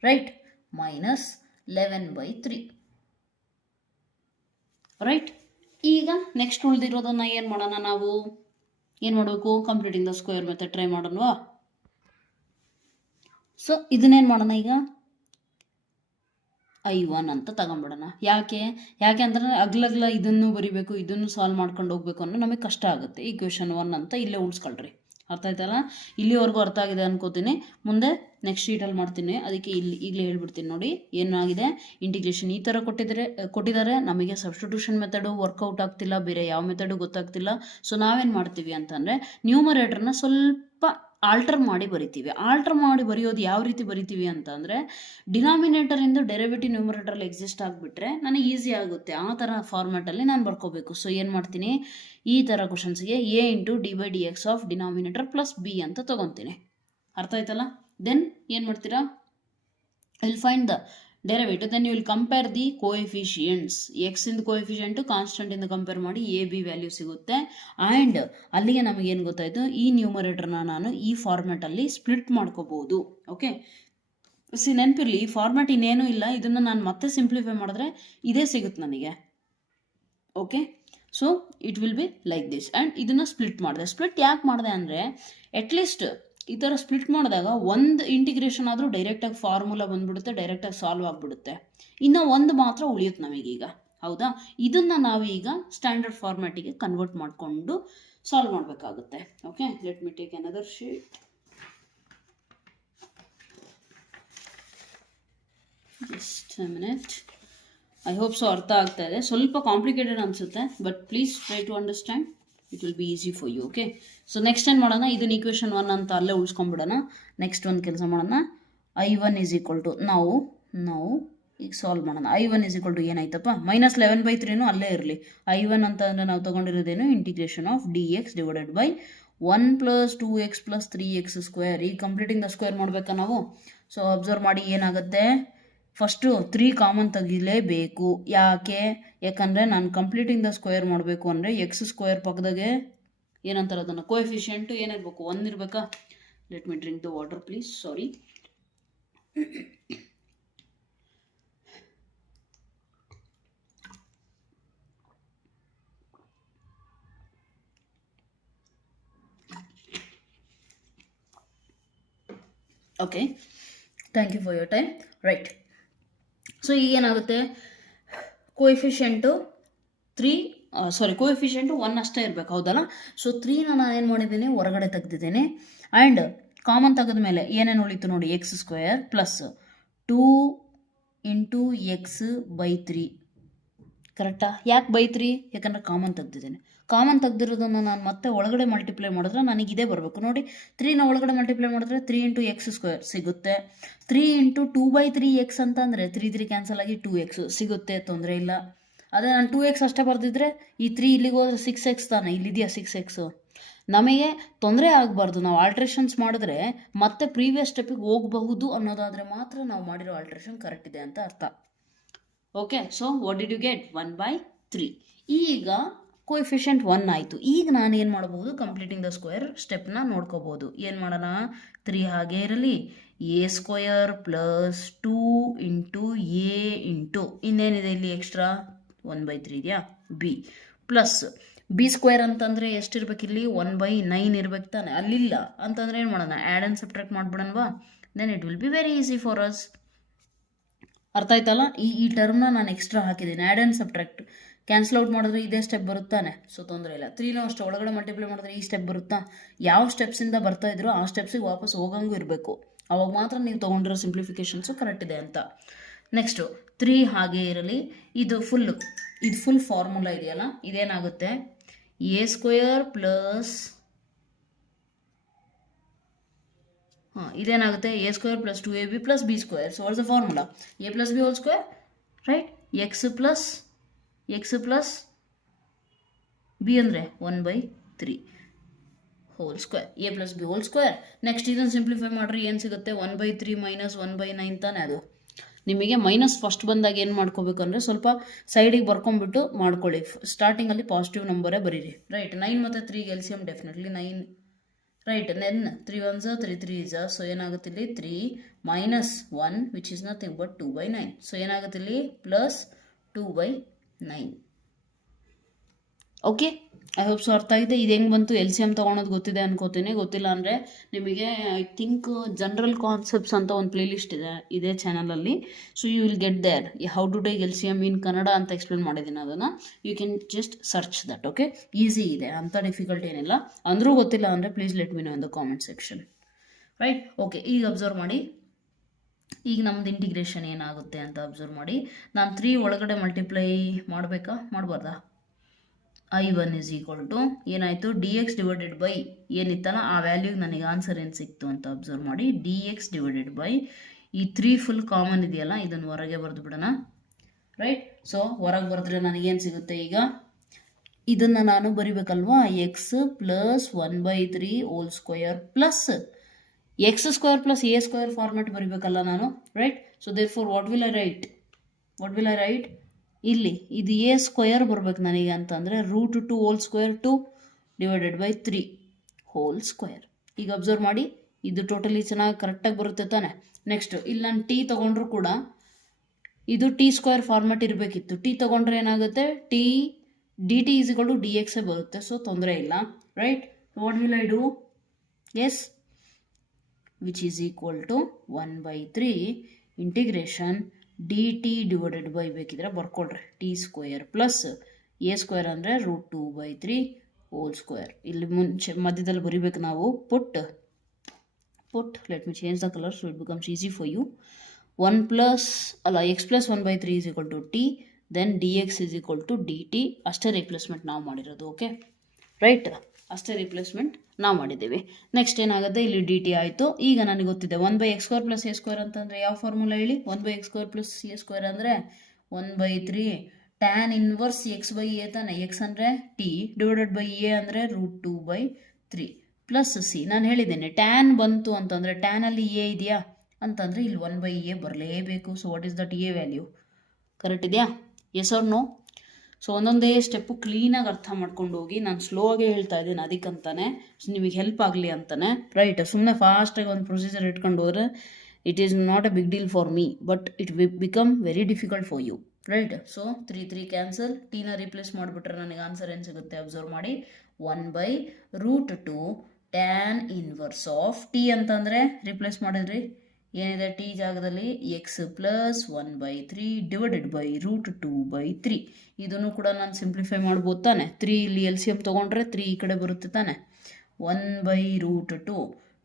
right, minus 11/3, right. ಈಗ ನೆಕ್ಸ್ಟ್ ಉಳಿದಿರೋದನ್ನು ಏನು ಮಾಡೋಣ, ನಾವು ಏನು ಮಾಡಬೇಕು, completing the square method try ಮಾಡೋಣವಾ. ಸೊ ಇದನ್ನೇನು ಮಾಡೋಣ, ಈಗ I1 ಅಂತ ತಗೊಂಬಿಡೋಣ. ಯಾಕೆ ಅಂದರೆ ಅಗ್ಲಗ್ಲ ಇದನ್ನು ಬರಿಬೇಕು, ಇದನ್ನು ಸಾಲ್ವ್ ಮಾಡ್ಕೊಂಡು ಹೋಗ್ಬೇಕು ಅನ್ನೋ ನಮಗೆ ಕಷ್ಟ ಆಗುತ್ತೆ. ಈಕ್ವೇಷನ್ 1 ಅಂತ ಇಲ್ಲೇ ಉಳಿಸ್ಕೊಳ್ರಿ. ಅರ್ಥ ಆಯ್ತಲ್ಲ? ಇಲ್ಲಿವರೆಗೂ ಅರ್ಥ ಆಗಿದೆ ಅನ್ಕೋತೀನಿ. ಮುಂದೆ ನೆಕ್ಸ್ಟ್ ಶೀಟಲ್ಲಿ ಮಾಡ್ತೀನಿ, ಅದಕ್ಕೆ ಈಗಲೇ ಹೇಳ್ಬಿಡ್ತೀನಿ ನೋಡಿ. ಏನಾಗಿದೆ, ಇಂಟಿಗ್ರೇಷನ್ ಈ ಥರ ಕೊಟ್ಟಿದ್ದಾರೆ, ನಮಗೆ ಸಬ್ಸ್ಟಿಟ್ಯೂಷನ್ ಮೆಥಡು ವರ್ಕೌಟ್ ಆಗ್ತಿಲ್ಲ, ಬೇರೆ ಯಾವ ಮೆಥಡು ಗೊತ್ತಾಗ್ತಿಲ್ಲ. ಸೊ ನಾವೇನು ಮಾಡ್ತೀವಿ ಅಂತಂದರೆ ನ್ಯೂಮರೇಟರ್ನ ಸ್ವಲ್ಪ ಆಲ್ಟರ್ ಮಾಡಿ ಬರಿತೀವಿ. ಆಲ್ಟರ್ ಮಾಡಿ ಬರೆಯೋದು ಯಾವ ರೀತಿ ಬರಿತೀವಿ ಅಂತಂದರೆ, ಡಿನಾಮಿನೇಟರಿಂದ ಡೆರಿವೇಟಿವ್ ನ್ಯೂಮರೇಟರಲ್ಲಿ ಎಕ್ಸಿಸ್ಟ್ ಆಗಿಬಿಟ್ರೆ ನನಗೆ ಈಸಿ ಆಗುತ್ತೆ. ಆ ಥರ ಫಾರ್ಮ್ಯಾಟಲ್ಲಿ ನಾನು ಬರ್ಕೋಬೇಕು. ಸೊ ಏನು ಮಾಡ್ತೀನಿ, ಈ ಥರ ಕ್ವಶನ್ಸ್ಗೆ a × d/dx of denominator plus b ಅಂತ ತೊಗೊತೀನಿ. ಅರ್ಥ ಆಯ್ತಲ್ಲ? ದೆನ್ ಏನು ಮಾಡ್ತೀರಾ, will find the derivative, then you will compare the coefficients. X ಇಂದ ಕೋಎಫಿಷಿಯೆಂಟು ಕಾನ್ಸ್ಟೆಂಟ್ ಇಂದ ಕಂಪೇರ್ ಮಾಡಿ a b ವ್ಯಾಲ್ಯೂ ಸಿಗುತ್ತೆ. ಆ್ಯಂಡ್ ಅಲ್ಲಿಗೆ ನಮಗೇನು ಗೊತ್ತಾಯಿತು, ಈ ನ್ಯೂಮರೇಟರ್ನ ನಾನು ಈ ಫಾರ್ಮ್ಯಾಟಲ್ಲಿ ಸ್ಪ್ಲಿಟ್ ಮಾಡ್ಕೋಬೋದು. ಓಕೆ, ನೆನಪಿರಲಿ, ಈ ಫಾರ್ಮ್ಯಾಟ್ ಇನ್ನೇನೂ ಇಲ್ಲ, ಇದನ್ನು ನಾನು ಮತ್ತೆ ಸಿಂಪ್ಲಿಫೈ ಮಾಡಿದ್ರೆ ಇದೇ ಸಿಗುತ್ತೆ ನನಗೆ. Okay, so it will be like this. And ಇದನ್ನು ಸ್ಪ್ಲಿಟ್ ಮಾಡಿದೆ. ಸ್ಪ್ಲಿಟ್ ಯಾಕೆ ಮಾಡಿದೆ ಅಂದರೆ, ಅಟ್ಲೀಸ್ಟ್ ಈ ಥರ ಸ್ಪ್ಲಿಟ್ ಮಾಡಿದಾಗ ಒಂದು ಇಂಟಿಗ್ರೇಷನ್ ಆದರೂ ಡೈರೆಕ್ಟಾಗಿ ಫಾರ್ಮುಲಾ ಬಂದ್ಬಿಡುತ್ತೆ, ಡೈರೆಕ್ಟಾಗಿ ಸಾಲ್ವ್ ಆಗಿಬಿಡುತ್ತೆ. ಇನ್ನು ಒಂದು ಮಾತ್ರ ಉಳಿಯುತ್ತೆ ನಮಗೀಗ. ಹೌದಾ? ಇದನ್ನು ನಾವೀಗ ಸ್ಟ್ಯಾಂಡರ್ಡ್ ಫಾರ್ಮ್ಯಾಟಿಗೆ ಕನ್ವರ್ಟ್ ಮಾಡಿಕೊಂಡು ಸಾಲ್ವ್ ಮಾಡಬೇಕಾಗುತ್ತೆ. Okay, let me take another sheet. Just a minute. I hope so ಅರ್ಥ ಆಗ್ತಾ ಇದೆ. ಸ್ವಲ್ಪ ಕಾಂಪ್ಲಿಕೇಟೆಡ್ ಅನಿಸುತ್ತೆ, but please try to understand, it will be easy for you. Okay, so next ಏನು ಮಾಡೋಣ, ಇದನ್ನು ಈಕ್ವೇಷನ್ 1 ಅಂತ ಅಲ್ಲೇ ಉಳಿಸ್ಕೊಂಡ್ಬಿಡೋಣ. ನೆಕ್ಸ್ಟ್ ಒಂದು ಕೆಲಸ ಮಾಡೋಣ, I1 = ನಾವು ಈಗ ಸಾಲ್ವ್ ಮಾಡೋಣ. I1 = ಏನಾಯ್ತಪ್ಪ, -11/3 ಅಲ್ಲೇ ಇರಲಿ. I1 ಅಂತ ಅಂದರೆ ನಾವು ತೊಗೊಂಡಿರೋದೇನು, integration of dx divided by 1 + 2x + 3x². ಈಗ ಕಂಪ್ಲೀಟಿಂಗ್ ದ ಸ್ಕ್ವೇರ್ ಮಾಡಬೇಕಾ ನಾವು. ಸೊ ಅಬ್ಸರ್ವ್ ಮಾಡಿ ಏನಾಗುತ್ತೆ, ಫಸ್ಟು 3 ಕಾಮನ್ ತೆಗಿಲೇಬೇಕು. ಯಾಕಂದರೆ ನಾನು ಕಂಪ್ಲೀಟಿಂಗ್ ದ ಸ್ಕ್ವೇರ್ ಮಾಡಬೇಕು ಅಂದರೆ x² ಪಕ್ಕದಾಗೆ ಏನಂತಾರೆ ಅದನ್ನು, ಕೋಎಫಿಷಿಯೆಂಟು ಏನಿರಬೇಕು, 1 ಇರಬೇಕಾ. Let me drink the water please, sorry. Okay, thank you for your time. Right, so ಈಗೇನಾಗುತ್ತೆ, ಕೋಎಫಿಷಿಯೆಂಟು 1 ಅಷ್ಟೇ ಇರಬೇಕು. ಹೌದಲ್ಲ? ಸೊ 3ನ ನಾನು ಏನು ಮಾಡಿದ್ದೀನಿ, ಹೊರಗಡೆ ತೆಗೆದಿದ್ದೀನಿ. ಆ್ಯಂಡ್ ಕಾಮನ್ ತೆಗೆದ ಏನೇನು ಉಳಿತು ನೋಡಿ, x² ಪ್ಲಸ್ 2 × x/3. ಕರೆಕ್ಟಾ? ಯಾಕೆ ಬೈ 3? ಯಾಕಂದರೆ ಕಾಮನ್ ತೆಗೆದಿದ್ದೀನಿ. ಕಾಮನ್ ತೆಗೆದಿರೋದನ್ನು ನಾನು ಮತ್ತೆ ಒಳಗಡೆ ಮಲ್ಟಿಪ್ಲೈ ಮಾಡಿದ್ರೆ ನನಗೆ ಇದೇ ಬರಬೇಕು ನೋಡಿ. 3ನ ಒಳಗಡೆ ಮಲ್ಟಿಪ್ಲೈ ಮಾಡಿದ್ರೆ 3 × x² ಸಿಗುತ್ತೆ. 3 × 2/3x ಅಂತಂದರೆ 3 ಕ್ಯಾನ್ಸಲ್ ಆಗಿ 2x ಸಿಗುತ್ತೆ, ತೊಂದರೆ ಇಲ್ಲ. ಅದೇ ನಾನು 2x ಅಷ್ಟೇ ಬರೆದಿದ್ರೆ ಈ 3 ಇಲ್ಲಿಗೆ ಹೋದರೆ 6x ತಾನೆ, ಇಲ್ಲಿದೆಯಾ 6x. ನಮಗೆ ತೊಂದರೆ ಆಗಬಾರ್ದು. ನಾವು ಆಲ್ಟ್ರೇಷನ್ಸ್ ಮಾಡಿದ್ರೆ ಮತ್ತೆ ಪ್ರೀವಿಯಸ್ ಸ್ಟೆಪ್ಪಿಗೆ ಹೋಗಬಹುದು ಅನ್ನೋದಾದರೆ ಮಾತ್ರ ನಾವು ಮಾಡಿರೋ ಆಲ್ಟ್ರೇಷನ್ ಕರೆಕ್ಟ್ ಇದೆ ಅಂತ ಅರ್ಥ. Okay, so what did you get, 1/3. ಈಗ ಕೋಎಫಿಷಿಯೆಂಟ್ 1 ಆಯಿತು. ಈಗ ನಾನು ಏನು ಮಾಡ್ಬೋದು, ಕಂಪ್ಲೀಟಿಂಗ್ ದ ಸ್ಕ್ವೇರ್ ಸ್ಟೆಪ್ನ ನೋಡ್ಕೋಬೋದು. ಏನು ಮಾಡೋಣ, 3 ಹಾಗೆ ಇರಲಿ, a² ಪ್ಲಸ್ 2 × a ಇನ್ನೇನಿದೆ ಇಲ್ಲಿ ಎಕ್ಸ್ಟ್ರಾ 1/3 ಇದೆಯಾ, b ಪ್ಲಸ್ b² ಅಂತಂದರೆ ಎಷ್ಟಿರ್ಬೇಕು ಇಲ್ಲಿ, 1/9 ಇರ್ಬೇಕು ತಾನೆ. ಅಲ್ಲಿಲ್ಲ ಅಂತಂದರೆ ಏನು ಮಾಡೋಣ, ಆ್ಯಡ್ ಆ್ಯಂಡ್ ಸಬ್ಟ್ರಾಕ್ಟ್ ಮಾಡಿಬಿಡೋಣವಾ. Then it will be very easy for us. ಅರ್ಥ ಆಯ್ತಲ್ಲ? ಈ ಟರ್ಮ್ನ ನಾನು ಎಕ್ಸ್ಟ್ರಾ ಹಾಕಿದ್ದೀನಿ, add and subtract. Cancel out ಮಾಡಿದ್ರೆ ಇದೇ ಸ್ಟೆಪ್ ಬರುತ್ತಾನೆ, ಸೊ ತೊಂದರೆ ಇಲ್ಲ. 3 ಅಷ್ಟೇ ಒಳಗಡೆ ಮಲ್ಟಿಪ್ಲೈ ಮಾಡಿದ್ರೆ ಈ ಸ್ಟೆಪ್ ಬರುತ್ತಾ? ಯಾವ ಸ್ಟೆಪ್ಸಿಂದ ಬರ್ತಾ ಇದ್ರು ಆ ಸ್ಟೆಪ್ಸಿಗೆ ವಾಪಸ್ ಹೋಗಂಗೂ ಇರಬೇಕು, ಅವಾಗ ಮಾತ್ರ ನೀವು ತೊಗೊಂಡಿರೋ ಸಿಂಪ್ಲಿಫಿಕೇಶನ್ಸು ಕರೆಕ್ಟ್ ಇದೆ ಅಂತ. ನೆಕ್ಸ್ಟು 3 ಹಾಗೆ ಇರಲಿ. ಇದು ಫುಲ್ ಫಾರ್ಮುಲಾ ಇದೆಯಲ್ಲ, ಇದೇನಾಗುತ್ತೆ ಎ ಸ್ಕ್ವೇರ್ ಪ್ಲಸ್ ಇದೇನಾಗುತ್ತೆ a square plus 2ab plus b square. So what's the formula? A plus b whole square, right? X plus b ಅಂದರೆ 1/3 whole square, a plus b whole square. Next ಇದನ್ನು simplify ಮಾಡಿರಿ, ಏನು ಸಿಗುತ್ತೆ? 1/3 minus 1/9 ತಾನೆ ಅದು. ನಿಮಗೆ minus first ಬಂದಾಗ ಏನು ಮಾಡ್ಕೋಬೇಕು ಅಂದರೆ ಸ್ವಲ್ಪ ಸೈಡಿಗೆ ಬರ್ಕೊಂಡ್ಬಿಟ್ಟು ಮಾಡ್ಕೊಳ್ಳಿ. ಸ್ಟಾರ್ಟಿಂಗಲ್ಲಿ ಪಾಸಿಟಿವ್ ನಂಬರೇ ಬರೀರಿ, ರೈಟ್? 9 ಮತ್ತು 3 L C M definitely 9, right? Then 3 1s 3 3s, so ಏನಾಗುತ್ತೆ ಇಲ್ಲಿ 3 minus 1 which is nothing but 2/9. So ಏನಾಗುತ್ತೆ ಇಲ್ಲಿ plus 2/9. Okay, I hope so ಅರ್ಥ ಆಗಿದೆ. ಇದು ಹೆಂಗೆ ಬಂತು? ಎಲ್ ಸಿ ಎಮ್ ತೊಗೊಳೋದು ಗೊತ್ತಿದೆ ಅನ್ಕೋತೀನಿ. ಗೊತ್ತಿಲ್ಲ ಅಂದರೆ ನಿಮಗೆ ಐ ಥಿಂಕ್ ಜನರಲ್ ಕಾನ್ಸೆಪ್ಟ್ಸ್ ಅಂತ ಒಂದು ಪ್ಲೇಲಿಸ್ಟ್ ಇದೆ ಇದೇ ಚಾನಲಲ್ಲಿ. So you will get there how to take L C M in Kannada ಅಂತ ಎಕ್ಸ್ಪ್ಲೇನ್ ಮಾಡಿದ್ದೀನಿ. ಅದನ್ನು you can just search that. Okay, easy ಇದೆ, ಅಂಥ ಡಿಫಿಕಲ್ಟ್ ಏನಿಲ್ಲ. ಅಂದರೂ ಗೊತ್ತಿಲ್ಲ ಅಂದರೆ please let me know in the comment section, right? Okay, ಈಗ ಅಬ್ಸರ್ವ್ ಮಾಡಿ. ಈಗ ನಮ್ದು ಇಂಟಿಗ್ರೇಷನ್ ಏನಾಗುತ್ತೆ ಅಂತ ಅಬ್ಸರ್ವ್ ಮಾಡಿ. ನಾನು 3 ಒಳಗಡೆ ಮಲ್ಟಿಪ್ಲೈ ಮಾಡಬೇಕಾ ಮಾಡಬಾರ್ದಾ? I1 ಇಸ್ ಈಕ್ವಲ್ ಟು ಏನಾಯಿತು? dx ಡಿವೈಡೆಡ್ ಬೈ ಏನಿತ್ತಲ್ಲ ಆ ವ್ಯಾಲ್ಯೂಗೆ ನನಗೆ ಆನ್ಸರ್ ಏನು ಸಿಕ್ತು ಅಂತ ಅಬ್ಸರ್ವ್ ಮಾಡಿ. dx ಡಿವೈಡೆಡ್ ಬೈ ಈ 3 ಫುಲ್ ಕಾಮನ್ ಇದೆಯಲ್ಲ, ಇದನ್ನು ಹೊರಗೆ ಬರೆದು ಬಿಡೋಣ, ರೈಟ್? ಸೊ ಹೊರಗೆ ಬರೆದ್ರೆ ನನಗೇನು ಸಿಗುತ್ತೆ? ಈಗ ಇದನ್ನು ನಾನು ಬರಿಬೇಕಲ್ವಾ, x plus 1/3 whole square plus x square plus a square format ಬರಿಬೇಕಲ್ಲ ನಾನು, right? So therefore what will I write? ಇಲ್ಲಿ ಇದು ಎ ಸ್ಕ್ವಯರ್ ಬರ್ಬೇಕು ನನಗೆ ಅಂತಂದರೆ √2 whole square 2 divided by 3 whole square. ಈಗ ಅಬ್ಸರ್ವ್ ಮಾಡಿ, ಇದು ಟೋಟಲಿ ಚೆನ್ನಾಗಿ ಕರೆಕ್ಟಾಗಿ ಬರುತ್ತೆ ತಾನೆ. ನೆಕ್ಸ್ಟ್ ಇಲ್ಲಿ ನಾನು ಟಿ ತೊಗೊಂಡ್ರು ಕೂಡ ಇದು ಟಿ ಸ್ಕ್ವೇರ್ ಫಾರ್ಮೆಟ್ ಇರಬೇಕಿತ್ತು. ಟಿ ತೊಗೊಂಡ್ರೆ ಏನಾಗುತ್ತೆ? D t is equal to d ಎಕ್ಸೇ ಬರುತ್ತೆ, ಸೊ ತೊಂದರೆ ಇಲ್ಲ, right? What will I do? Yes, which is equal to 1/3 integration d t divided by ಬೇಕಿದ್ರೆ ಬರ್ಕೊಳ್ರಿ t square plus a square ಅಂದರೆ √2/3 ಹೋಲ್ ಸ್ಕ್ವೇರ್. ಇಲ್ಲಿ ಮುಂಚೆ ಮಧ್ಯದಲ್ಲಿ ಬರಿಬೇಕು ನಾವು put let me change the colour so it becomes easy for you. X plus 1/3 is equal to t, then d x is equal to d t. ಅಷ್ಟೇ replacement ನಾವು ಮಾಡಿರೋದು, okay, right? ಅಷ್ಟೇ replacement ನಾವು ಮಾಡಿದ್ದೀವಿ. ನೆಕ್ಸ್ಟ್ ಏನಾಗುತ್ತೆ? ಇಲ್ಲಿ D T ಆಯಿತು. ಈಗ ನನಗೆ ಗೊತ್ತಿದೆ 1/x² ಪ್ಲಸ್ ಎ ಸ್ಕ್ವೇರ್ ಅಂತಂದರೆ ಯಾವ ಫಾರ್ಮುಲಾ ಹೇಳಿ? 1/x² ಪ್ಲಸ್ ಎ ಸ್ಕ್ವೇರ್ ಅಂದರೆ 1/3 tan inverse x by A ತಾನೆ. ಎಕ್ಸ್ ಅಂದರೆ ಟಿ ಡಿವೈಡೆಡ್ ಬೈ ಎ ಅಂದರೆ √2/3 ಪ್ಲಸ್ ಸಿ. ನಾನು ಹೇಳಿದ್ದೇನೆ ಟ್ಯಾನ್ ಬಂತು ಅಂತಂದರೆ ಟ್ಯಾನಲ್ಲಿ ಎ ಇದೆಯಾ ಅಂತಂದರೆ ಇಲ್ಲಿ 1/a ಬರಲೇಬೇಕು. So what is that a value? Correct ಇದೆಯಾ? Yes or no? ಸೊ ಒಂದೊಂದೇ ಸ್ಟೆಪ್ಪು ಕ್ಲೀನಾಗಿ ಅರ್ಥ ಮಾಡ್ಕೊಂಡು ಹೋಗಿ. ನಾನು ಸ್ಲೋ ಆಗೇ ಹೇಳ್ತಾ ಇದ್ದೀನಿ ಅದಕ್ಕಂತಾನೆ, ಸೊ ನಿಮಗೆ ಹೆಲ್ಪ್ ಆಗಲಿ ಅಂತಾನೆ, ರೈಟ್? ಸುಮ್ಮನೆ ಫಾಸ್ಟಾಗಿ ಒಂದು ಪ್ರೊಸೀಜರ್ ಇಟ್ಕೊಂಡು ಹೋದರೆ it is not a big deal for me, but it become very difficult for you, right? So 3 cancel, ಟಿನ ರಿಪ್ಲೇಸ್ ಮಾಡಿಬಿಟ್ರೆ ನನಗೆ ಆನ್ಸರ್ ಏನು ಸಿಗುತ್ತೆ? ಅಬ್ಸರ್ವ್ ಮಾಡಿ, 1/√2 ಟ್ಯಾನ್ ಇನ್ವರ್ಸ್ ಆಫ್ ಟಿ ಅಂತಂದರೆ ರಿಪ್ಲೇಸ್ ಮಾಡಿದ್ರಿ ಏನಿದೆ ಟಿ ಜಾಗದಲ್ಲಿ ಎಕ್ಸ್ ಪ್ಲಸ್ 1/3 ಡಿವೈಡೆಡ್ ಬೈ √2/3. ಇದನ್ನು ಕೂಡ ನಾನು ಸಿಂಪ್ಲಿಫೈ ಮಾಡ್ಬೋದು ತಾನೆ. 3 ಇಲ್ಲಿ ಎಲ್ ಸಿ ಎಮ್ ತೊಗೊಂಡ್ರೆ 3 ಈ ಕಡೆ ಬರುತ್ತೆ ತಾನೆ. 1/√2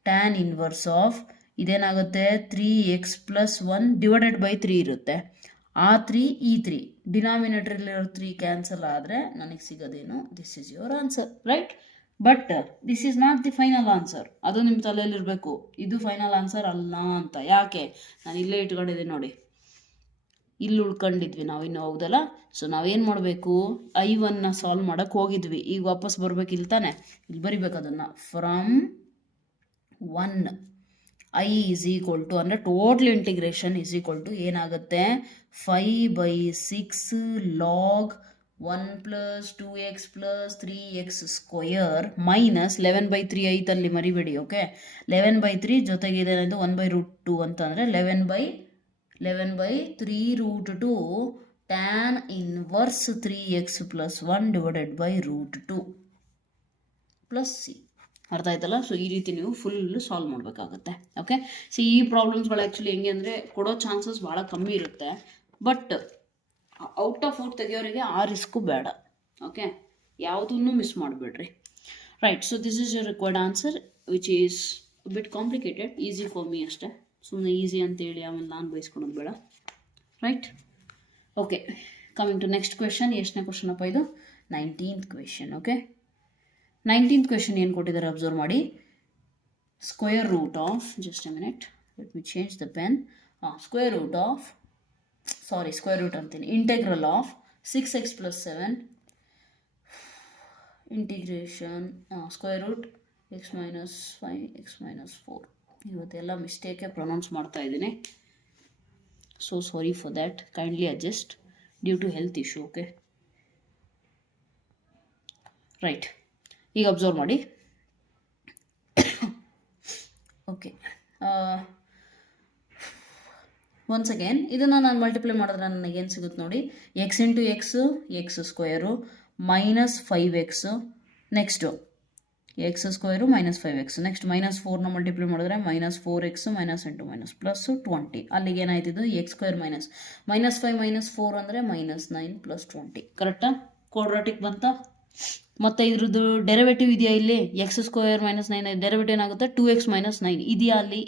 ಟ್ಯಾನ್ ಇನ್ವರ್ಸ್ ಆಫ್ ಇದೇನಾಗುತ್ತೆ? 3x ಪ್ಲಸ್ 1 ಡಿವೈಡೆಡ್ ಬೈ 3 ಇರುತ್ತೆ. ಆ 3 ಈ 3 ಡಿನಾಮಿನೇಟರ್ಲಿರೋ 3 ಕ್ಯಾನ್ಸಲ್ ಆದರೆ ನನಗೆ ಸಿಗೋದೇನು? This is your answer, right? But this is not the final answer. ಅದು ನಿಮ್ಮ ತಲೆಯಲ್ಲಿರಬೇಕು, ಇದು ಫೈನಲ್ ಆನ್ಸರ್ ಅಲ್ಲ ಅಂತ. ಯಾಕೆ? ನಾನು ಇಲ್ಲೇ ಇಟ್ಕೊಂಡಿದ್ದೀನಿ ನೋಡಿ, ಇಲ್ಲಿ ಉಳ್ಕೊಂಡಿದ್ವಿ ನಾವು ಇನ್ನು, ಹೌದಲ್ಲ? ಸೊ ನಾವೇನು ಮಾಡಬೇಕು? I1ನ ಸಾಲ್ವ್ ಮಾಡೋಕ್ಕೆ ಹೋಗಿದ್ವಿ, ಈಗ ವಾಪಸ್ ಬರ್ಬೇಕು ಇಲ್ಲಿ ತಾನೆ. ಇಲ್ಲಿ ಬರಿಬೇಕು ಅದನ್ನು. From 1 I is equal to ಅಂದರೆ total integration is equal to ಏನಾಗುತ್ತೆ? 5/6 log 1 plus 2x plus 3x square minus 11/3 ಐತಲ್ಲಿ ಮರಿಬೇಡಿ, ಓಕೆ? 11/3 ಜೊತೆಗೆ ಇದೇನಾಯಿತು 1/√2 ಅಂತಂದರೆ 11/3√2 tan inverse 3x plus 1 divided by √2 plus C. ಅರ್ಥ ಆಯ್ತಲ್ಲ? ಸೊ ಈ ರೀತಿ ನೀವು ಫುಲ್ ಸಾಲ್ವ್ ಮಾಡಬೇಕಾಗುತ್ತೆ, ಓಕೆ? ಸೊ ಈ ಪ್ರಾಬ್ಲಮ್ಸ್ಗಳು ಆ್ಯಕ್ಚುಲಿ ಹೆಂಗೆ ಅಂದರೆ ಕೊಡೋ ಚಾನ್ಸಸ್ ಭಾಳ ಕಮ್ಮಿ ಇರುತ್ತೆ, ಬಟ್ ಔಟ್ ತೆಗಿಯೋರಿಗೆ ಆ ರಿಸ್ಕು ಬೇಡ. ಓಕೆ, ಯಾವುದನ್ನು ಮಿಸ್ ಮಾಡಬೇಡ್ರಿ. Right, so this is your required answer which is bit complicated. Easy for me ಅಷ್ಟೇ, ಸುಮ್ಮನೆ ಈಸಿ ಅಂತೇಳಿ ಆಮೇಲೆ ನಾನು ಬಯಸ್ಕೊಳೋದು ಬೇಡ. Right, okay, coming to next question. ಎಷ್ಟನೇ ಕ್ವೆಶನ್ ಅಪ್ಪ ಇದು? 19th question. Okay, 19th question ಏನು ಕೊಟ್ಟಿದ್ದಾರೆ ಅಬ್ಸರ್ವ್ ಮಾಡಿ. Square root of, just a minute, let me change the pen. Square root of, square root ಅಂತೀನಿ, integral of 6x + 7 integration square root x - 5 x - 4. ಇವತ್ತೆಲ್ಲ ಮಿಸ್ಟೇಕೆ pronounce ಮಾಡ್ತಾ ಇದ್ದೀನಿ. So sorry for that, kindly adjust due to health issue. Okay, right, ಈಗ observe ಮಾಡಿ. Okay, once again ಇದನ್ನು ನಾನು multiply ಮಾಡಿದ್ರೆ ನನಗೇನು ಸಿಗುತ್ತೆ ನೋಡಿ. x × x square -5x, next x square -5x, next -4ನ ಮಲ್ಟಿಪ್ಲೈ ಮಾಡಿದ್ರೆ -4x -into +20. ಅಲ್ಲಿಗೆ ಏನಾಯ್ತಿದ್ದು x² -5 - 4 ಅಂದರೆ -9 + 20. ಕರೆಕ್ಟಾ? ಕ್ವಾಡ್ರಾಟಿಕ್ ಬಂತ? ಮತ್ತು ಇದ್ರದ್ದು ಡೆರಿವೇಟಿವ್ ಇದೆಯಾ ಇಲ್ಲಿ? x² -9 ಡೆರಿವೇಟಿವ್ ಏನಾಗುತ್ತೆ? 2x - 9 ಇದೆಯಾ ಅಲ್ಲಿ?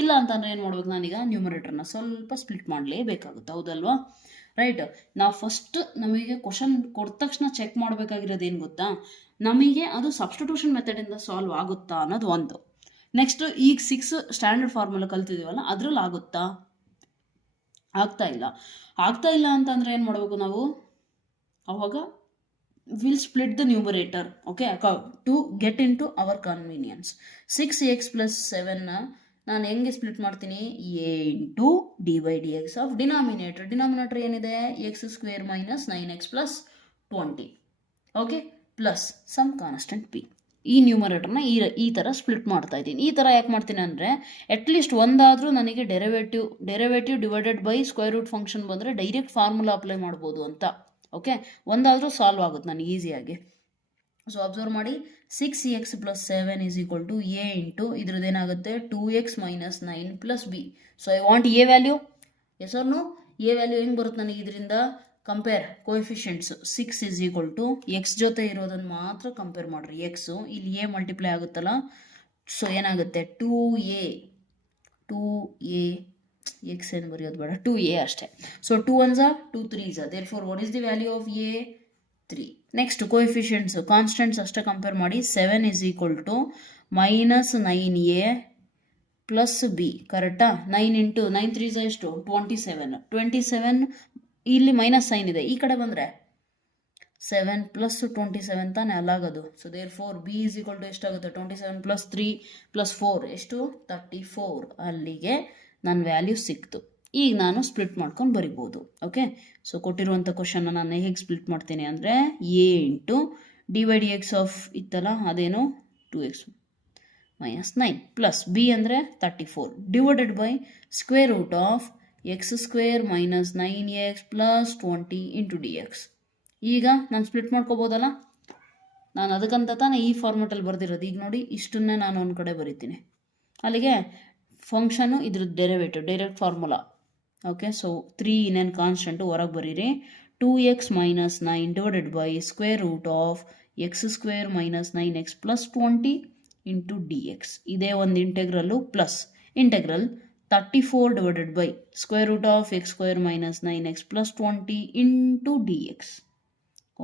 ಇಲ್ಲ ಅಂತಂದರೆ ಏನು ಮಾಡ್ಬೇಕು ನಾನೀಗ? ನ್ಯೂಮರೇಟರ್ನ ಸ್ವಲ್ಪ ಸ್ಪ್ಲಿಟ್ ಮಾಡಲೇಬೇಕಾಗುತ್ತೆ, ಹೌದಲ್ವಾ? ರೈಟ್, ನಾವು ಫಸ್ಟ್ ನಮಗೆ ಕ್ವಶನ್ ಕೊಟ್ಟ ತಕ್ಷಣ ಚೆಕ್ ಮಾಡಬೇಕಾಗಿರೋದು ಏನು ಗೊತ್ತಾ? ನಮಗೆ ಅದು ಸಬ್ಸ್ಟಿಟ್ಯೂಷನ್ ಮೆಥಡಿಂದ ಸಾಲ್ವ್ ಆಗುತ್ತಾ ಅನ್ನೋದು ಒಂದು. ನೆಕ್ಸ್ಟ್, ಈಗ 6 ಸ್ಟ್ಯಾಂಡರ್ಡ್ ಫಾರ್ಮುಲಾ ಕಲ್ತಿದ್ದೀವಲ್ಲ, ಅದ್ರಲ್ಲಿ ಆಗುತ್ತಾ? ಆಗ್ತಾ ಇಲ್ಲ ಅಂತಂದರೆ ಏನು ಮಾಡಬೇಕು ನಾವು? ಅವಾಗ will split the numerator. Okay, to get into our convenience. 6x + 7ನ ನಾನು ಹೆಂಗೆ ಸ್ಪ್ಲಿಟ್ ಮಾಡ್ತೀನಿ? a × d/dx ಆಫ್ ಡಿನಾಮಿನೇಟರ್ ಏನಿದೆ? x² - 9x + 20. Okay, plus some constant p. ಈ ನ್ಯೂಮರೇಟರ್ನ ಈ ಥರ ಸ್ಪ್ಲಿಟ್ ಮಾಡ್ತಾ ಇದ್ದೀನಿ. ಈ ಥರ ಯಾಕೆ ಮಾಡ್ತೀನಿ ಅಂದರೆ, ಅಟ್ಲೀಸ್ಟ್ ಒಂದಾದರೂ ನನಗೆ derivative divided by square root function ಬಂದರೆ ಡೈರೆಕ್ಟ್ ಫಾರ್ಮುಲಾ ಅಪ್ಲೈ ಮಾಡ್ಬೋದು ಅಂತ. ಓಕೆ, ಒಂದಾದರೂ ಸಾಲ್ವ್ ಆಗುತ್ತೆ ನನಗೆ ಈಸಿಯಾಗಿ. ಸೊ ಅಬ್ಸರ್ವ್ ಮಾಡಿ, 6x + 7 = a ಇಂಟು ಇದ್ರದ್ದೇನಾಗುತ್ತೆ? 2x - 9 + b. So I want a value. Yes or no? a value ಹೆಂಗೆ ಬರುತ್ತೆ ನನಗೆ ಇದರಿಂದ? Compare coefficients. 6 = x ಜೊತೆ ಇರೋದನ್ನು ಮಾತ್ರ ಕಂಪೇರ್ ಮಾಡಿರಿ. ಎಕ್ಸು ಇಲ್ಲಿ a ಮಲ್ಟಿಪ್ಲೈ ಆಗುತ್ತಲ್ಲ, ಸೊ ಏನಾಗುತ್ತೆ? 2a x ಏನು ಬರೆಯೋದು ಬೇಡ, 2a ಅಷ್ಟೇ. So 2 1s are 2 3s are, therefore what is the value of a? 3. Next coefficients, constants ಅಷ್ಟೇ ಕಂಪೇರ್ ಮಾಡಿ. 7 = -9a + b. ಕರೆಕ್ಟಾ? 9 × 9 3s ಎಷ್ಟು? 27 ಇಲ್ಲಿ ಮೈನಸ್ ಸೈನ್ ಇದೆ, ಈ ಕಡೆ ಬಂದರೆ 7 + 27 ತಾನೇ ಅಲ್ಲಾಗೋದು. ಸೊ therefore b = ಎಷ್ಟಾಗುತ್ತೆ? 27 + 3 + 4 ಎಷ್ಟು? 34. ಅಲ್ಲಿಗೆ ನನ್ನ ವ್ಯಾಲ್ಯೂ ಸಿಕ್ತು. ಈಗ ನಾನು ಸ್ಪ್ಲಿಟ್ ಮಾಡ್ಕೊಂಡು ಬರಿಬೋದು. ಓಕೆ, ಸೊ ಕೊಟ್ಟಿರುವಂಥ ಕ್ವಶನ್ನ ನಾನು ಹೇಗೆ ಸ್ಪ್ಲಿಟ್ ಮಾಡ್ತೀನಿ ಅಂದರೆ, a × d/dx ಆಫ್ ಇತ್ತಲ್ಲ ಅದೇನು? 2x - 9 ಪ್ಲಸ್ b ಅಂದರೆ 34 divided by square root of x² - 9x + 20 × dx. ಈಗ ನಾನು ಸ್ಪ್ಲಿಟ್ ಮಾಡ್ಕೋಬೋದಲ್ಲ? ನಾನು ಅದಕ್ಕಂತ ತಾನೇ ಈ ಫಾರ್ಮೆಟಲ್ಲಿ ಬರೆದಿರೋದು. ಈಗ ನೋಡಿ, ಇಷ್ಟನ್ನೇ ನಾನು ಒಂದು ಕಡೆ ಬರಿತೀನಿ. ಅಲ್ಲಿಗೆ ಫಂಕ್ಷನು ಇದ್ರದ್ದು derivative direct formula. Okay, so 3 ಇನ್ನೇನು ಕಾನ್ಸ್ಟೆಂಟು ಹೊರಗೆ ಬರೀರಿ. 2x - 9 divided by square root of x² - 9x + 20 × dx. ಇದೇ ಒಂದು integral plus integral 34 divided by square root of x² - 9x + 20 × dx.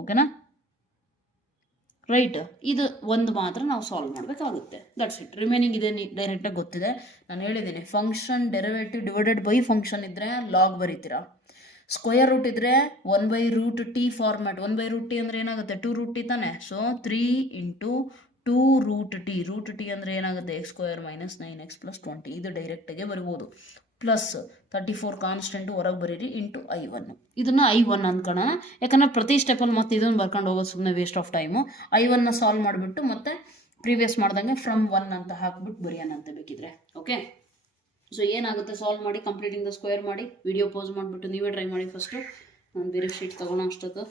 ಓಕೆನಾ? ರೈಟ್, ಇದು ಒಂದು ಮಾತ್ರ ನಾವು ಸಾಲ್ವ್ ಮಾಡಬೇಕಾಗುತ್ತೆ. That's it. ರಿಮೈನಿಂಗ್ ಇದೆ ಡೈರೆಕ್ಟಾಗಿ ಗೊತ್ತಿದೆ. ನಾನು ಹೇಳಿದ್ದೀನಿ, function derivative divided by function ಇದ್ದರೆ ಲಾಗ್ ಬರೀತೀರಾ. ಸ್ಕ್ವೇರ್ ರೂಟ್ ಇದ್ದರೆ 1/√t ಫಾರ್ಮ್ಯಾಟ್. 1/√t ಅಂದರೆ ಏನಾಗುತ್ತೆ? 2√t ತಾನೆ. ಸೊ 3 × 2√t ಅಂದರೆ ಏನಾಗುತ್ತೆ? x² - 9x + 20. ಇದು ಡೈರೆಕ್ಟಾಗೆ ಬರಿಬೋದು. ಪ್ಲಸ್ 34 ಕಾನ್ಸ್ಟೆಂಟು ಹೊರಗೆ ಬರೀರಿ ಇಂಟು I1. ಇದನ್ನು I1 ಅಂದ್ಕೊಳ್ಳೋಣ, ಯಾಕಂದರೆ ಪ್ರತಿ ಸ್ಟೆಪ್ಪಲ್ಲಿ ಮತ್ತೆ ಇದನ್ನು ಬರ್ಕೊಂಡು ಹೋಗೋದು ಸುಮ್ಮನೆ ವೇಸ್ಟ್ ಆಫ್ ಟೈಮು. I1ನ ಸಾಲ್ವ್ ಮಾಡಿಬಿಟ್ಟು ಮತ್ತೆ ಪ್ರೀವಿಯಸ್ ಮಾಡ್ದಂಗೆ ಫ್ರಮ್ 1 ಅಂತ ಹಾಕ್ಬಿಟ್ಟು ಬರೆಯೋಣ ಅಂತ ಬೇಕಿದ್ರೆ. ಓಕೆ, ಸೊ ಏನಾಗುತ್ತೆ ಸಾಲ್ವ್ ಮಾಡಿ, ಕಂಪ್ಲೀಟಿಂಗ್ ದ ಸ್ಕ್ವೇರ್ ಮಾಡಿ, ವಿಡಿಯೋ ಪೋಸ್ ಮಾಡಿಬಿಟ್ಟು ನೀವೇ ಟ್ರೈ ಮಾಡಿ. ಫಸ್ಟು ನಾನು ಬೇರೆ ಶೀಟ್ ತೊಗೊಳ್ಳೋ ಅಷ್ಟೊತ್ತು.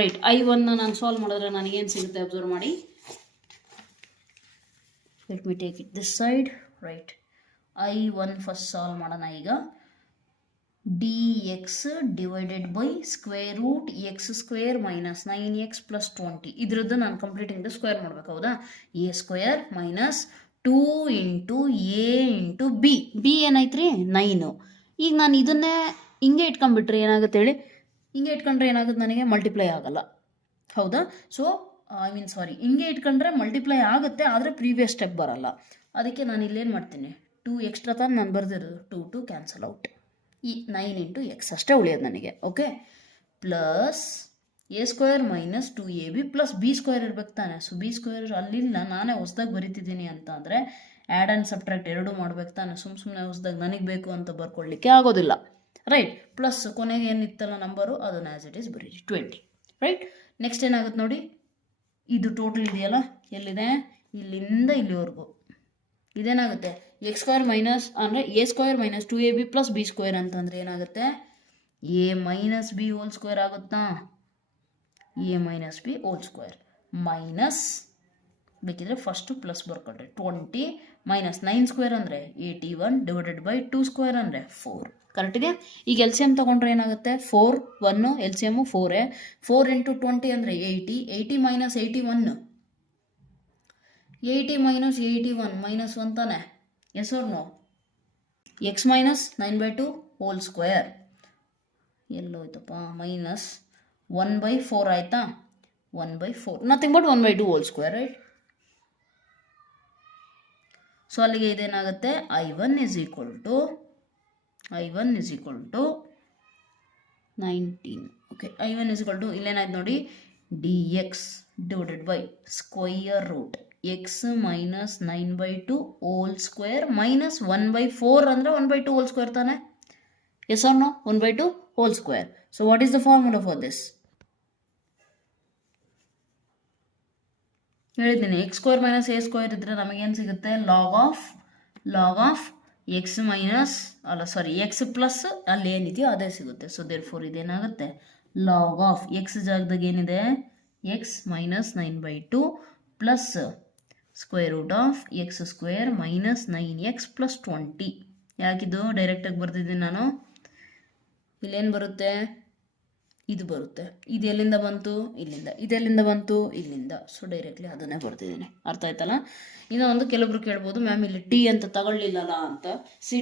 ರೈಟ್, I1ನ ನಾನು ಸಾಲ್ವ್ ಮಾಡಿದ್ರೆ ನನಗೇನು ಸಿಗುತ್ತೆ ಅಬ್ಸರ್ವ್ ಮಾಡಿ. Let me take it this side. Right, I1 first solve ಮಾಡೋಣ ಈಗ. dx divided by square root x square minus 9x plus 20 ಇದ್ರದ್ದು ನಾನು ಕಂಪ್ಲೀಟಿಂಗ್ ದ ಸ್ಕ್ವೇರ್ ಮಾಡ್ಬೇಕು ಹೌದಾ. A square minus 2 into a into b. B ಏನಾಯ್ತು ರೀ 9. ಈಗ ನಾನು ಇದನ್ನೇ ಹಿಂಗೆ ಇಟ್ಕೊಂಡ್ಬಿಟ್ರೆ ಏನಾಗುತ್ತೆ ಹೇಳಿ, ಹಿಂಗೆ ಇಟ್ಕೊಂಡ್ರೆ ಏನಾಗುತ್ತೆ ನನಗೆ ಮಲ್ಟಿಪ್ಲೈ ಆಗಲ್ಲ ಹೌದಾ. ಸೊ ಹಿಂಗೆ ಇಟ್ಕೊಂಡ್ರೆ ಮಲ್ಟಿಪ್ಲೈ ಆಗುತ್ತೆ, ಆದರೆ ಪ್ರೀವಿಯಸ್ ಸ್ಟೆಪ್ ಬರಲ್ಲ. ಅದಕ್ಕೆ ನಾನು ಇಲ್ಲೇನು ಮಾಡ್ತೀನಿ, 2 ಎಕ್ಸ್ಟ್ರಾ ತಾನು ನಾನು ಬರ್ದಿರೋದು 2 ಕ್ಯಾನ್ಸಲ್ ಔಟ್. ಈ 9 ಇಂಟು ಎಕ್ಸ್ ಅಷ್ಟೇ ಉಳಿಯೋದು ನನಗೆ. Okay, plus a square minus 2ab plus b square ಇರ್ಬೇಕು ತಾನೆ. ಸೊ ಬಿ ಸ್ಕ್ವೇರ್ ಅಲ್ಲಿಲ್ಲ, ನಾನೇ ಹೊಸ್ದಾಗಿ ಬರಿತಿದ್ದೀನಿ ಅಂತ ಅಂದರೆ ಆ್ಯಡ್ ಆ್ಯಂಡ್ ಸಬ್ಟ್ರಾಕ್ಟ್ ಎರಡೂ ಮಾಡ್ಬೇಕು ತಾನೆ. ಸುಮ್ಮನೆ ಹೊಸ್ದಾಗಿ ನನಗೆ ಬೇಕು ಅಂತ ಬರ್ಕೊಳ್ಳಿಕ್ಕೆ ಆಗೋದಿಲ್ಲ ರೈಟ್. ಪ್ಲಸ್ ಕೊನೆಗೆ ಏನಿತ್ತಲ್ಲ ನಂಬರು ಅದನ್ನು ಆ್ಯಸ್ ಇಟ್ ಈಸ್ ಬರೀರಿ 20 ರೈಟ್. ನೆಕ್ಸ್ಟ್ ಏನಾಗುತ್ತೆ ನೋಡಿ, ಇದು ಟೋಟಲ್ ಇದೆಯಲ್ಲ ಎಲ್ಲಿದೆ, ಇಲ್ಲಿಂದ ಇಲ್ಲಿವರೆಗೂ ಇದೇನಾಗುತ್ತೆ ಎಕ್ಸ್ ಸ್ಕ್ವೇರ್ ಮೈನಸ್ ಅಂದರೆ a square minus 2ab plus b square ಅಂತಂದರೆ ಏನಾಗುತ್ತೆ, a minus b whole square ಆಗುತ್ತಾ, a minus b whole square minus ಬೇಕಿದ್ರೆ ಫಸ್ಟು ಪ್ಲಸ್ ಬರ್ಕೊಳ್ರಿ 20 ಮೈನಸ್ 9 ಸ್ಕ್ವೇರ್ ಅಂದರೆ 81 ಡಿವೈಡೆಡ್ ಬೈ 2 ಸ್ಕ್ವೇರ್ ಅಂದರೆ 4. ಕರೆಕ್ಟ್ ಇದೆಯಾ. ಈಗ ಎಲ್ ಸಿ ಎಮ್ ತೊಗೊಂಡ್ರೆ ಏನಾಗುತ್ತೆ 4 1 ಎಲ್ ಸಿ ಎಮ್ಮು 4 4 ಇಂಟು 20 ಅಂದರೆ 80 80 ಮೈನಸ್ 81 80 ಮೈನಸ್ 81 ಮೈನಸ್ 1 ತಾನೆ. Yes or no. X minus 9/2 whole square ಎಲ್ಲೋಯ್ತಪ್ಪ, ಮೈನಸ್ 1/4 ಆಯಿತಾ, 1/4 nothing but 1/2 whole square right. So ಅಲ್ಲಿಗೆ ಇದೇನಾಗುತ್ತೆ I1 is equal to 19. Okay, I1 is equal to ಇಲ್ಲೇನಾಯ್ತು ನೋಡಿ, dx divided by square root x minus 9/2 whole square minus 1/4 ಅಂದರೆ 1/2 whole square ತಾನೆ. Yes or no, 1/2 whole square. So what is the formula for this? ಹೇಳಿದ್ದೀನಿ X square minus a square ಇದ್ದರೆ ನಮಗೇನು ಸಿಗುತ್ತೆ, log of x minus x plus ಅಲ್ಲಿ ಏನಿದೆಯೋ ಅದೇ ಸಿಗುತ್ತೆ. ಸೊ ದೇರ್ ಫೋರ್ ಇದೇನಾಗುತ್ತೆ ಲಾಗ್ ಆಫ್ ಎಕ್ಸ್ ಜಾಗದಾಗ ಏನಿದೆ x minus 9/2 plus square root of x square minus 9x plus 20. ಯಾಕಿದು ಡೈರೆಕ್ಟಾಗಿ ಬರ್ತಿದ್ದೀನಿ ನಾನು, ಇಲ್ಲೇನು ಬರುತ್ತೆ, ಇದು ಬರುತ್ತೆ. ಇದು ಎಲ್ಲಿಂದ ಬಂತು, ಇಲ್ಲಿಂದ. ಇದೆಲ್ಲಿಂದ ಬಂತು, ಇಲ್ಲಿಂದ. ಸೊ ಡೈರೆಕ್ಟ್ಲಿ ಅದನ್ನೇ ಬರ್ತಿದ್ದೀನಿ. ಅರ್ಥ ಆಯ್ತಲ್ಲ. ಇನ್ನೂ ಒಂದು ಕೆಲವರು ಕೇಳ್ಬೋದು, ಮ್ಯಾಮ್ ಇಲ್ಲಿ ಟಿ ಅಂತ ತಗೊಳ್ಳಿಲ್ಲಲ್ಲ ಅಂತ.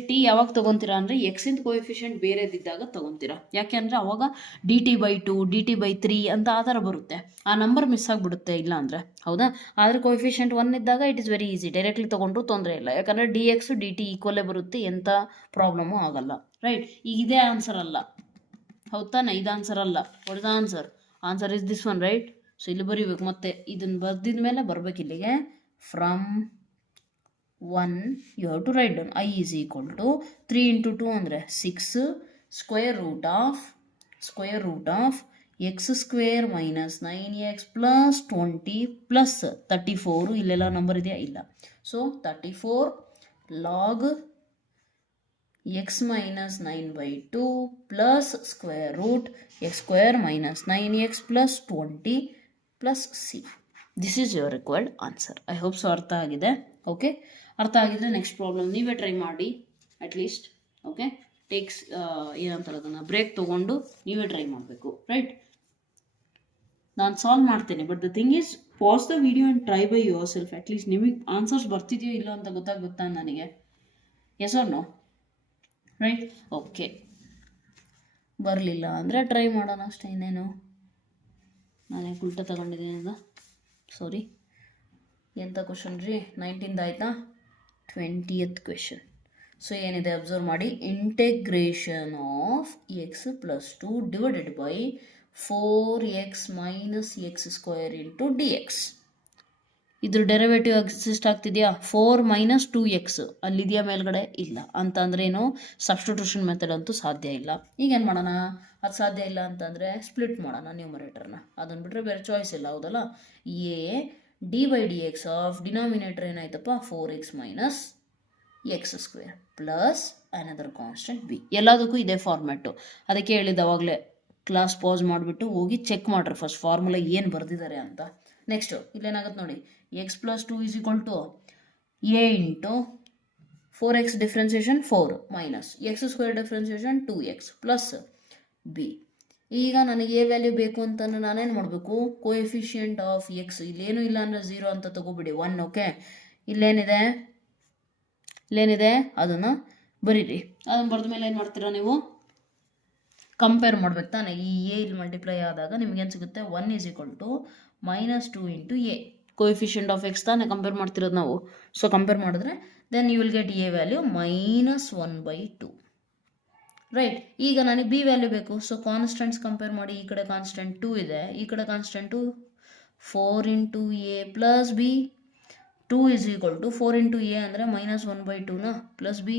ಟಿ ಯಾವಾಗ ತೊಗೊತೀರಾ ಅಂದರೆ ಎಕ್ಸಿಂದ ಕೋಎಫಿಷಿಯೆಂಟ್ ಬೇರೆದಿದ್ದಾಗ ತೊಗೊತೀರಾ. ಯಾಕೆ ಅಂದರೆ ಅವಾಗ dt/2 dt/3 ಅಂತ ಆ ಥರ ಬರುತ್ತೆ, ಆ ನಂಬರ್ ಮಿಸ್ ಆಗಿಬಿಡುತ್ತೆ ಇಲ್ಲ ಅಂದರೆ ಹೌದಾ. ಆದರೆ ಕೋಎಫಿಷಿಯೆಂಟ್ 1 ಇದ್ದಾಗ it is very easy, directly ತೊಗೊಂಡ್ರು ತೊಂದರೆ ಇಲ್ಲ. ಯಾಕಂದರೆ dx dt ಈಕ್ವಲೇ ಬರುತ್ತೆ, ಎಂಥ ಪ್ರಾಬ್ಲಮ್ಮು ಆಗಲ್ಲ ರೈಟ್. ಈಗ ಇದೇ ಆನ್ಸರ್ ಅಲ್ಲ ಹೌದಾನೆ, ಇದು ಆನ್ಸರ್ ಅಲ್ಲ. What is answer? Answer is this one right. So ಇಲ್ಲಿ ಬರೀಬೇಕು, ಮತ್ತೆ ಇದನ್ನು ಬರ್ದಿದ ಮೇಲೆ ಬರ್ಬೇಕು ಇಲ್ಲಿಗೆ. From 1 you have to write down I is equal to 3 into 2 ಅಂದರೆ 6 square root of x square minus 9x plus 20 plus 34. ಇಲ್ಲೆಲ್ಲ ನಂಬರ್ ಇದೆಯಾ, ಇಲ್ಲ. So 34 log x minus 9/2 plus square root x square minus 9x plus 20 plus c. This is your required answer. I hope so ಅರ್ಥ ಆಗಿದೆ. Okay, ಅರ್ಥ ಆಗಿದ್ರೆ next problem ನೀವೇ try ಮಾಡಿ at least. Okay, takes ಏನಂತಾರೆ ಅದನ್ನು ಬ್ರೇಕ್ ತೊಗೊಂಡು ನೀವೇ ಟ್ರೈ ಮಾಡಬೇಕು ರೈಟ್. ನಾನು ಸಾಲ್ವ್ ಮಾಡ್ತೇನೆ, but the thing is pause the video and try by yourself. At least ನಿಮಗೆ ಆನ್ಸರ್ಸ್ ಬರ್ತಿದೆಯೋ ಇಲ್ಲ ಅಂತ ಗೊತ್ತಾಗುತ್ತಾ ನನಗೆ. Yes or no right. Okay, ಬರಲಿಲ್ಲ ಅಂದರೆ ಟ್ರೈ ಮಾಡೋಣ ಅಷ್ಟೇ, ಇನ್ನೇನು. ನಾನೇ ಉಲ್ಟ ತಗೊಂಡಿದ್ದೀನಿ ಅಂತ, ಸಾರಿ. ಎಂಥ ಕ್ವಶನ್ ರೀ, 19th ಆಯಿತಾ, 20th ಕ್ವೆಶನ್. ಸೊ ಏನಿದೆ ಅಬ್ಸರ್ವ್ ಮಾಡಿ, integration of x plus 2 divided by 4x minus x square into dx. ಇದ್ರ ಡೆರಿವೇಟಿವ್ ಎಕ್ಸಿಸ್ಟ್ ಆಗ್ತಿದೆಯಾ, 4 ಮೈನಸ್ 2x ಅಲ್ಲಿದೆಯಾ ಮೇಲ್ಗಡೆ, ಇಲ್ಲ. ಅಂತಂದ್ರೆ ಏನು, ಸಬ್ಸ್ಟಿಟ್ಯೂಷನ್ ಮೆಥಡ್ ಅಂತೂ ಸಾಧ್ಯ ಇಲ್ಲ. ಈಗೇನು ಮಾಡೋಣ, ಅದು ಸಾಧ್ಯ ಇಲ್ಲ ಅಂತಂದರೆ ಸ್ಪ್ಲಿಟ್ ಮಾಡೋಣ ನ್ಯೂಮರೇಟರ್ನ, ಅದನ್ನು ಬಿಟ್ಟರೆ ಬೇರೆ ಚಾಯ್ಸ್ ಇಲ್ಲ ಹೌದಲ್ಲ. ಎ d/dx ಆಫ್ ಡಿನಾಮಿನೇಟರ್ ಏನಾಯ್ತಪ್ಪ 4x minus x square plus another constant B. ಎಲ್ಲದಕ್ಕೂ ಇದೇ ಫಾರ್ಮ್ಯಾಟು. ಅದಕ್ಕೆ ಹೇಳಿದ್ದು ಅವಾಗಲೇ, ಕ್ಲಾಸ್ ಪಾಸ್ ಮಾಡಿಬಿಟ್ಟು ಹೋಗಿ ಚೆಕ್ ಮಾಡ್ರಿ ಫಸ್ಟ್ ಫಾರ್ಮುಲಾ ಏನು ಬರೆದಿದ್ದಾರೆ ಅಂತ. ನೆಕ್ಸ್ಟು ಇಲ್ಲೇನಾಗುತ್ತೆ ನೋಡಿ, x plus 2 is equal to a into 4x differentiation 4 minus x square differentiation 2x plus B. ಈಗ ನನಗೆ ಎ ವ್ಯಾಲ್ಯೂ ಬೇಕು ಅಂತ ನಾನೇನು ಮಾಡಬೇಕು, ಕೋಎಫಿಷಿಯಂಟ್ ಆಫ್ ಎಕ್ಸ್ ಇಲ್ಲೇನು ಇಲ್ಲ ಅಂದರೆ 0 ಅಂತ ತಗೋಬಿಡಿ, 1. ಓಕೆ, ಇಲ್ಲೇನಿದೆ ಅದನ್ನು ಬರೀರಿ. ಅದನ್ನು ಬರೆದ ಮೇಲೆ ಏನು ಮಾಡ್ತೀರಾ ನೀವು, ಕಂಪೇರ್ ಮಾಡ್ಬೇಕು ತಾನೆ. ಈ ಎ ಇಲ್ಲಿ ಮಲ್ಟಿಪ್ಲೈ ಆದಾಗ ನಿಮಗೇನು ಸಿಗುತ್ತೆ, 1 = -2 × a. ಕೋಎಫಿಷಿಯಂಟ್ ಆಫ್ ಎಕ್ಸ್ ತಾನೆ ಕಂಪೇರ್ ಮಾಡ್ತಿರೋದು ನಾವು. ಸೊ ಕಂಪೇರ್ ಮಾಡಿದ್ರೆ then you will get a value -1/2. Right. ಈಗ ನನಗೆ ಬಿ ವ್ಯಾಲ್ಯೂ ಬೇಕು. ಸೊ ಕಾನ್ಸ್ಟೆಂಟ್ಸ್ ಕಂಪೇರ್ ಮಾಡಿ. ಈ ಕಡೆ ಕಾನ್ಸ್ಟೆಂಟ್ 2 ಇದೆ, ಈ ಕಡೆ constant 4 × a plus b. 2 = 4 × a ಅಂದರೆ -1/2 ಪ್ಲಸ್ ಬಿ.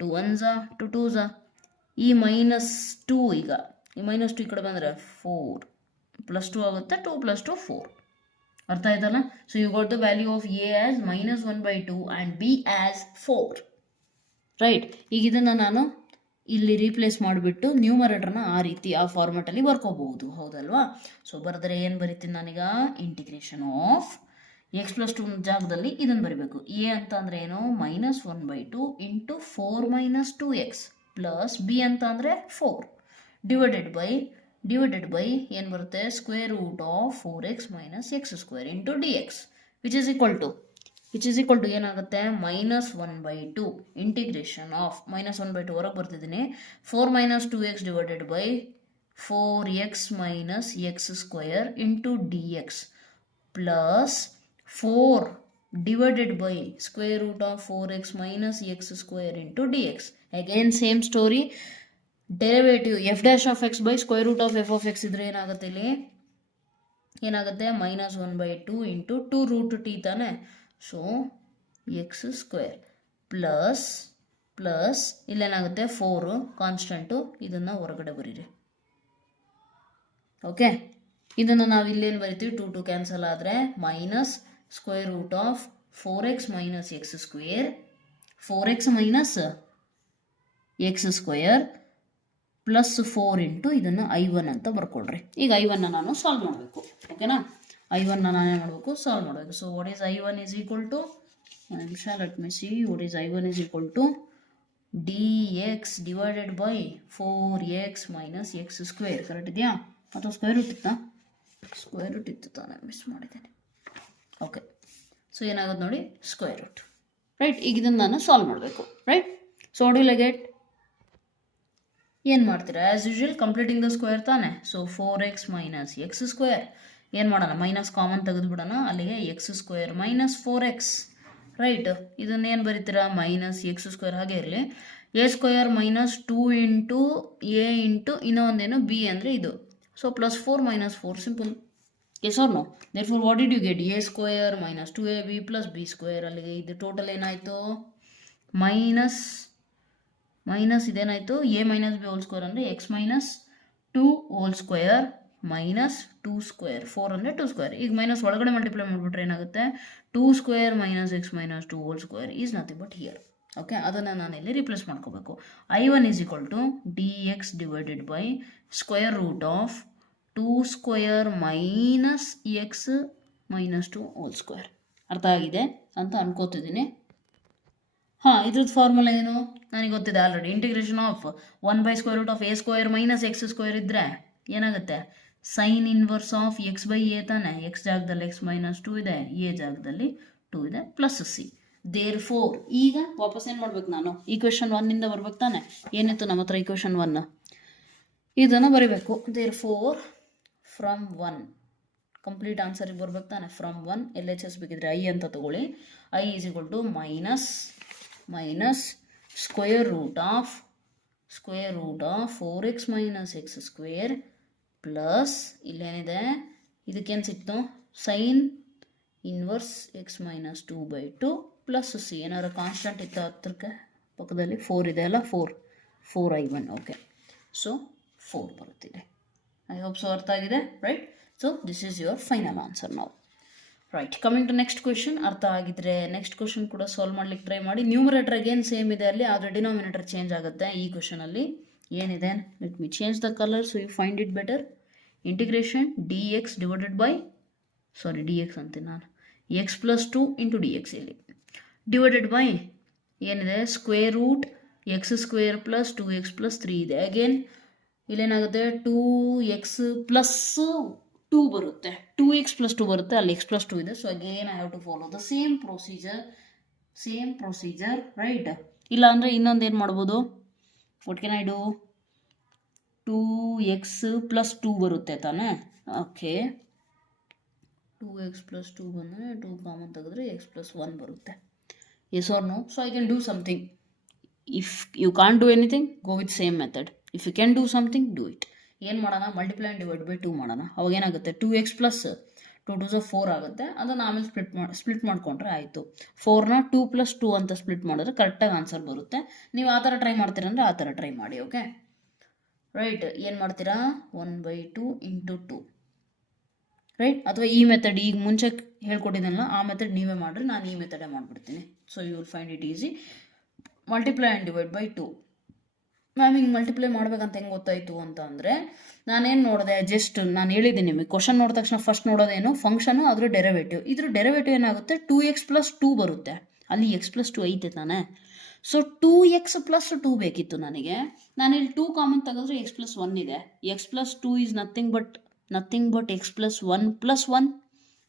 2 1s 2 2s. ಈ -2 ಈಗ ಈ -2 ಈ ಕಡೆ ಬಂದರೆ 4 + 2 ಆಗುತ್ತೆ. 2 + 2 4. ಅರ್ಥ ಆಯ್ತಲ್ಲ? So you got the value of a as -1/2 and b as 4. Right. ಈಗ ಇದನ್ನು ನಾನು ಇಲ್ಲಿ ರೀಪ್ಲೇಸ್ ಮಾಡಿಬಿಟ್ಟು ನ್ಯೂಮರೇಟರ್ನ ಆ ಫಾರ್ಮೆಟಲ್ಲಿ ಬರ್ಕೋಬಹುದು, ಹೌದಲ್ವಾ? ಸೊ ಬರೆದರೆ ಏನು ಬರಿತೀನಿ ನಾನೀಗ, ಇಂಟಿಗ್ರೇಷನ್ ಆಫ್ x + 2 ಜಾಗದಲ್ಲಿ ಇದನ್ನು ಬರೀಬೇಕು. ಎ ಅಂತ ಅಂದರೆ ಏನು, -1/2 × 4 - 2x ಪ್ಲಸ್ ಬಿ ಅಂತ ಅಂದರೆ 4 ಡಿವೈಡೆಡ್ ಬೈ ಏನು ಬರುತ್ತೆ, √4x - x² × dx which is equal to ಏನಾಗುತ್ತೆ, -1/2 ಇಂಟಿಗ್ರೇಷನ್ ಆಫ್ -1/2 ಹೊರಗೆ ಬರ್ತಿದ್ದೀನಿ, 4 - 2x divided by 4x - x² × dx plus 4 divided by √4x - x² × dx. Again same story. Derivative f' x by √f(x) ಇದ್ರೆ ಏನಾಗುತ್ತೆ, ಇಲ್ಲಿ ಏನಾಗುತ್ತೆ, -1/2 × 2√t ತಾನೆ. ಸೊ x² ಪ್ಲಸ್ ಇಲ್ಲೇನಾಗುತ್ತೆ 4 ಕಾನ್ಸ್ಟೆಂಟು, ಇದನ್ನು ಹೊರಗಡೆ ಬರೀರಿ. ಓಕೆ, ಇದನ್ನು ನಾವು ಇಲ್ಲೇನು ಬರಿತೀವಿ, 2 2 ಕ್ಯಾನ್ಸಲ್ ಆದರೆ -√4x - x² 4x - x² plus 4 × ಇದನ್ನು I1 ಅಂತ ಬರ್ಕೊಳ್ರಿ. ಈಗ I1 ನಾನು ಸಾಲ್ವ್ ಮಾಡಬೇಕು. ಓಕೆನಾ, I1 ನಾನೇ ಮಾಡಬೇಕು, ಸಾಲ್ವ್ ಮಾಡಬೇಕು. So what is I1 = let me C, what is I1 = dx divided by 4x - x². Correct ಇದೆಯಾ ಅಥವಾ ಸ್ಕ್ವೇರ್ ರೂಟ್ ಇತ್ತಾ? ಸ್ಕ್ವೇರ್ ರೂಟ್ ಇತ್ತು ತಾನೆ, ಮಿಸ್ ಮಾಡಿದ್ದೇನೆ. ಓಕೆ, ಸೊ ಏನಾಗುತ್ತೆ ನೋಡಿ, ಸ್ಕ್ವೇರ್ ರೂಟ್. ರೈಟ್. ಈಗ ಇದನ್ನು ನಾನು ಸಾಲ್ವ್ ಮಾಡಬೇಕು. Right. So what will I get, ಏನು ಮಾಡ್ತೀರಾ, as usual completing the square ತಾನೆ. ಸೊ 4x - x² ಏನು ಮಾಡೋಣ, ಮೈನಸ್ ಕಾಮನ್ ತೆಗೆದುಬಿಡೋಣ, ಅಲ್ಲಿಗೆ x² - 4x. ರೈಟ್. ಇದನ್ನೇನು ಬರೀತೀರಾ, -x² ಹಾಗೆ ಇರಲಿ, a² - 2 × a × ಇನ್ನೂ ಒಂದೇನು b ಅಂದರೆ ಇದು. So +4 - 4 simple. Yes or no? Therefore what did you get, a² - 2ab + b². ಅಲ್ಲಿಗೆ ಇದು ಟೋಟಲ್ ಏನಾಯಿತು, ಮೈನಸ್ ಇದೇನಾಯಿತು, a - b² ಅಂದರೆ x - 2² - 2². 4 ಅಂದರೆ 2². ಈಗ ಮೈನಸ್ ಒಳಗಡೆ ಮಲ್ಟಿಪ್ಲೈ ಮಾಡಿಬಿಟ್ರೆ ಏನಾಗುತ್ತೆ, 2² - x - 2² is nothing but here. Okay, ಅದನ್ನು ನಾನು ಇಲ್ಲಿ ರಿಪ್ಲೇಸ್ ಮಾಡ್ಕೋಬೇಕು. I1 = dx divided by √2² - x - 2². ಅರ್ಥ ಆಗಿದೆ ಅಂತ ಅನ್ಕೋತಿದ್ದೀನಿ. ಹಾಂ, ಇದ್ರದ್ದು ಫಾರ್ಮುಲಾ ಏನು ನನಗೆ ಗೊತ್ತಿದೆ already. Integration of 1/√a² - x² ಇದ್ದರೆ ಏನಾಗುತ್ತೆ, ಸೈನ್ ಇನ್ವರ್ಸ್ ಆಫ್ x/a ತಾನೆ. x ಜಾಗದಲ್ಲಿ x - 2 ಇದೆ, a ಜಾಗದಲ್ಲಿ 2 ಇದೆ, ಪ್ಲಸ್ c. ದೇರ್ಫೋರ್ ಈಗ ವಾಪಸ್ ಏನು ಮಾಡ್ಬೇಕು, ನಾನು ಈಕ್ವೇಷನ್ 1 ಬರ್ಬೇಕು ತಾನೆ. ಏನಿತ್ತು ನಮ್ಮ ಹತ್ರ ಈಕ್ವೇಷನ್ 1, ಇದನ್ನು ಬರೀಬೇಕು. ದೇರ್ಫೋರ್ ಫ್ರಮ್ 1 ಕಂಪ್ಲೀಟ್ ಆನ್ಸರಿಗೆ ಬರ್ಬೇಕು ತಾನೆ. ಫ್ರಮ್ 1 LHS ಬೇಕಿದ್ರೆ I ಅಂತ ತಗೊಳ್ಳಿ. I = √4x - x² ಪ್ಲಸ್ ಇಲ್ಲೇನಿದೆ, ಇದಕ್ಕೇನು ಸಿಕ್ತು, sine inverse x - 2/2 plus C. ಏನಾದ್ರು ಕಾನ್ಸ್ಟೆಂಟ್ ಇತ್ತು ಹತ್ರಕ್ಕೆ ಪಕ್ಕದಲ್ಲಿ, 4 ಇದೆ ಅಲ್ಲ, 4 I1. ಓಕೆ, ಸೊ 4 ಬರುತ್ತಿದೆ. ಐ ಹೋಪ್ ಸೊ ಅರ್ಥ ಆಗಿದೆ. Right. So this is your final answer ನಾವು. Right. Coming to next question. ಅರ್ಥ ಆಗಿದ್ರೆ ನೆಕ್ಸ್ಟ್ ಕ್ವೆಶನ್ ಕೂಡ ಸಾಲ್ವ್ ಮಾಡ್ಲಿಕ್ಕೆ ಟ್ರೈ ಮಾಡಿ. ನ್ಯೂಮರೇಟರ್ ಅಗೇನ್ ಸೇಮ್ ಇದೆ ಅಲ್ಲಿ, ಆದರೆ ಡಿನಾಮಿನೇಟರ್ ಚೇಂಜ್ ಆಗುತ್ತೆ. ಈ ಕ್ವೆಶನಲ್ಲಿ ಏನಿದೆ, let me change the colour so you find it better. Integration dx divided by, sorry dx ಅಂತೀನಿ ನಾನು, x + 2 × dx ಇಲ್ಲಿ ಡಿವೈಡೆಡ್ ಬೈ ಏನಿದೆ square root x square plus 2x plus 3 ಇದೆ. ಅಗೇನ್ ಇಲ್ಲೇನಾಗುತ್ತೆ 2x ಪ್ಲಸ್ 2 ಬರುತ್ತೆ, 2x ಪ್ಲಸ್ 2 ಬರುತ್ತೆ, ಅಲ್ಲಿ x plus 2 ಇದೆ. So again I have to follow the same procedure right. ಇಲ್ಲ ಅಂದರೆ ಇನ್ನೊಂದು ಏನು ಮಾಡ್ಬೋದು, what can I do, 2x plus 2 ಬರುತ್ತೆ ತಾನೇ. ಓಕೆ 2x ಪ್ಲಸ್ 2 ಬಂದರೆ 2 ಕಾಮನ್ ತೆಗೆದ್ರೆ x ಪ್ಲಸ್ 1 ಬರುತ್ತೆ. Yes or no? So I can do something. If you can't do anything, go with same method. If you can do something, do it. ಏನು ಮಾಡೋಣ, multiply and divide by 2 ಮಾಡೋಣ. ಅವಾಗ ಏನಾಗುತ್ತೆ, 2x plus 2 2 4 ಆಗುತ್ತೆ. ಅದನ್ನು ಆಮೇಲೆ split ಮಾಡಿಕೊಂಡ್ರೆ ಆಯಿತು. 4ನ 2 ಪ್ಲಸ್ 2 ಅಂತ ಸ್ಪ್ಲಿಟ್ ಮಾಡಿದ್ರೆ ಕರೆಕ್ಟಾಗಿ ಆನ್ಸರ್ ಬರುತ್ತೆ. ನೀವು ಆ ಥರ ಟ್ರೈ ಮಾಡ್ತೀರಂದ್ರೆ ಆ ಥರ ಟ್ರೈ ಮಾಡಿ. Okay right. ಏನು ಮಾಡ್ತೀರಾ, 1/2 ಇಂಟು 2 ರೈಟ್. ಅಥವಾ ಈ ಮೆಥಡ್ ಈಗ ಮುಂಚೆ ಹೇಳ್ಕೊಟ್ಟಿದ್ದಲ್ಲ ಆ ಮೆಥಡ್ ನೀವೇ ಮಾಡಿರಿ, ನಾನು ಈ ಮೆಥಡೇ ಮಾಡಿಬಿಡ್ತೀನಿ. So you will find it easy. Multiply and divide by 2. Ma'am ಹಿಂಗೆ ಮಲ್ಟಿಪ್ಲೈ ಮಾಡ್ಬೇಕಂತ ಹೆಂಗೆ ಗೊತ್ತಾಯಿತು ಅಂತ ಅಂದರೆ, ನಾನೇನು ನೋಡಿದೆ, ಜಸ್ಟ್ ನಾನು ಹೇಳಿದ್ದೀನಿ ನಿಮಗೆ, ಕ್ವಶನ್ ನೋಡಿದ ತಕ್ಷಣ ಫಸ್ಟ್ ನೋಡೋದೇನು, ಫಂಕ್ಷನು ಅದ್ರ ಡೆರಿವೇಟಿವ್. ಇದ್ರ ಡೆರಿವೇಟಿವ್ ಏನಾಗುತ್ತೆ, 2x ಪ್ಲಸ್ 2 ಬರುತ್ತೆ. ಅಲ್ಲಿ x ಪ್ಲಸ್ 2 ಐತೆ ತಾನೆ. ಸೊ 2x ಪ್ಲಸ್ 2 ಬೇಕಿತ್ತು ನನಗೆ. ನಾನಿಲ್ಲಿ 2 ಕಾಮನ್ ತೆಗೆದ್ರೆ x ಪ್ಲಸ್ 1 ಇದೆ. x plus 2 is nothing but x plus 1 plus 1.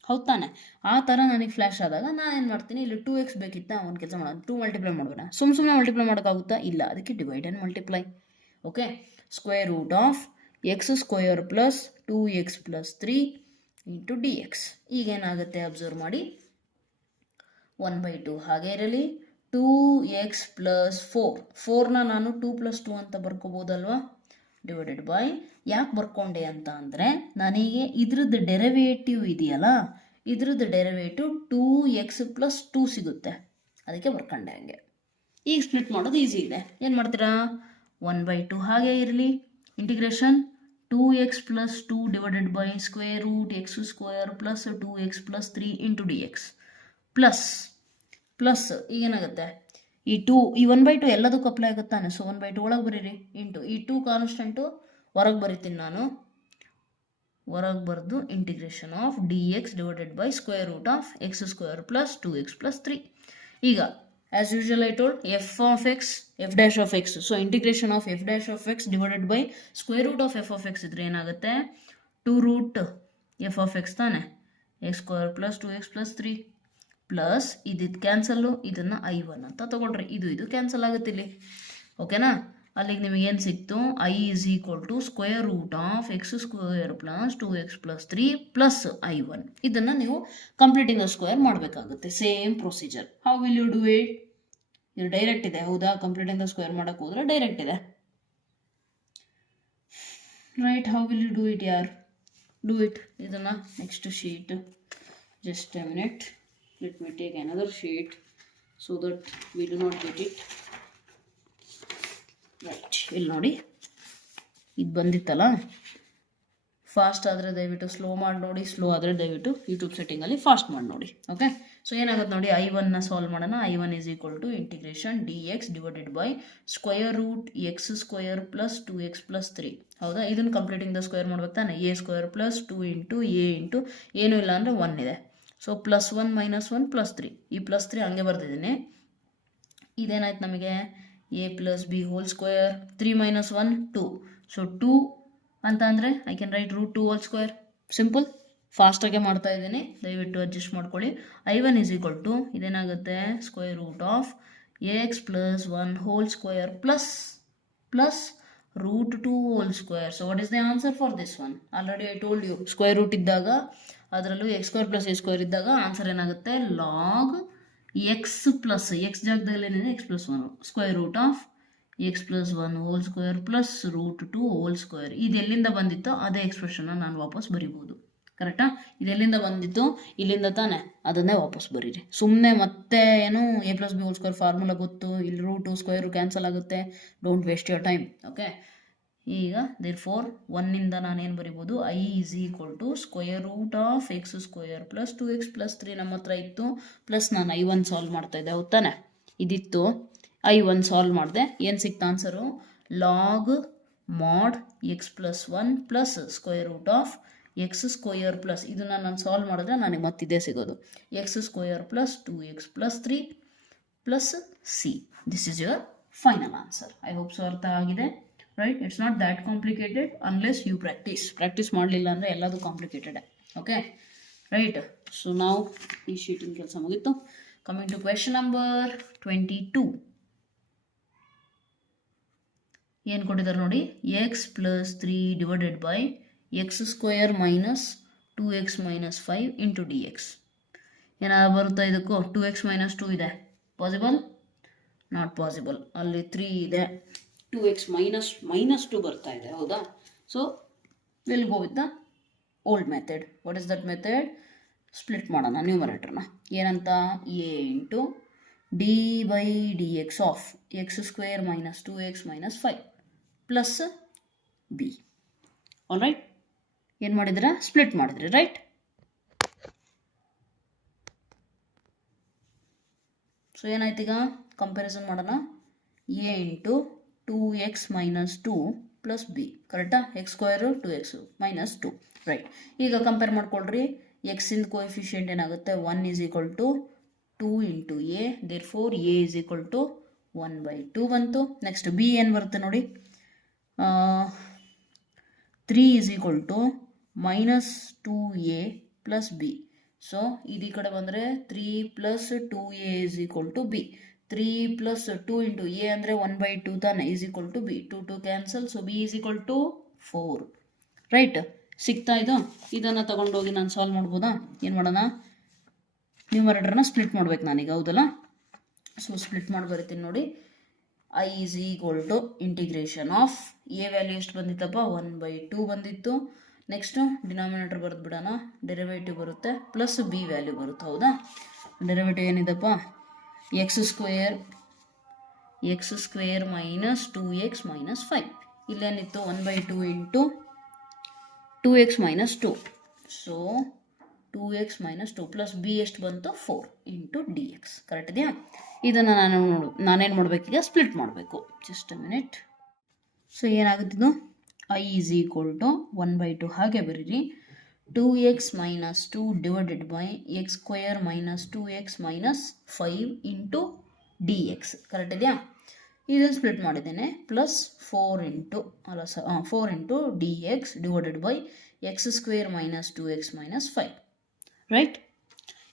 ಹೌದು ತಾನೆ. ಆ ಥರ ನನಗೆ ಫ್ಲ್ಯಾಶ್ ಆದಾಗ ನಾನು ಏನು ಮಾಡ್ತೀನಿ, ಇಲ್ಲಿ 2x ಬೇಕಿತ್ತಾ, ಒಂದು ಕೆಲಸ ಮಾಡೋಣ, 2 ಮಲ್ಟಿಪ್ಲೈ ಮಾಡೋಣ. ಸುಮ್ಮನೆ ಮಲ್ಟಿಪ್ಲೈ ಮಾಡೋಕ್ಕಾಗುತ್ತಾ, ಇಲ್ಲ. ಅದಕ್ಕೆ divide and multiply. Okay, square root of x square plus 2x plus 3 into dx. ಈಗೇನಾಗುತ್ತೆ ಅಬ್ಸರ್ವ್ ಮಾಡಿ, 1/2 ಹಾಗೆ ಇರಲಿ. 2x ಪ್ಲಸ್ 4ನ ನಾನು 2 ಪ್ಲಸ್ 2 ಅಂತ ಬರ್ಕೋಬೋದಲ್ವಾ, ಡಿವೈಡೆಡ್ ಬೈ, ಯಾಕೆ ಬರ್ಕೊಂಡೆ ಅಂತ ಅಂದರೆ, ನನಗೆ ಇದ್ರದ್ದು ಡೆರಿವೇಟಿವ್ ಇದೆಯಲ್ಲ, ಇದ್ರದ್ದು ಡೆರಿವೇಟಿವ್ 2x ಪ್ಲಸ್ 2 ಸಿಗುತ್ತೆ, ಅದಕ್ಕೆ ಬರ್ಕೊಂಡೆ ಹಂಗೆ. ಈಗ ಸ್ಪ್ಲಿಟ್ ಮಾಡೋದು ಈಸಿ ಇದೆ. ಏನು ಮಾಡ್ತೀರಾ, 1/2 ಹಾಗೆ ಇರಲಿ, integration 2x plus 2 divided by square root x square plus 2x plus 3 into dx plus ಈಗೇನಾಗುತ್ತೆ, ಈ 1/2 ಎಲ್ಲದಕ್ಕೂ ಅಪ್ಲೈ ಆಗುತ್ತಾನೆ. ಸೊ 1/2 ಒಳಗೆ ಬರೀರಿ, ಇಂಟು ಈ 2 ಕಾನ್ಸ್ಟೆಂಟು ಹೊರಗೆ ಬರೀತೀನಿ ನಾನು, ಹೊರಗೆ ಬರೆದು integration of dx divided by square root of x square plus 2x plus 3. ಈಗ as usual I told f dash of x. So integration of f dash of x divided by square root of f of x ಇದ್ರೆ ಏನಾಗುತ್ತೆ, 2 root f of x ತಾನೆ, x square plus 2x plus 3 plus ಇದಿದ್ದು cancel, ಇದನ್ನು I1 ಅಂತ ತೊಗೊಳ್ರಿ. ಇದು cancel ಆಗುತ್ತೆ ಇಲ್ಲಿ. ಓಕೆನಾ, ಅಲ್ಲಿಗೆ ನಿಮಗೇನು ಸಿಕ್ತು, I is equal to square root of x square plus 2x plus 3 plus I1. ಇದನ್ನು ನೀವು ಕಂಪ್ಲೀಟಿಂಗ್ ದ ಸ್ಕ್ವೇರ್ ಮಾಡಬೇಕಾಗುತ್ತೆ. Same procedure. How will you do it? ಇದು ಡೈರೆಕ್ಟ್ ಇದೆ, ಹೌದಾ? ಕಂಪ್ಲೀಟಿಂಗ್ ದ ಸ್ಕ್ವೇರ್ ಮಾಡೋಕ್ಕೆ ಹೋದರೆ ಡೈರೆಕ್ಟ್ ಇದೆ, right? How will you do it ಯಾರ್? Do it. ಇದನ್ನು next sheet, just a minute. Let me take another sheet so that we do not get it. Right, ಇಲ್ಲಿ ನೋಡಿ, ಇದು ಬಂದಿತ್ತಲ್ಲ. ಫಾಸ್ಟ್ ಆದರೆ ದಯವಿಟ್ಟು ಸ್ಲೋ ಮಾಡಿ ನೋಡಿ, ಸ್ಲೋ ಆದರೆ ದಯವಿಟ್ಟು ಯೂಟ್ಯೂಬ್ ಸೆಟ್ಟಿಂಗಲ್ಲಿ ಫಾಸ್ಟ್ ಮಾಡಿ ನೋಡಿ. ಓಕೆ, ಸೊ ಏನಾಗುತ್ತೆ ನೋಡಿ, I1ನ ಸಾಲ್ವ್ ಮಾಡೋಣ. I1 is equal to integration dx divided by square root x square plus 2x plus 3. ಹೌದಾ? ಇದನ್ನು ಕಂಪ್ಲೀಟಿಂಗ್ ದ ಸ್ಕ್ವೇರ್ ಮಾಡ್ಬೇಕು ತಾನೆ. a square plus 2 into a into ಏನೂ ಇಲ್ಲ ಅಂದರೆ 1 ಇದೆ. ಸೊ ಪ್ಲಸ್ 1 ಮೈನಸ್ 1 ಪ್ಲಸ್ 3. ಈ ಪ್ಲಸ್ 3 ಹಂಗೆ ಬರ್ತಿದ್ದೀನಿ. ಇದೇನಾಯ್ತು ನಮಗೆ, a plus b whole square, 3 minus 1 2. So 2 ಅಂತ ಅಂದರೆ I can write root 2 whole square. Simple, ಫಾಸ್ಟಾಗೆ ಮಾಡ್ತಾ ಇದ್ದೀನಿ, ದಯವಿಟ್ಟು ಅಡ್ಜಸ್ಟ್ ಮಾಡ್ಕೊಳ್ಳಿ. I1 ಈಸ್ ಈಕ್ವಲ್ ಟು ಇದೇನಾಗುತ್ತೆ, square root of x plus 1 whole square plus root 2 whole square. So what is the answer for this one? Already I told you, square root ಇದ್ದಾಗ, ಅದರಲ್ಲೂ x square plus a square ಇದ್ದಾಗ answer ಏನಾಗುತ್ತೆ, log x plus x ಜಾಗದಲ್ಲಿ ಏನಿದೆ x plus 1 square root of x plus 1 whole square plus root 2 whole square. ಇದು ಎಲ್ಲಿಂದ ಬಂದಿತ್ತೋ ಅದೇ ಎಕ್ಸ್ಪ್ರೆಷನ್ನ ನಾನು ವಾಪಸ್ ಬರಿಬೋದು. ಕರೆಕ್ಟಾ? ಇದೆಲ್ಲಿಂದ ಬಂದಿತ್ತು, ಇಲ್ಲಿಂದ ತಾನೆ, ಅದನ್ನೇ ವಾಪಸ್ ಬರೀರಿ. ಸುಮ್ಮನೆ ಮತ್ತೆ ಏನು a plus b whole square formula ಗೊತ್ತು, ಇಲ್ಲಿ ರೂಟು ಸ್ಕ್ವೇರು ಕ್ಯಾನ್ಸಲ್ ಆಗುತ್ತೆ. Don't waste your time. Okay, ಈಗ ದೇರ್ಫೋರ್ 1ಇಂದ ನಾನೇನು ಬರಿಬೋದು, I is equal to square root of x square plus 2x plus 3 ನಮ್ಮ ಹತ್ರ ಇತ್ತು, ಪ್ಲಸ್ ನಾನು I1 ಸಾಲ್ವ್ ಮಾಡ್ತಾ ಇದ್ದೆ, ಹೌದಾನೆ? ಇದಿತ್ತು, I1 ಸಾಲ್ವ್ ಮಾಡಿದೆ. ಏನು ಸಿಕ್ತು answer, log mod x plus 1 plus square root of x square plus, ಇದನ್ನು ನಾನು ಸಾಲ್ವ್ ಮಾಡಿದ್ರೆ ನನಗೆ ಮತ್ತಿದೇ ಸಿಗೋದು, x square plus 2x plus 3 plus c. This is your final answer. I hope so ಅರ್ಥ ಆಗಿದೆ. Right, it's not that complicated unless you practice ಮಾಡಲಿಲ್ಲ ಅಂದರೆ ಎಲ್ಲದು ಕಾಂಪ್ಲಿಕೇಟೆಡ್. Okay right. ಸೊ ನಾವು ಈ ಶೀಟಿನ ಕೆಲಸ ಮುಗಿತು. Coming to question number 22. ಏನು ಕೊಟ್ಟಿದ್ದಾರೆ ನೋಡಿ, x plus 3 divided by x square minus 2x minus 5 into d x. ಏನಾದ್ರು ಬರುತ್ತಾ ಇದಕ್ಕೂ? 2x ಮೈನಸ್ 2 ಇದೆ, ಪಾಸಿಬಲ್? Not possible. ಅಲ್ಲಿ 3 ಇದೆ, 2x ಮೈನಸ್ 2 ಬರ್ತಾ ಇದೆ, ಹೌದಾ? So will go with the old method. What is that method? Split ಮಾಡೋಣ ನ್ಯೂಮರೇಟರ್ನ. ಏನಂತ? A into d by d x of x square minus 2x minus 5 plus B. All right, ಏನು ಮಾಡಿದ್ರೆ split ಮಾಡಿದ್ರಿ, right? So ಏನಾಯ್ತು ಈಗ? Comparison ಮಾಡೋಣ. A into 2x minus 2 plus b, ಕರೆಕ್ಟಾ? X square 2x minus 2, right. ಈಗ compare ಮಾಡ್ಕೊಳ್ರಿ. ಎಕ್ಸಿಂದ ಕೋಎಫಿಷಿಯೆಂಟ್ ಏನಾಗುತ್ತೆ? 1 is equal to 2 into a, therefore a is equal to 1/2 ಬಂತು. ನೆಕ್ಸ್ಟ್ ಬಿ ಏನು ಬರುತ್ತೆ ನೋಡಿ, 3 is equal to minus 2a plus b. So ಇದು ಈ ಕಡೆ ಬಂದರೆ 3 plus 2a is equal to b. 3 plus 2 into a ಅಂದರೆ 1/2 ತಾನೆ, is equal to b. 2 cancel, so b is equal to 4, right? ಸಿಗ್ತಾ ಇದು. ಇದನ್ನು ತಗೊಂಡೋಗಿ ನಾನು ಸಾಲ್ವ್ ಮಾಡ್ಬೋದಾ? ಏನು ಮಾಡೋಣ? ನ್ಯೂಮರೇಟರ್ನ ಸ್ಪ್ಲಿಟ್ ಮಾಡ್ಬೇಕು ನಾನೀಗ, ಹೌದಲ್ಲ? ಸೊ ಸ್ಪ್ಲಿಟ್ ಮಾಡಿ ಬರೀತೀನಿ ನೋಡಿ. I is equal to integration of a value ಎಷ್ಟು ಬಂದಿತ್ತಪ್ಪ? 1/2 ಬಂದಿತ್ತು. ನೆಕ್ಸ್ಟು ಡಿನಾಮಿನೇಟರ್ ಬರೆದು ಬಿಡೋಣ. ಡೆರಿವೇಟಿವ್ ಬರುತ್ತೆ ಪ್ಲಸ್ ಬಿ ವ್ಯಾಲ್ಯೂ ಬರುತ್ತೆ, ಹೌದಾ? ಡೆರಿವೇಟಿವ್ ಏನಿದೆಪ್ಪ? X square minus 2x minus 5. ಇಲ್ಲೇನಿತ್ತು? 1/2 into 2x minus 2. So 2x minus 2 plus b ಎಷ್ಟು ಬಂತು? 4 ಇಂಟು ಡಿ ಎಕ್ಸ್. ಕರೆಕ್ಟ್ ಇದೆಯಾ? ಇದನ್ನು ನಾನೇನು ಮಾಡಬೇಕೀಗ? ಸ್ಪ್ಲಿಟ್ ಮಾಡಬೇಕು. Just a minute. ಸೊ ಏನಾಗುತ್ತಿದ್ದು? ಐ ಈಸ್ ಈಕ್ವಲ್ ಟು 1/2 ಹಾಗೆ ಬರೀರಿ. 2x minus 2 divided by x square minus 2x minus 5 into d x. Correct ಇದೆಯಾ? ಇದನ್ನು ಸ್ಪ್ಲಿಟ್ ಮಾಡಿದ್ದೇನೆ. Plus 4 into d x divided by x square minus 2x minus 5, right?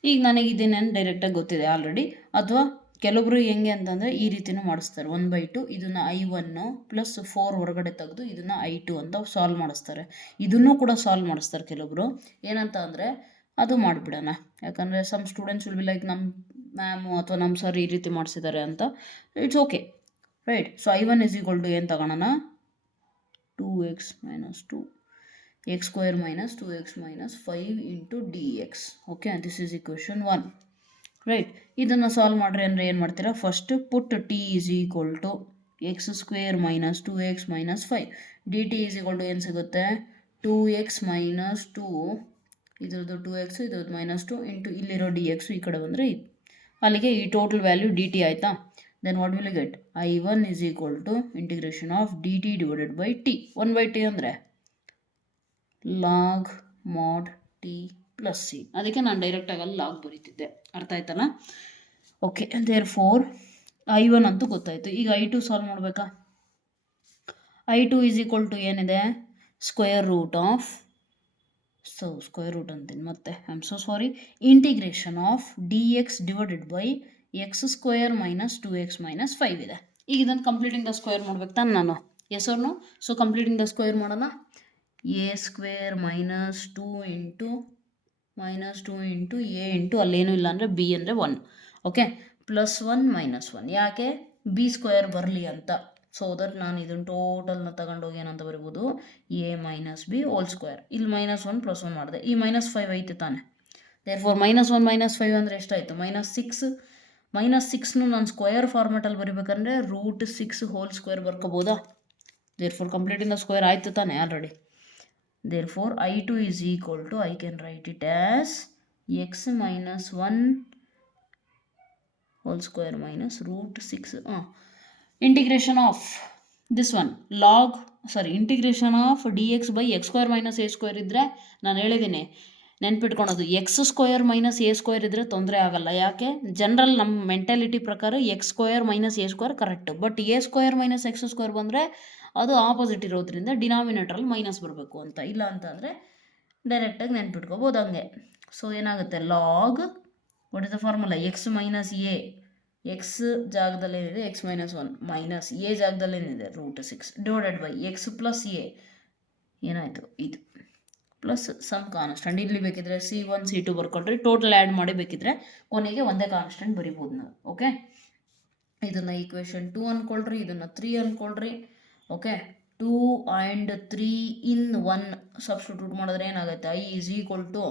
ಈಗ ನನಗೆ ಇದನ್ನೇನು ಡೈರೆಕ್ಟಾಗಿ ಗೊತ್ತಿದೆ ಆಲ್ರೆಡಿ. ಅಥವಾ ಕೆಲವೊಬ್ರು ಹೆಂಗೆ ಅಂತಂದರೆ ಈ ರೀತಿನೂ ಮಾಡಿಸ್ತಾರೆ. 1/2 ಇದನ್ನು I1 ಪ್ಲಸ್ 4 ಹೊರಗಡೆ ತೆಗೆದು ಇದನ್ನು I2 ಅಂತ ಸಾಲ್ವ್ ಮಾಡಿಸ್ತಾರೆ. ಇದನ್ನು ಕೂಡ ಸಾಲ್ವ್ ಮಾಡಿಸ್ತಾರೆ ಕೆಲವೊಬ್ರು. ಏನಂತ ಅಂದರೆ ಅದು ಮಾಡಿಬಿಡೋಣ. ಯಾಕಂದರೆ some students will be like, ನಮ್ಮ ಮ್ಯಾಮು ಅಥವಾ ನಮ್ಮ ಸರ್ ಈ ರೀತಿ ಮಾಡಿಸಿದ್ದಾರೆ ಅಂತ. It's okay, right? So I1 is equal to ಏನು ತಗೋಣ? 2x minus 2 x square minus 2x minus 5 into d x. Okay, this is equation 1, right? ಇದನ್ನು ಸಾಲ್ವ್ ಮಾಡ್ರಿ ಅಂದರೆ ಏನು ಮಾಡ್ತೀರಾ? First put t is equal to x square minus 2x minus 5. D t is equal to ಏನು ಸಿಗುತ್ತೆ? 2x minus 2, ಇದ್ರದ್ದು 2x, ಇದ್ರದ್ದು minus 2 into ಇಲ್ಲಿರೋ ಡಿ ಎಕ್ಸು ಈ ಕಡೆ ಬಂದರೆ ಇದು. ಅಲ್ಲಿಗೆ ಈ ಟೋಟಲ್ ವ್ಯಾಲ್ಯೂ ಡಿ ಟಿ ಆಯಿತಾ? Then what will get? I1 is equal to integration of d t divided by t. 1/t ಅಂದರೆ log mod T plus C. ಅದಕ್ಕೆ ನಾನು ಡೈರೆಕ್ಟಾಗಿ ಅಲ್ಲಿ ಲಾಗ್ ಬರೀತಿದ್ದೆ. ಅರ್ಥ ಆಯ್ತಲ್ಲ? ಓಕೆ, ದೇರ್ ಫೋರ್ I1 ಅಂತೂ ಗೊತ್ತಾಯಿತು. ಈಗ I2 ಸಾಲ್ವ್ ಮಾಡಬೇಕಾ? I2 ಈಸ್ ಈಕ್ವಲ್ ಟು ಏನಿದೆ? ಸ್ಕ್ವೇರ್ ರೂಟ್ ಅಂತೀನಿ ಮತ್ತೆ, I am so sorry. Integration of D x divided by x square minus 2x minus 5 ಇದೆ. ಈಗ ಇದನ್ನು ಕಂಪ್ಲೀಟಿಂಗ್ ದ ಸ್ಕ್ವೇರ್ ಮಾಡ್ಬೇಕು ತಾನೆ ನಾನು? Yes or no? So completing the square ಮಾಡೋಣ. A square minus 2 into a into ಅಲ್ಲೇನೂ ಇಲ್ಲ ಅಂದರೆ ಬಿ ಅಂದರೆ 1. Okay, plus 1 minus 1. ಯಾಕೆ? ಬಿ ಸ್ಕ್ವೇರ್ ಬರಲಿ ಅಂತ. ಸೊ ದಟ್ ನಾನು ಇದನ್ನು ಟೋಟಲ್ನ ತಗೊಂಡೋಗಿ ಏನಂತ ಬರಿಬೋದು? A minus b whole square. ಇಲ್ಲಿ ಮೈನಸ್ 1 ಪ್ಲಸ್ 1 ಮಾಡಿದೆ. ಈ ಮೈನಸ್ 5 ಐತೆ ತಾನೆ. ದೇರ್ ಫೋರ್ ಮೈನಸ್ 1 ಮೈನಸ್ 5 ಅಂದರೆ ಎಷ್ಟಾಯಿತು? ಮೈನಸ್ 6. ಮೈನಸ್ 6ನು ನಾನು ಸ್ಕ್ವೇರ್ ಫಾರ್ಮೆಟಲ್ಲಿ ಬರಿಬೇಕಂದ್ರೆ ರೂಟ್ 6 ಹೋಲ್ ಸ್ಕ್ವೇರ್ ಬರ್ಕೋಬೋದಾ? Therefore completing the square ಆಯಿತು ತಾನೆ already. Therefore, I2 is equal to, I can write it as x minus 1 whole square minus root 6. Integration of this one, integration of dx by x square minus a square ಇದ್ದರೆ ನಾನು ಹೇಳಿದ್ದೀನಿ ನೆನ್ಪಿಟ್ಕೊಳೋದು x square minus a square ಇದ್ದರೆ ತೊಂದರೆ ಆಗಲ್ಲ. ಯಾಕೆ? General ನಮ್ಮ mentality ಪ್ರಕಾರ x square minus a square correct. But a square minus x square ಬಂದರೆ ಅದು ಆಪೋಸಿಟ್ ಇರೋದ್ರಿಂದ ಡಿನಾಮಿನೇಟ್ರಲ್ಲಿ ಮೈನಸ್ ಬರಬೇಕು ಅಂತ. ಇಲ್ಲ ಅಂತಂದರೆ ಡೈರೆಕ್ಟಾಗಿ ನೆನ್ಪಿಟ್ಕೋಬೋದು ಹಂಗೆ. ಸೊ ಏನಾಗುತ್ತೆ, log what is the formula, x minus a, x ಜಾಗದಲ್ಲೇನಿದೆ ಎಕ್ಸ್ ಮೈನಸ್ 1 ಮೈನಸ್ ಎ ಜಾಗದಲ್ಲೇನಿದೆ √6 divided by x plus a ಏನಾಯಿತು ಇದು ಪ್ಲಸ್ ಸಮ್ ಕಾನ್ಸ್ಟೆಂಟ್. ಇಲ್ಲಿ ಬೇಕಿದ್ರೆ C1 C2 ಬರ್ಕೊಳ್ರಿ, ಟೋಟಲ್ ಆ್ಯಡ್ ಮಾಡಿ ಬೇಕಿದ್ರೆ ಕೊನೆಗೆ ಒಂದೇ ಕಾನ್ಸ್ಟೆಂಟ್ ಬರಿಬೋದು ನಾವು. ಓಕೆ, ಇದನ್ನು ಈಕ್ವೇಷನ್ 2 ಅಂದ್ಕೊಳ್ರಿ, ಇದನ್ನು 3 ಅಂದ್ಕೊಳ್ರಿ. ಓಕೆ, 2 and 3 in 1 ಸಬ್ಸ್ಟಿಟ್ಯೂಟ್ ಮಾಡಿದ್ರೆ ಏನಾಗುತ್ತೆ, I is equal to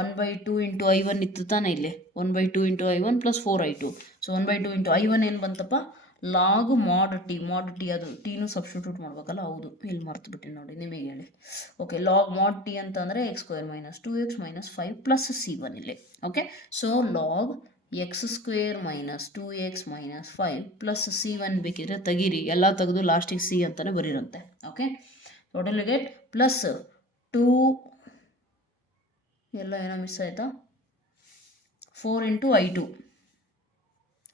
1/2 into I1 ಇತ್ತು ತಾನೆ ಇಲ್ಲಿ, 1/2 into I1 plus 4I2. So 1/2 into I1 ಏನು ಬಂತಪ್ಪ, ಲಾಗ್ ಮಾಡ್ ಟಿ ಅದು ಟೀನು ಸಬ್ಸ್ಟಿಟ್ಯೂಟ್ ಮಾಡ್ಬೇಕಲ್ಲ, ಹೌದು ಇಲ್ಲಿ ಮರ್ತು ಬಿಟ್ಟಿನಿ ನೋಡಿ ನಿಮಗೆ ಹೇಳಿ. ಓಕೆ, ಲಾಗ್ ಮಾಡ್ ಟಿ ಅಂತಂದರೆ x square minus 2x minus 5 plus C1 ಇಲ್ಲಿ. Okay, so log x square minus 2x minus 5 plus C1 ಬೇಕಿದ್ರೆ ತೆಗೀರಿ, ಎಲ್ಲ ತೆಗೆದು ಲಾಸ್ಟಿಗೆ ಸಿ ಅಂತಲೇ ಬರೀರಂತೆ. ಓಕೆ, ಟೋಟಲ್ ಗೆಟ್ ಪ್ಲಸ್ 2 ಎಲ್ಲ ಏನೋ ಮಿಸ್ ಆಯಿತಾ, 4 into I2.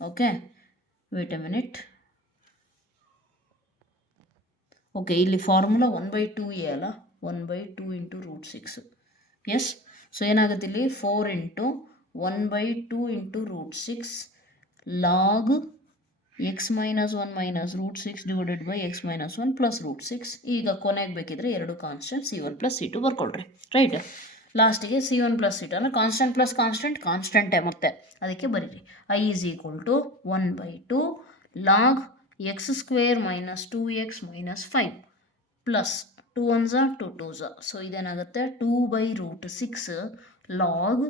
Okay, wait a minute. Okay, ಇಲ್ಲಿ ಫಾರ್ಮುಲಾ 1/2 ಅಲ್ಲ, 1/2 into √6. ಎಸ್, ಸೊ ಏನಾಗುತ್ತೆ ಇಲ್ಲಿ 4 into 1/2 into √6 log x minus 1 minus √6 divided by X minus 1 plus √6. ಈಗ ಕೊನೆಗೆ ಬೇಕಿದ್ರೆ ಎರಡು constant C1 plus C2 ಬರ್ಕೊಳ್ರಿ. Right, ಲಾಸ್ಟಿಗೆ C1 ಪ್ಲಸ್ C2 ಅಂದರೆ ಕಾನ್ಸ್ಟೆಂಟ್ ಪ್ಲಸ್ ಕಾನ್ಸ್ಟೆಂಟೇ ಮತ್ತೆ, ಅದಕ್ಕೆ ಬರೀರಿ I is equal to 1/2 log x square minus 2x minus 5 plus 2 1s 2 2s. So ಇದೇನಾಗುತ್ತೆ 2/√6 log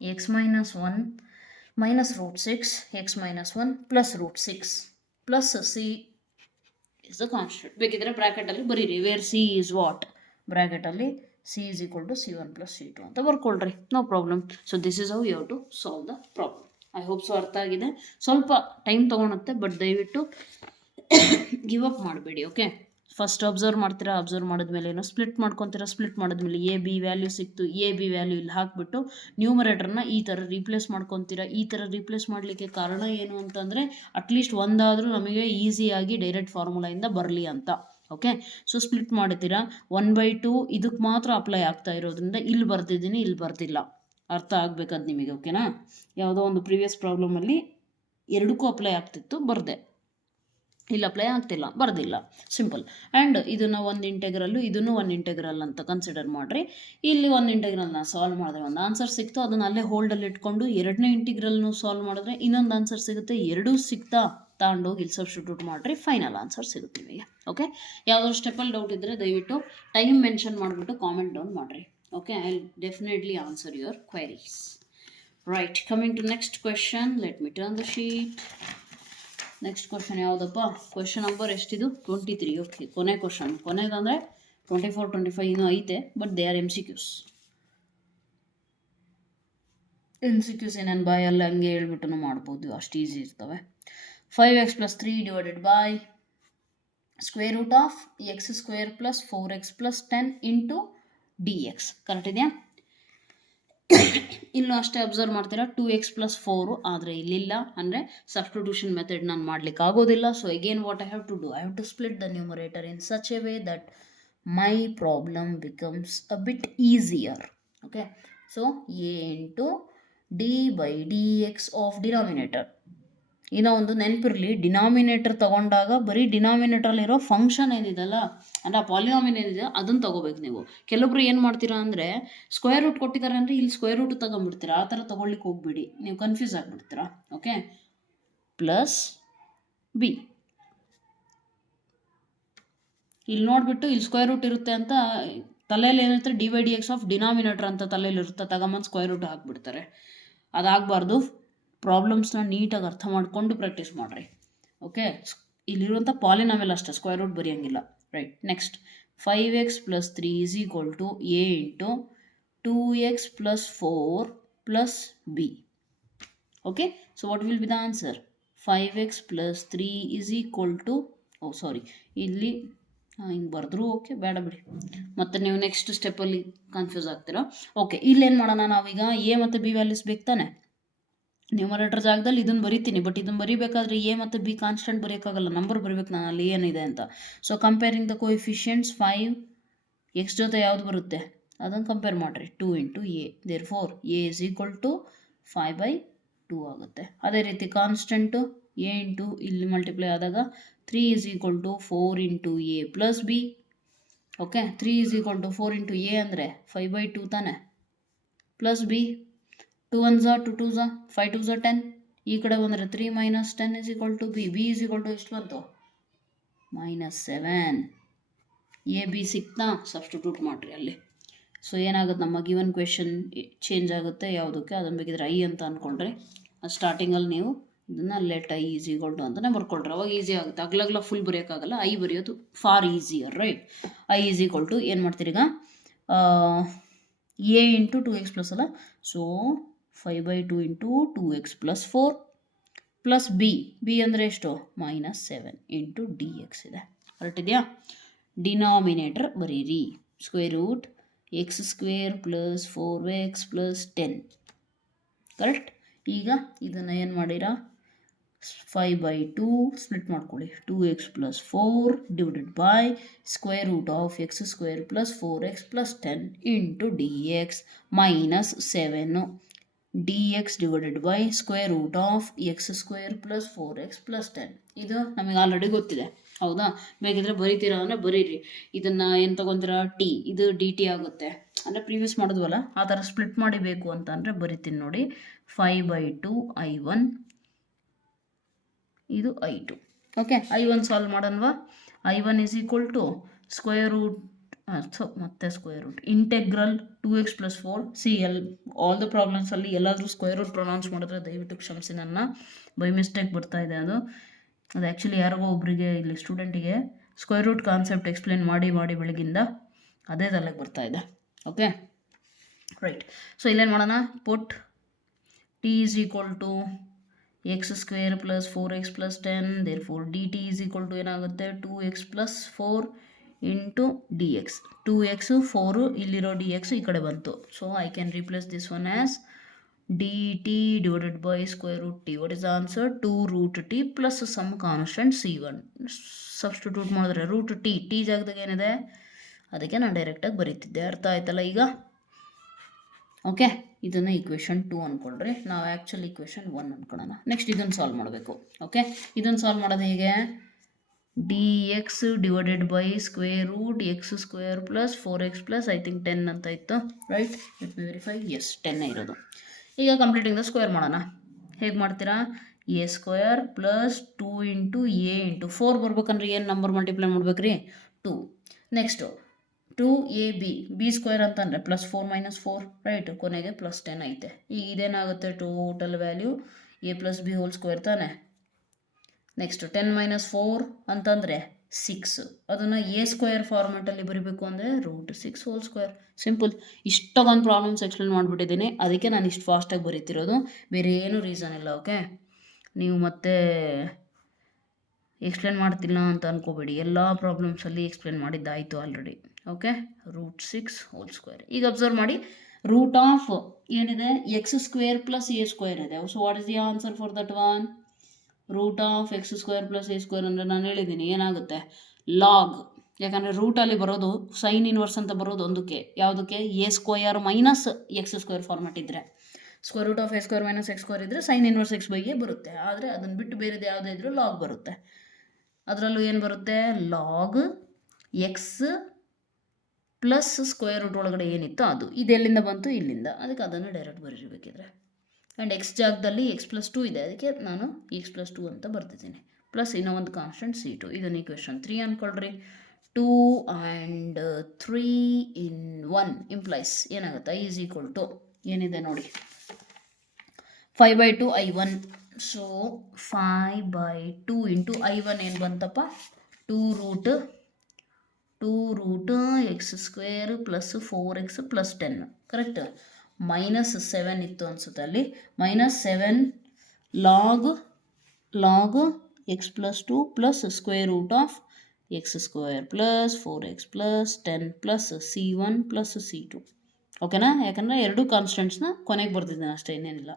x minus 1 minus √6 x minus 1 plus √6 plus C is the constant. ಬೇಕಿದ್ರೆ ಬ್ರ್ಯಾಕೆಟಲ್ಲಿ ಬರೀರಿ, where C is what, ಬ್ರ್ಯಾಕೆಟಲ್ಲಿ C is equal to C1 plus C2 ಅಂತ ಬರ್ಕೊಳ್ರಿ, no problem. So this is how you have to solve the problem. I hope so ಅರ್ಥ ಆಗಿದೆ. ಸ್ವಲ್ಪ time ತೊಗೊಳುತ್ತೆ, but ದಯವಿಟ್ಟು ಗಿವ್ ಅಪ್ ಮಾಡಬೇಡಿ. ಓಕೆ, ಫಸ್ಟ್ ಅಬ್ಸರ್ವ್ ಮಾಡ್ತೀರಾ, observe ಮಾಡಿದ್ಮೇಲೆ ಏನೋ ಸ್ಪ್ಲಿಟ್ ಮಾಡ್ಕೊತೀರಾ, ಸ್ಪ್ಲಿಟ್ ಮಾಡಿದ್ಮೇಲೆ ಎ ಬಿ ವ್ಯಾಲ್ಯೂ ಸಿಕ್ತು, ಎ ಬಿ ವ್ಯಾಲ್ಯೂ ಇಲ್ಲಿ ಹಾಕಿಬಿಟ್ಟು ನ್ಯೂಮರೇಟರ್ನ ಈ ಥರ ರೀಪ್ಲೇಸ್ ಮಾಡ್ಕೊತೀರಾ. ಈ ಥರ ರೀಪ್ಲೇಸ್ ಮಾಡಲಿಕ್ಕೆ ಕಾರಣ ಏನು ಅಂತಂದರೆ ಅಟ್ಲೀಸ್ಟ್ ಒಂದಾದರೂ ನಮಗೆ ಈಸಿಯಾಗಿ ಡೈರೆಕ್ಟ್ ಫಾರ್ಮುಲಾಯಿಂದ ಬರಲಿ ಅಂತ. ಓಕೆ, ಸೊ ಸ್ಪ್ಲಿಟ್ ಮಾಡ್ತೀರಾ, 1/2 ಇದಕ್ಕೆ ಮಾತ್ರ ಅಪ್ಲೈ ಆಗ್ತಾ ಇರೋದ್ರಿಂದ ಇಲ್ಲಿ ಬರ್ದಿದ್ದೀನಿ, ಇಲ್ಲಿ ಬರ್ದಿಲ್ಲ, ಅರ್ಥ ಆಗಬೇಕದು ನಿಮಗೆ. ಓಕೆನಾ, ಯಾವುದೋ ಒಂದು ಪ್ರೀವಿಯಸ್ ಪ್ರಾಬ್ಲಮಲ್ಲಿ ಎರಡಕ್ಕೂ ಅಪ್ಲೈ ಆಗ್ತಿತ್ತು, ಬರ್ದೆ, ಇಲ್ಲಿ ಅಪ್ಲೈ ಆಗ್ತಿಲ್ಲ, ಬರ್ದಿಲ್ಲ, ಸಿಂಪಲ್. ಆ್ಯಂಡ್ ಇದನ್ನು ಒಂದು ಇಂಟೆಗ್ರಲ್ಲು, ಇದನ್ನು ಒಂದು ಇಂಟೆಗ್ರಲ್ ಅಂತ ಕನ್ಸಿಡರ್ ಮಾಡಿರಿ. ಇಲ್ಲಿ ಒಂದು ಇಂಟೆಗ್ರಲ್ನ ಸಾಲ್ವ್ ಮಾಡಿದ್ರೆ ಒಂದು ಆನ್ಸರ್ ಸಿಕ್ತು, ಅದನ್ನು ಅಲ್ಲೇ ಹೋಲ್ಡಲ್ಲಿ ಇಟ್ಕೊಂಡು ಎರಡನೇ ಇಂಟಿಗ್ರಲ್ನು ಸಾಲ್ವ್ ಮಾಡಿದ್ರೆ ಇನ್ನೊಂದು ಆನ್ಸರ್ ಸಿಗುತ್ತೆ. ಎರಡೂ ಸಿಗ್ತಾ ತಗೊಂಡೋಗಿ ಇಲ್ಲಿ ಸಬ್ಸ್ಟಿಟ್ಯೂಟ್ ಮಾಡಿರಿ, ಫೈನಲ್ ಆನ್ಸರ್ ಸಿಗುತ್ತೆ ನಿಮಗೆ. ಓಕೆ, ಯಾವುದಾದ್ರು ಸ್ಟೆಪ್ಪಲ್ಲಿ ಡೌಟ್ ಇದ್ದರೆ ದಯವಿಟ್ಟು ಟೈಮ್ ಮೆನ್ಷನ್ ಮಾಡಿಬಿಟ್ಟು ಕಾಮೆಂಟ್ ಡೌನ್ ಮಾಡಿರಿ. Okay, I will definitely answer your queries. Right, coming to next question, let me turn the sheet. Next question ಯಾವುದಪ್ಪ, ಕ್ವೆಶನ್ ನಂಬರ್ ಎಷ್ಟಿದು 23. ಓಕೆ, ಕೊನೆ ಕ್ವೆಶನ್, ಕೊನೆಗಂದರೆ 24 25 ಇನ್ನೂ ಐತೆ, ಬಟ್ ದೇ ಆರ್ MCQs. ಏನೇನು ಬಾಯಲ್ಲಿ ಹಂಗೆ ಹೇಳ್ಬಿಟ್ಟು ಮಾಡ್ಬೋದು, ಅಷ್ಟು ಈಸಿ ಇರ್ತವೆ. 5x plus 3 divided by square root of x square plus 4x plus 10 into dx. Correct ಇದೆಯಾ? ಇಲ್ಲೂ ಅಷ್ಟೇ ಅಬ್ಸರ್ವ್ ಮಾಡ್ತೀರಾ, 2x plus 4, ಆದರೆ ಇಲ್ಲಿಲ್ಲ, ಅಂದರೆ ಸಬ್ಸ್ಟಿಟ್ಯೂಷನ್ ಮೆಥಡ್ ನಾನು ಮಾಡಲಿಕ್ಕೆ ಆಗೋದಿಲ್ಲ. So again what I have to do, I have to split the numerator in such a way that my problem becomes a bit easier. Okay, so a into d by dx of denominator. ಇನ್ನೂ ಒಂದು ನೆನಪಿರಲಿ, denominator ತೊಗೊಂಡಾಗ ಬರೀ ಡಿನಾಮಿನೇಟ್ರಲ್ಲಿರೋ function ಏನಿದೆಲ್ಲ, ಅಂದರೆ ಆ ಪಾಲಿನಾಮಿನ್ ಏನಿದೆ ಅದನ್ನು ತೊಗೋಬೇಕು ನೀವು. ಕೆಲವೊಬ್ರು ಏನು ಮಾಡ್ತೀರಾ ಅಂದರೆ ಸ್ಕ್ವೇರ್ ರೂಟ್ ಕೊಟ್ಟಿದ್ದಾರೆ ಅಂದರೆ ಇಲ್ಲಿ ಸ್ಕ್ವೇರ್ ರೂಟ್ ತೊಗೊಂಡ್ಬಿಡ್ತೀರಾ, ಆ ಥರ ತೊಗೊಳ್ಲಿಕ್ಕೆ ಹೋಗ್ಬಿಡಿ, ನೀವು ಕನ್ಫ್ಯೂಸ್ ಆಗಿಬಿಡ್ತೀರಾ. ಓಕೆ, ಪ್ಲಸ್ ಬಿ ಇಲ್ಲಿ ನೋಡಿಬಿಟ್ಟು ಇಲ್ಲಿ ಸ್ಕ್ವೇರ್ ರೂಟ್ ಇರುತ್ತೆ ಅಂತ ತಲೆಯಲ್ಲಿ ಏನಿರುತ್ತೆ, ಡಿ/ಡಿ/ಎಕ್ಸ್ ಆಫ್ ಡಿನಾಮಿನೇಟರ್ ಅಂತ ತಲೆಯಲ್ಲಿ ಇರುತ್ತೆ, ತಗೊಂಬಂದು ಸ್ಕ್ವೇರ್ ರೂಟ್ ಹಾಕ್ಬಿಡ್ತಾರೆ. ಅದಾಗಬಾರ್ದು. ಪ್ರಾಬ್ಲಮ್ಸ್ನ ನೀಟಾಗಿ ಅರ್ಥ ಮಾಡಿಕೊಂಡು ಪ್ರಾಕ್ಟೀಸ್ ಮಾಡಿರಿ. ಓಕೆ, ಇಲ್ಲಿರುವಂಥ ಪಾಲಿನಾಮಿಲ್ ಅಷ್ಟೇ, ಸ್ಕ್ವೇರ್ ರೂಟ್ ಬರೆಯೋಂಗಿಲ್ಲ. Right, next 5x plus 3 is equal to a into 2x plus 4 plus b. Okay, so what will be the answer? 5x plus 3 is equal to, ಇಲ್ಲಿ ಹಿಂಗೆ ಬರೆದ್ರು ಓಕೆ, ಬೇಡ ಬಿಡಿ, ಮತ್ತು ನೀವು ನೆಕ್ಸ್ಟ್ ಸ್ಟೆಪ್ಪಲ್ಲಿ ಕನ್ಫ್ಯೂಸ್ ಆಗ್ತೀರಾ. ಓಕೆ, ಇಲ್ಲೇನು ಮಾಡೋಣ ನಾವೀಗ, ಎ ಮತ್ತು ಬಿ ವ್ಯಾಲ್ಯೂಸ್ ಬೇಕು ತಾನೆ. ನ್ಯೂಮರೇಟರ್ ಜಾಗದಲ್ಲಿ ಇದನ್ನು ಬರಿತೀನಿ, ಬಟ್ ಇದನ್ನು ಬರಿಬೇಕಾದ್ರೆ ಎ ಮತ್ತು ಬಿ ಕಾನ್ಸ್ಟೆಂಟ್ ಬರೆಯೋಕ್ಕಾಗಲ್ಲ, ನಂಬರ್ ಬರೀಬೇಕು ನಾನು ಅಲ್ಲಿ ಏನಿದೆ ಅಂತ. So comparing the coefficients 5 x ಜೊತೆ ಯಾವುದು ಬರುತ್ತೆ ಅದನ್ನು ಕಂಪೇರ್ ಮಾಡಿರಿ, 2 into a, therefore a is equal to 5/2 ಆಗುತ್ತೆ. ಅದೇ ರೀತಿ ಕಾನ್ಸ್ಟೆಂಟು ಎ ಇಂಟು ಇಲ್ಲಿ ಮಲ್ಟಿಪ್ಲೈ ಆದಾಗ 3 is equal to 4 into a plus b. Okay, 3 is equal to 4 into a ಅಂದರೆ 5/2 ತಾನೆ, ಪ್ಲಸ್ ಬಿ. 2 1 ಝಾ 2 2 ಝಾ 5 2 ಝಾ 10. ಈ ಕಡೆ ಬಂದರೆ 3 minus 10 is equal to b. B is equal to ಎಷ್ಟು ಬಂತು, -7. ಎ ಬಿ ಸಿಕ್ತಾ, ಸಬ್ಸ್ಟಿಟ್ಯೂಟ್ ಮಾಡಿರಿ ಅಲ್ಲಿ. ಸೊ ಏನಾಗುತ್ತೆ, ನಮ್ಮ ಗಿವನ್ ಕ್ವೆಶನ್ ಚೇಂಜ್ ಆಗುತ್ತೆ ಯಾವುದಕ್ಕೆ, ಅದನ್ನು ಬೇಕಿದ್ರೆ ಐ ಅಂತ ಅಂದ್ಕೊಂಡ್ರೆ ಸ್ಟಾರ್ಟಿಂಗಲ್ಲಿ ನೀವು ಇದನ್ನು let I is equal to ಅಂತಲೇ ಬರ್ಕೊಳ್ರಿ, ಅವಾಗ ಈಸಿ ಆಗುತ್ತೆ. ಅಗ್ಲಗ್ಲ ಫುಲ್ ಬರೆಯೋಕ್ಕಾಗಲ್ಲ, ಐ ಬರೆಯೋದು for easier, right. I is equal to ಏನು ಮಾಡ್ತೀರಿ ಈಗ, ಎ ಇಂಟು 2x ಪ್ಲಸ್ ಅಲ್ಲ, so 5/2 into 2x plus 4 plus b. B ಅಂದರೆ ಎಷ್ಟು, -7 ಇಂಟು ಡಿ ಎಕ್ಸ್ ಇದೆ. ಹೊರಟಿದೆಯಾ, ಡಿನಾಮಿನೇಟರ್ ಬರೀರಿ, square root x square plus 4x plus 10, correct. ಈಗ ಇದನ್ನು ಏನು ಮಾಡಿರಾ, 5/2 ಸ್ಪ್ಲಿಟ್ ಮಾಡ್ಕೊಳ್ಳಿ, 2x plus 4 divided by square root of x square plus 4x plus 10 into d x minus 7 d x divided by square root of x square plus 4x plus 10. ಇದು ನಮಗೆ already ಗೊತ್ತಿದೆ, ಹೌದಾ. ಬೇಕಿದ್ರೆ ಬರೀತೀರಾ ಅಂದರೆ ಬರೀರಿ. ಇದನ್ನು ಏನು ತೊಗೊತೀರಾ, ಟಿ, ಇದು ಡಿ ಟಿ ಆಗುತ್ತೆ, ಅಂದರೆ ಪ್ರೀವಿಯಸ್ ಮಾಡಿದ್ವಲ್ಲ ಆ ಥರ ಸ್ಪ್ಲಿಟ್ ಮಾಡಿ ಬೇಕು ಅಂತ ಅಂದರೆ ಬರಿತೀನಿ ನೋಡಿ. 5/2 I1, ಇದು I2. ಓಕೆ, I1 ಸಾಲ್ವ್ ಮಾಡೋಣವಾ. I1 is equal to square root, ಮತ್ತೆ square root integral 2x plus 4. See all the ಪ್ರಾಬ್ಲಮ್ಸಲ್ಲಿ ಎಲ್ಲಾದರೂ ಸ್ಕ್ವೇರ್ ರೂಟ್ ಪ್ರೊನೌನ್ಸ್ ಮಾಡಿದ್ರೆ ದಯವಿಟ್ಟು ಕ್ಷಮಿಸಿ, ನನ್ನ ಬೈ ಮಿಸ್ಟೇಕ್ ಬರ್ತಾ ಇದೆ ಅದು ಆ್ಯಕ್ಚುಲಿ ಯಾರಿಗೋ ಒಬ್ಬರಿಗೆ ಇಲ್ಲಿ ಸ್ಟೂಡೆಂಟಿಗೆ ಸ್ಕ್ವೇರ್ ರೂಟ್ ಕಾನ್ಸೆಪ್ಟ್ ಎಕ್ಸ್ಪ್ಲೇನ್ ಮಾಡಿ ಬೆಳಗಿಂದ ಅದೇ ತಲೆಗೆ ಬರ್ತಾ ಇದೆ. Okay, right. ಸೊ ಇಲ್ಲೇನು ಮಾಡೋಣ, put t is equal to x square plus 4x plus 10, therefore d t is equal to ಏನಾಗುತ್ತೆ, 2x plus 4 into d X. 2x 4 ಇಲ್ಲಿರೋ ಡಿ ಎಕ್ಸ್ ಈ ಕಡೆ ಬಂತು, so I can replace this one as d t divided by square root t. What is the answer, 2√t plus some constant C1. Substitute ಮಾಡಿದ್ರೆ root t ಜಾಗದಾಗ ಏನಿದೆ ಅದಕ್ಕೆ ನಾನು ಡೈರೆಕ್ಟಾಗಿ ಬರೀತಿದ್ದೆ, ಅರ್ಥ ಆಯ್ತಲ್ಲ ಈಗ. ಓಕೆ, ಇದನ್ನು ಈಕ್ವೇಷನ್ 2 ಅಂದ್ಕೊಳ್ರಿ, ನಾವು ಆ್ಯಕ್ಚುಲಿ ಈಕ್ವೇಷನ್ 1 ಅಂದ್ಕೊಳ್ಳೋಣ. ನೆಕ್ಸ್ಟ್ ಇದನ್ನು ಸಾಲ್ವ್ ಮಾಡಬೇಕು. ಓಕೆ, ಇದನ್ನು ಸಾಲ್ವ್ ಮಾಡೋದು ಹೇಗೆ, d x divided by square root x square plus 4x plus I think 10 ಅಂತ ಇತ್ತು, right. Let me verify, yes 10 ಇರೋದು. ಈಗ ಕಂಪ್ಲೀಟಿಂಗ್ ದ ಸ್ಕ್ವೇರ್ ಮಾಡೋಣ. ಹೇಗೆ ಮಾಡ್ತೀರಾ, a square plus 2 into a into 4 ಬರ್ಬೇಕಂದ್ರೆ ಏನು ನಂಬರ್ ಮಲ್ಟಿಪ್ಲೈ ಮಾಡ್ಬೇಕ್ರಿ, 2. ನೆಕ್ಸ್ಟು 2ab, ಬಿ ಸ್ಕ್ವೇರ್ ಅಂತಂದರೆ ಪ್ಲಸ್ 4 ಮೈನಸ್ 4, ರೈಟ್, ಕೊನೆಗೆ ಪ್ಲಸ್ 10 ಐತೆ. ಈಗ ಇದೇನಾಗುತ್ತೆ, total value a plus b whole square ತಾನೆ. ನೆಕ್ಸ್ಟ್ 10 ಮೈನಸ್ 4 ಅಂತಂದರೆ 6, ಅದನ್ನು ಎ ಸ್ಕ್ವೇರ್ ಫಾರ್ಮೆಟಲ್ಲಿ ಬರೀಬೇಕು ಅಂದರೆ √6 ಹೋಲ್ ಸ್ಕ್ವೇರ್. ಸಿಂಪಲ್. ಇಷ್ಟೊಂದು ಪ್ರಾಬ್ಲಮ್ಸ್ ಎಕ್ಸ್ಪ್ಲೇನ್ ಮಾಡಿಬಿಟ್ಟಿದ್ದೀನಿ, ಅದಕ್ಕೆ ನಾನು ಇಷ್ಟು ಫಾಸ್ಟಾಗಿ ಬರೀತಿರೋದು, ಬೇರೆ ಏನೂ ರೀಸನ್ ಇಲ್ಲ. ಓಕೆ, ನೀವು ಮತ್ತೆ ಎಕ್ಸ್ಪ್ಲೇನ್ ಮಾಡ್ತಿಲ್ಲ ಅಂತ ಅಂದ್ಕೋಬೇಡಿ, ಎಲ್ಲ ಪ್ರಾಬ್ಲಮ್ಸಲ್ಲಿ ಎಕ್ಸ್ಪ್ಲೇನ್ ಮಾಡಿದ್ದಾಯಿತು ಆಲ್ರೆಡಿ. Okay, √6 whole square. ಈಗ ಅಬ್ಸರ್ವ್ ಮಾಡಿ, ರೂಟ್ ಆಫ್ ಏನಿದೆ, x square plus a square ಇದೆ. So what is the answer for that one, root of x square plus a square ಅಂದರೆ ನಾನು ಹೇಳಿದ್ದೀನಿ ಏನಾಗುತ್ತೆ, ಲಾಗ್. ಯಾಕಂದರೆ ರೂಟಲ್ಲಿ ಬರೋದು ಸೈನ್ ಇನ್ವರ್ಸ್ ಅಂತ ಬರೋದು ಒಂದಕ್ಕೆ, ಯಾವುದಕ್ಕೆ, a square minus x square format ಇದ್ದರೆ. Square root of a square minus x square ಇದ್ದರೆ sine inverse x by a ಬರುತ್ತೆ. ಆದರೆ ಅದನ್ನು ಬಿಟ್ಟು ಬೇರೆದು ಯಾವುದೇ ಇದ್ರೂ ಲಾಗ್ ಬರುತ್ತೆ. ಅದರಲ್ಲೂ ಏನು ಬರುತ್ತೆ, log x plus square root ಒಳಗಡೆ ಏನಿತ್ತು ಅದು, ಇದೆಲ್ಲಿಂದ ಬಂತು, ಇಲ್ಲಿಂದ. ಅದಕ್ಕೆ ಅದನ್ನು ಡೈರೆಕ್ಟ್ ಬರೀಬೇಕಿದ್ರೆ. ಆ್ಯಂಡ್ ಎಕ್ಸ್ ಜಾಗದಲ್ಲಿ ಎಕ್ಸ್ ಪ್ಲಸ್ 2 ಇದೆ, ಅದಕ್ಕೆ ನಾನು ಎಕ್ಸ್ ಪ್ಲಸ್ 2 ಅಂತ ಬರ್ತಿದ್ದೀನಿ. ಪ್ಲಸ್ ಇನ್ನೂ ಒಂದು ಕಾನ್ಸ್ಟೆಂಟ್ C2. ಇದನ್ನು ಈಕ್ವೇಷನ್ 3 ಅಂದ್ಕೊಳ್ರಿ. 2 and 3 in 1 ಇಂಪ್ಲೈಸ್ ಏನಾಗುತ್ತೆ, I is equal to ಏನಿದೆ ನೋಡಿ, 5/2 I1. ಸೊ 5/2 ಇಂಟು I1 ಏನು ಬಂತಪ್ಪ, 2 root x square plus 4x plus 10, correct. -7 ಇತ್ತು ಅನಿಸುತ್ತೆ ಅಲ್ಲಿ, -7 log x plus 2 plus square root of x square plus 4x plus 10 plus C1 plus C2. ಓಕೆನಾ? ಯಾಕಂದರೆ ಎರಡು ಕಾನ್ಸ್ಟೆಂಟ್ಸ್ನ ಕೊನೆಗೆ ಬರ್ತಿದ್ದೇನೆ ಅಷ್ಟೇ, ಇನ್ನೇನಿಲ್ಲ.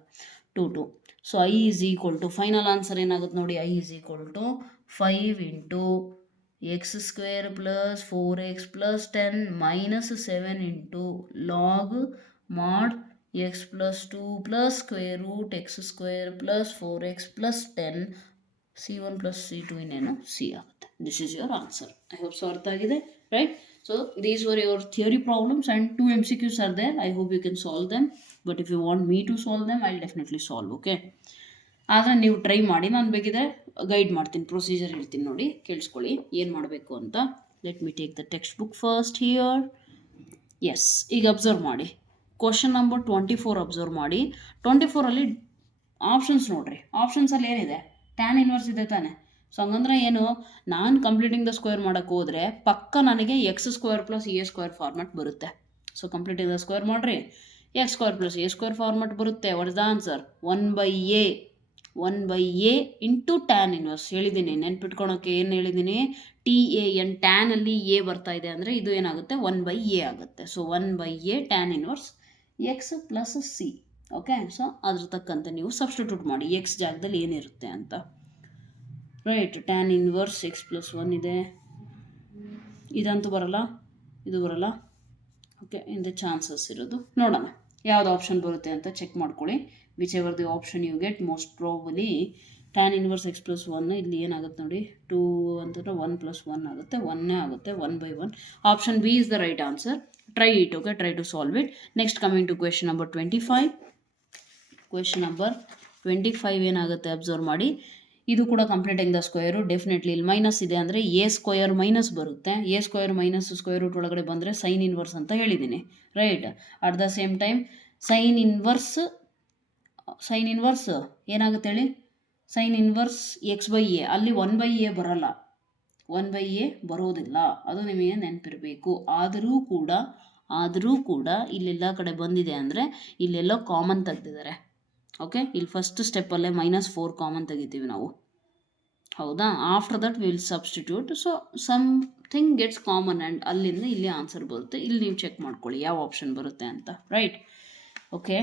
2 so I is equal to final answer ಏನಾಗುತ್ತೆ ನೋಡಿ, I is equal to 5 into x square plus 4x plus 10 minus 7 into log mod x plus 2 plus square root x square plus 4x plus 10 C1 plus C2 ಇನ್ನೇನು C ಆಗುತ್ತೆ. This is your answer. I hope so ಅರ್ಥ ಆಗಿದೆ, right? So these were your theory problems and 2 MCQs are there. I hope you can solve them. But if you want me to solve them, I'll definitely solve, okay? ಆದರೆ ನೀವು try ಮಾಡಿ, ನಾನು ಬೇಕಿದ್ರೆ guide ಮಾಡ್ತೀನಿ, procedure ಹೇಳ್ತೀನಿ ನೋಡಿ, ಕೇಳಿಸ್ಕೊಳ್ಳಿ ಏನು ಮಾಡಬೇಕು ಅಂತ. Let me take the textbook first here. Yes, ಈಗ ಅಬ್ಸರ್ವ್ ಮಾಡಿ, ಕ್ವಶನ್ ನಂಬರ್ 24 ಅಬ್ಸರ್ವ್ ಮಾಡಿ. 24ಅಲ್ಲಿ ಆಪ್ಷನ್ಸ್ ನೋಡ್ರಿ. ಆಪ್ಷನ್ಸಲ್ಲಿ ಏನಿದೆ? ಟ್ಯಾನ್ ಇನ್ವರ್ಸ್ ಇದೆ ತಾನೆ. ಸೊ ಹಂಗಂದ್ರೆ ಏನು, ನಾನು ಕಂಪ್ಲೀಟಿಂಗ್ ದ ಸ್ಕ್ವೇರ್ ಮಾಡೋಕ್ಕೆ ಹೋದರೆ ಪಕ್ಕ ನನಗೆ x square plus a square format ಬರುತ್ತೆ. ಸೊ ಕಂಪ್ಲೀಟಿಂಗ್ ದ ಸ್ಕ್ವೇರ್ ಮಾಡಿರಿ, x square plus a square format ಬರುತ್ತೆ. What is the answer? 1/a into tan inverse. ಹೇಳಿದ್ದೀನಿ, ನೆನ್ಪಿಟ್ಕೊಳೋಕ್ಕೆ ಏನು ಹೇಳಿದ್ದೀನಿ? TAN ಟ್ಯಾನಲ್ಲಿ ಎ ಬರ್ತಾ ಇದೆ ಅಂದರೆ ಇದು ಏನಾಗುತ್ತೆ? 1/a ಆಗುತ್ತೆ. So 1/a tan inverse x plus C. Okay, so ಅದ್ರ ತಕ್ಕಂತೆ ನೀವು ಸಬ್ಸ್ಟಿಟ್ಯೂಟ್ ಮಾಡಿ ಎಕ್ಸ್ ಜಾಗದಲ್ಲಿ ಏನಿರುತ್ತೆ ಅಂತ. Right, tan inverse x plus 1 ಇದೆ, ಇದಂತೂ ಬರಲ್ಲ, ಇದು ಬರಲ್ಲ. ಓಕೆ, ಇಂದ ಚಾನ್ಸಸ್ ಇರೋದು ನೋಡೋಣ ಯಾವ್ದು ಆಪ್ಷನ್ ಬರುತ್ತೆ ಅಂತ ಚೆಕ್ ಮಾಡ್ಕೊಳ್ಳಿ. Whichever the option you get, most probably tan inverse x plus 1 ಇಲ್ಲಿ ಏನಾಗುತ್ತೆ ನೋಡಿ, 2 ಅಂತಂದರೆ 1 + 1 ಆಗುತ್ತೆ, 1 ಆಗುತ್ತೆ, 1/1. Option b is the right answer. Try it, okay, try to solve it. Next coming to question number 25. Question number 25 ಏನಾಗುತ್ತೆ observe ಮಾಡಿ. ಇದು ಕೂಡ ಕಂಪ್ಲೀಟಿಂಗ್ ದ ಸ್ಕ್ವೇರು. ಡೆಫಿನೆಟ್ಲಿ ಇಲ್ಲಿ ಮೈನಸ್ ಇದೆ ಅಂದರೆ ಎ ಸ್ಕ್ವೇರ್ ಮೈನಸ್ ಬರುತ್ತೆ. A square minus square root ಒಳಗಡೆ ಬಂದರೆ ಸೈನ್ ಇನ್ವರ್ಸ್ ಅಂತ ಹೇಳಿದ್ದೀನಿ, right? At the same time sine inverse ಏನಾಗುತ್ತೆ ಹೇಳಿ? ಸೈನ್ ಇನ್ವರ್ಸ್ x/a, ಅಲ್ಲಿ 1/a ಬರಲ್ಲ, 1/a ಬರೋದಿಲ್ಲ, ಅದು ನಿಮಗೆ ನೆನಪಿರಬೇಕು. ಆದರೂ ಕೂಡ ಇಲ್ಲೆಲ್ಲ ಕಡೆ ಬಂದಿದೆ ಅಂದರೆ ಇಲ್ಲೆಲ್ಲೋ ಕಾಮನ್ ತೆಗೆದಿದ್ದಾರೆ. ಓಕೆ, ಇಲ್ಲಿ ಫಸ್ಟ್ ಸ್ಟೆಪ್ಪಲ್ಲೇ -4 ಕಾಮನ್ ತೆಗಿತೀವಿ ನಾವು, ಹೌದಾ? After that will substitute. So something gets common and ಅಲ್ಲಿಂದ ಇಲ್ಲಿ ಆನ್ಸರ್ ಬರುತ್ತೆ. ಇಲ್ಲಿ ನೀವು ಚೆಕ್ ಮಾಡ್ಕೊಳ್ಳಿ ಯಾವ ಆಪ್ಷನ್ ಬರುತ್ತೆ ಅಂತ, ರೈಟ್? ಓಕೆ,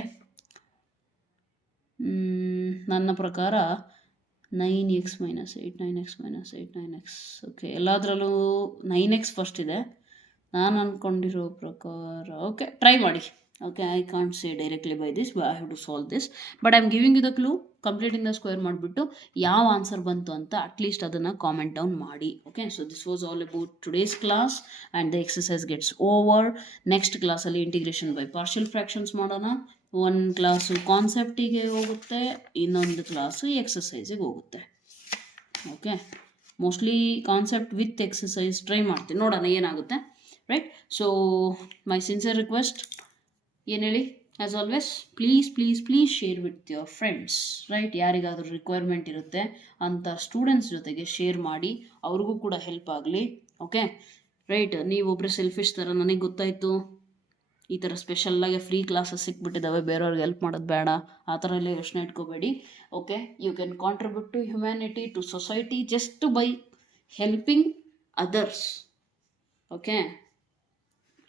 ನನ್ನ ಪ್ರಕಾರ 9x - 8, 9x - 8, 9x. ಓಕೆ, ಎಲ್ಲದರಲ್ಲೂ 9x ಫಸ್ಟ್ ಇದೆ ನಾನು ಅಂದ್ಕೊಂಡಿರೋ ಪ್ರಕಾರ. ಓಕೆ, ಟ್ರೈ ಮಾಡಿ. Okay, I can't say directly by this, I have to solve this. But I am giving you the clue. Completing the square ಮಾಡಿಬಿಟ್ಟು ಯಾವ ಆನ್ಸರ್ ಬಂತು ಅಂತ ಅಟ್ಲೀಸ್ಟ್ ಅದನ್ನು ಕಾಮೆಂಟ್ ಡೌನ್ ಮಾಡಿ. Okay, so this was all about today's class and the exercise gets over. Next ಕ್ಲಾಸಲ್ಲಿ integration by partial fractions ಮಾಡೋಣ. ಒಂದು class ಕಾನ್ಸೆಪ್ಟಿಗೆ ಹೋಗುತ್ತೆ, ಇನ್ನೊಂದು ಕ್ಲಾಸು ಎಕ್ಸಸೈಸಿಗೆ ಹೋಗುತ್ತೆ. Okay, mostly concept with exercise try ಮಾಡ್ತೀನಿ, ನೋಡೋಣ ಏನಾಗುತ್ತೆ, right? So my sincere request ಏನು ಹೇಳಿ, as always please share with your friends, right? ಯಾರಿಗಾದರೂ ರಿಕ್ವೈರ್ಮೆಂಟ್ ಇರುತ್ತೆ ಅಂತ ಸ್ಟೂಡೆಂಟ್ಸ್ ಜೊತೆಗೆ ಶೇರ್ ಮಾಡಿ, ಅವ್ರಿಗೂ ಕೂಡ ಹೆಲ್ಪ್ ಆಗಲಿ. Okay, right? ನೀವೊಬ್ಬರು ಸೆಲ್ಫಿಶ್ ಥರ ನನಗೆ ಗೊತ್ತಾಯಿತು, ಈ ಥರ ಸ್ಪೆಷಲ್ಲಾಗಿ ಫ್ರೀ ಕ್ಲಾಸಸ್ ಸಿಕ್ಬಿಟ್ಟಿದ್ದಾವೆ, ಬೇರೆಯವ್ರಿಗೆ ಹೆಲ್ಪ್ ಮಾಡೋದು ಬೇಡ, ಆ ಥರ ಎಲ್ಲ ಯೋಚನೆ ಇಟ್ಕೋಬೇಡಿ. Okay, you can contribute to humanity, to society just by helping others. Okay,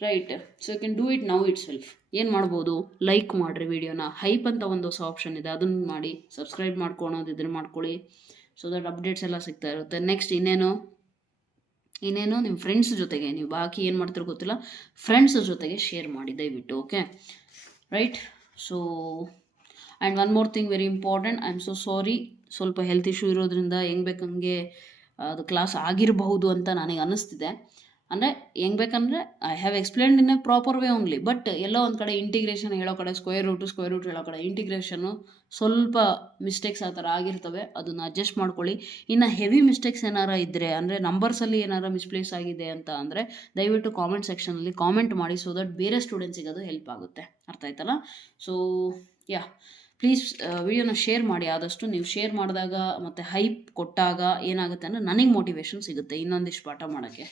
right? So you can do it now itself. ಏನು ಮಾಡ್ಬೋದು? ಲೈಕ್ ಮಾಡಿರಿ ವಿಡಿಯೋನ, ಹೈಪ್ ಅಂತ ಒಂದು ಹೊಸ ಆಪ್ಷನ್ ಇದೆ, ಅದನ್ನು ಮಾಡಿ. ಸಬ್ಸ್ಕ್ರೈಬ್ ಮಾಡ್ಕೊಳೋದಿದ್ರೆ ಮಾಡ್ಕೊಳ್ಳಿ, ಸೊ ದಟ್ ಅಪ್ಡೇಟ್ಸ್ ಎಲ್ಲ ಸಿಗ್ತಾ ಇರುತ್ತೆ. ನೆಕ್ಸ್ಟ್ ಇನ್ನೇನು ನಿಮ್ಮ ಫ್ರೆಂಡ್ಸ್ ಜೊತೆಗೆ, ನೀವು ಬಾಕಿ ಏನು ಮಾಡ್ತಿರೋ ಗೊತ್ತಿಲ್ಲ, ಫ್ರೆಂಡ್ಸ್ ಜೊತೆಗೆ ಶೇರ್ ಮಾಡಿ ದಯವಿಟ್ಟು. Okay, right? So and one more thing very important, I am so ಸಾರಿ, ಸ್ವಲ್ಪ ಹೆಲ್ತ್ ಇಶ್ಯೂ ಇರೋದ್ರಿಂದ ಹೆಂಗೆ ಬೇಕಂಗೆ ಅದು ಕ್ಲಾಸ್ ಆಗಿರಬಹುದು ಅಂತ ನನಗೆ ಅನ್ನಿಸ್ತಿದೆ. ಅಂದರೆ ಹೆಂಗೆ ಬೇಕಂದರೆ I have explained in a proper way only, but ಎಲ್ಲೋ ಒಂದು ಕಡೆ ಇಂಟಿಗ್ರೇಷನ್ ಹೇಳೋ ಕಡೆ ಸ್ಕ್ವೇರ್ ರೂಟ್ ಹೇಳೋ ಕಡೆ ಇಂಟಿಗ್ರೇಷನ್ನು ಸ್ವಲ್ಪ ಮಿಸ್ಟೇಕ್ಸ್ ಆ ಥರ ಆಗಿರ್ತವೆ, ಅದನ್ನು ಅಡ್ಜಸ್ಟ್ ಮಾಡ್ಕೊಳ್ಳಿ. ಇನ್ನು ಹೆವಿ ಮಿಸ್ಟೇಕ್ಸ್ ಏನಾರ ಇದ್ದರೆ, ಅಂದರೆ ನಂಬರ್ಸಲ್ಲಿ ಏನಾರ ಮಿಸ್ಪ್ಲೇಸ್ ಆಗಿದೆ ಅಂತ ಅಂದರೆ ದಯವಿಟ್ಟು ಕಾಮೆಂಟ್ ಸೆಕ್ಷನಲ್ಲಿ ಕಾಮೆಂಟ್ ಮಾಡಿ, ಸೊ ದಟ್ ಬೇರೆ ಸ್ಟೂಡೆಂಟ್ಸಿಗೆ ಅದು ಹೆಲ್ಪ್ ಆಗುತ್ತೆ. ಅರ್ಥ ಆಯ್ತಲ್ಲ? ಸೊ ಯಾ, ಪ್ಲೀಸ್ ವಿಡಿಯೋನ ಶೇರ್ ಮಾಡಿ ಆದಷ್ಟು. ನೀವು ಶೇರ್ ಮಾಡಿದಾಗ ಮತ್ತು ಹೈಪ್ ಕೊಟ್ಟಾಗ ಏನಾಗುತ್ತೆ ಅಂದರೆ ನನಗೆ ಮೋಟಿವೇಶನ್ ಸಿಗುತ್ತೆ ಇನ್ನೊಂದಿಷ್ಟು ಪಾಠ ಮಾಡೋಕ್ಕೆ.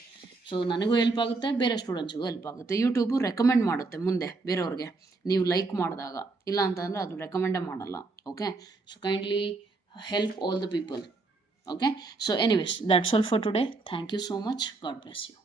ಸೊ ನನಗೂ ಹೆಲ್ಪ್ ಆಗುತ್ತೆ, ಬೇರೆ ಸ್ಟೂಡೆಂಟ್ಸಿಗೂ ಹೆಲ್ಪ್ ಆಗುತ್ತೆ. ಯೂಟ್ಯೂಬು ರೆಕಮೆಂಡ್ ಮಾಡುತ್ತೆ ಮುಂದೆ ಬೇರೆಯವ್ರಿಗೆ, ನೀವು ಲೈಕ್ ಮಾಡಿದಾಗ. ಇಲ್ಲ ಅಂತಂದರೆ ಅದು ರೆಕಮೆಂಡೇ ಮಾಡಲ್ಲ. Okay, so kindly help all the people. Okay, so anyways, that's all for today. Thank you so much. God bless you.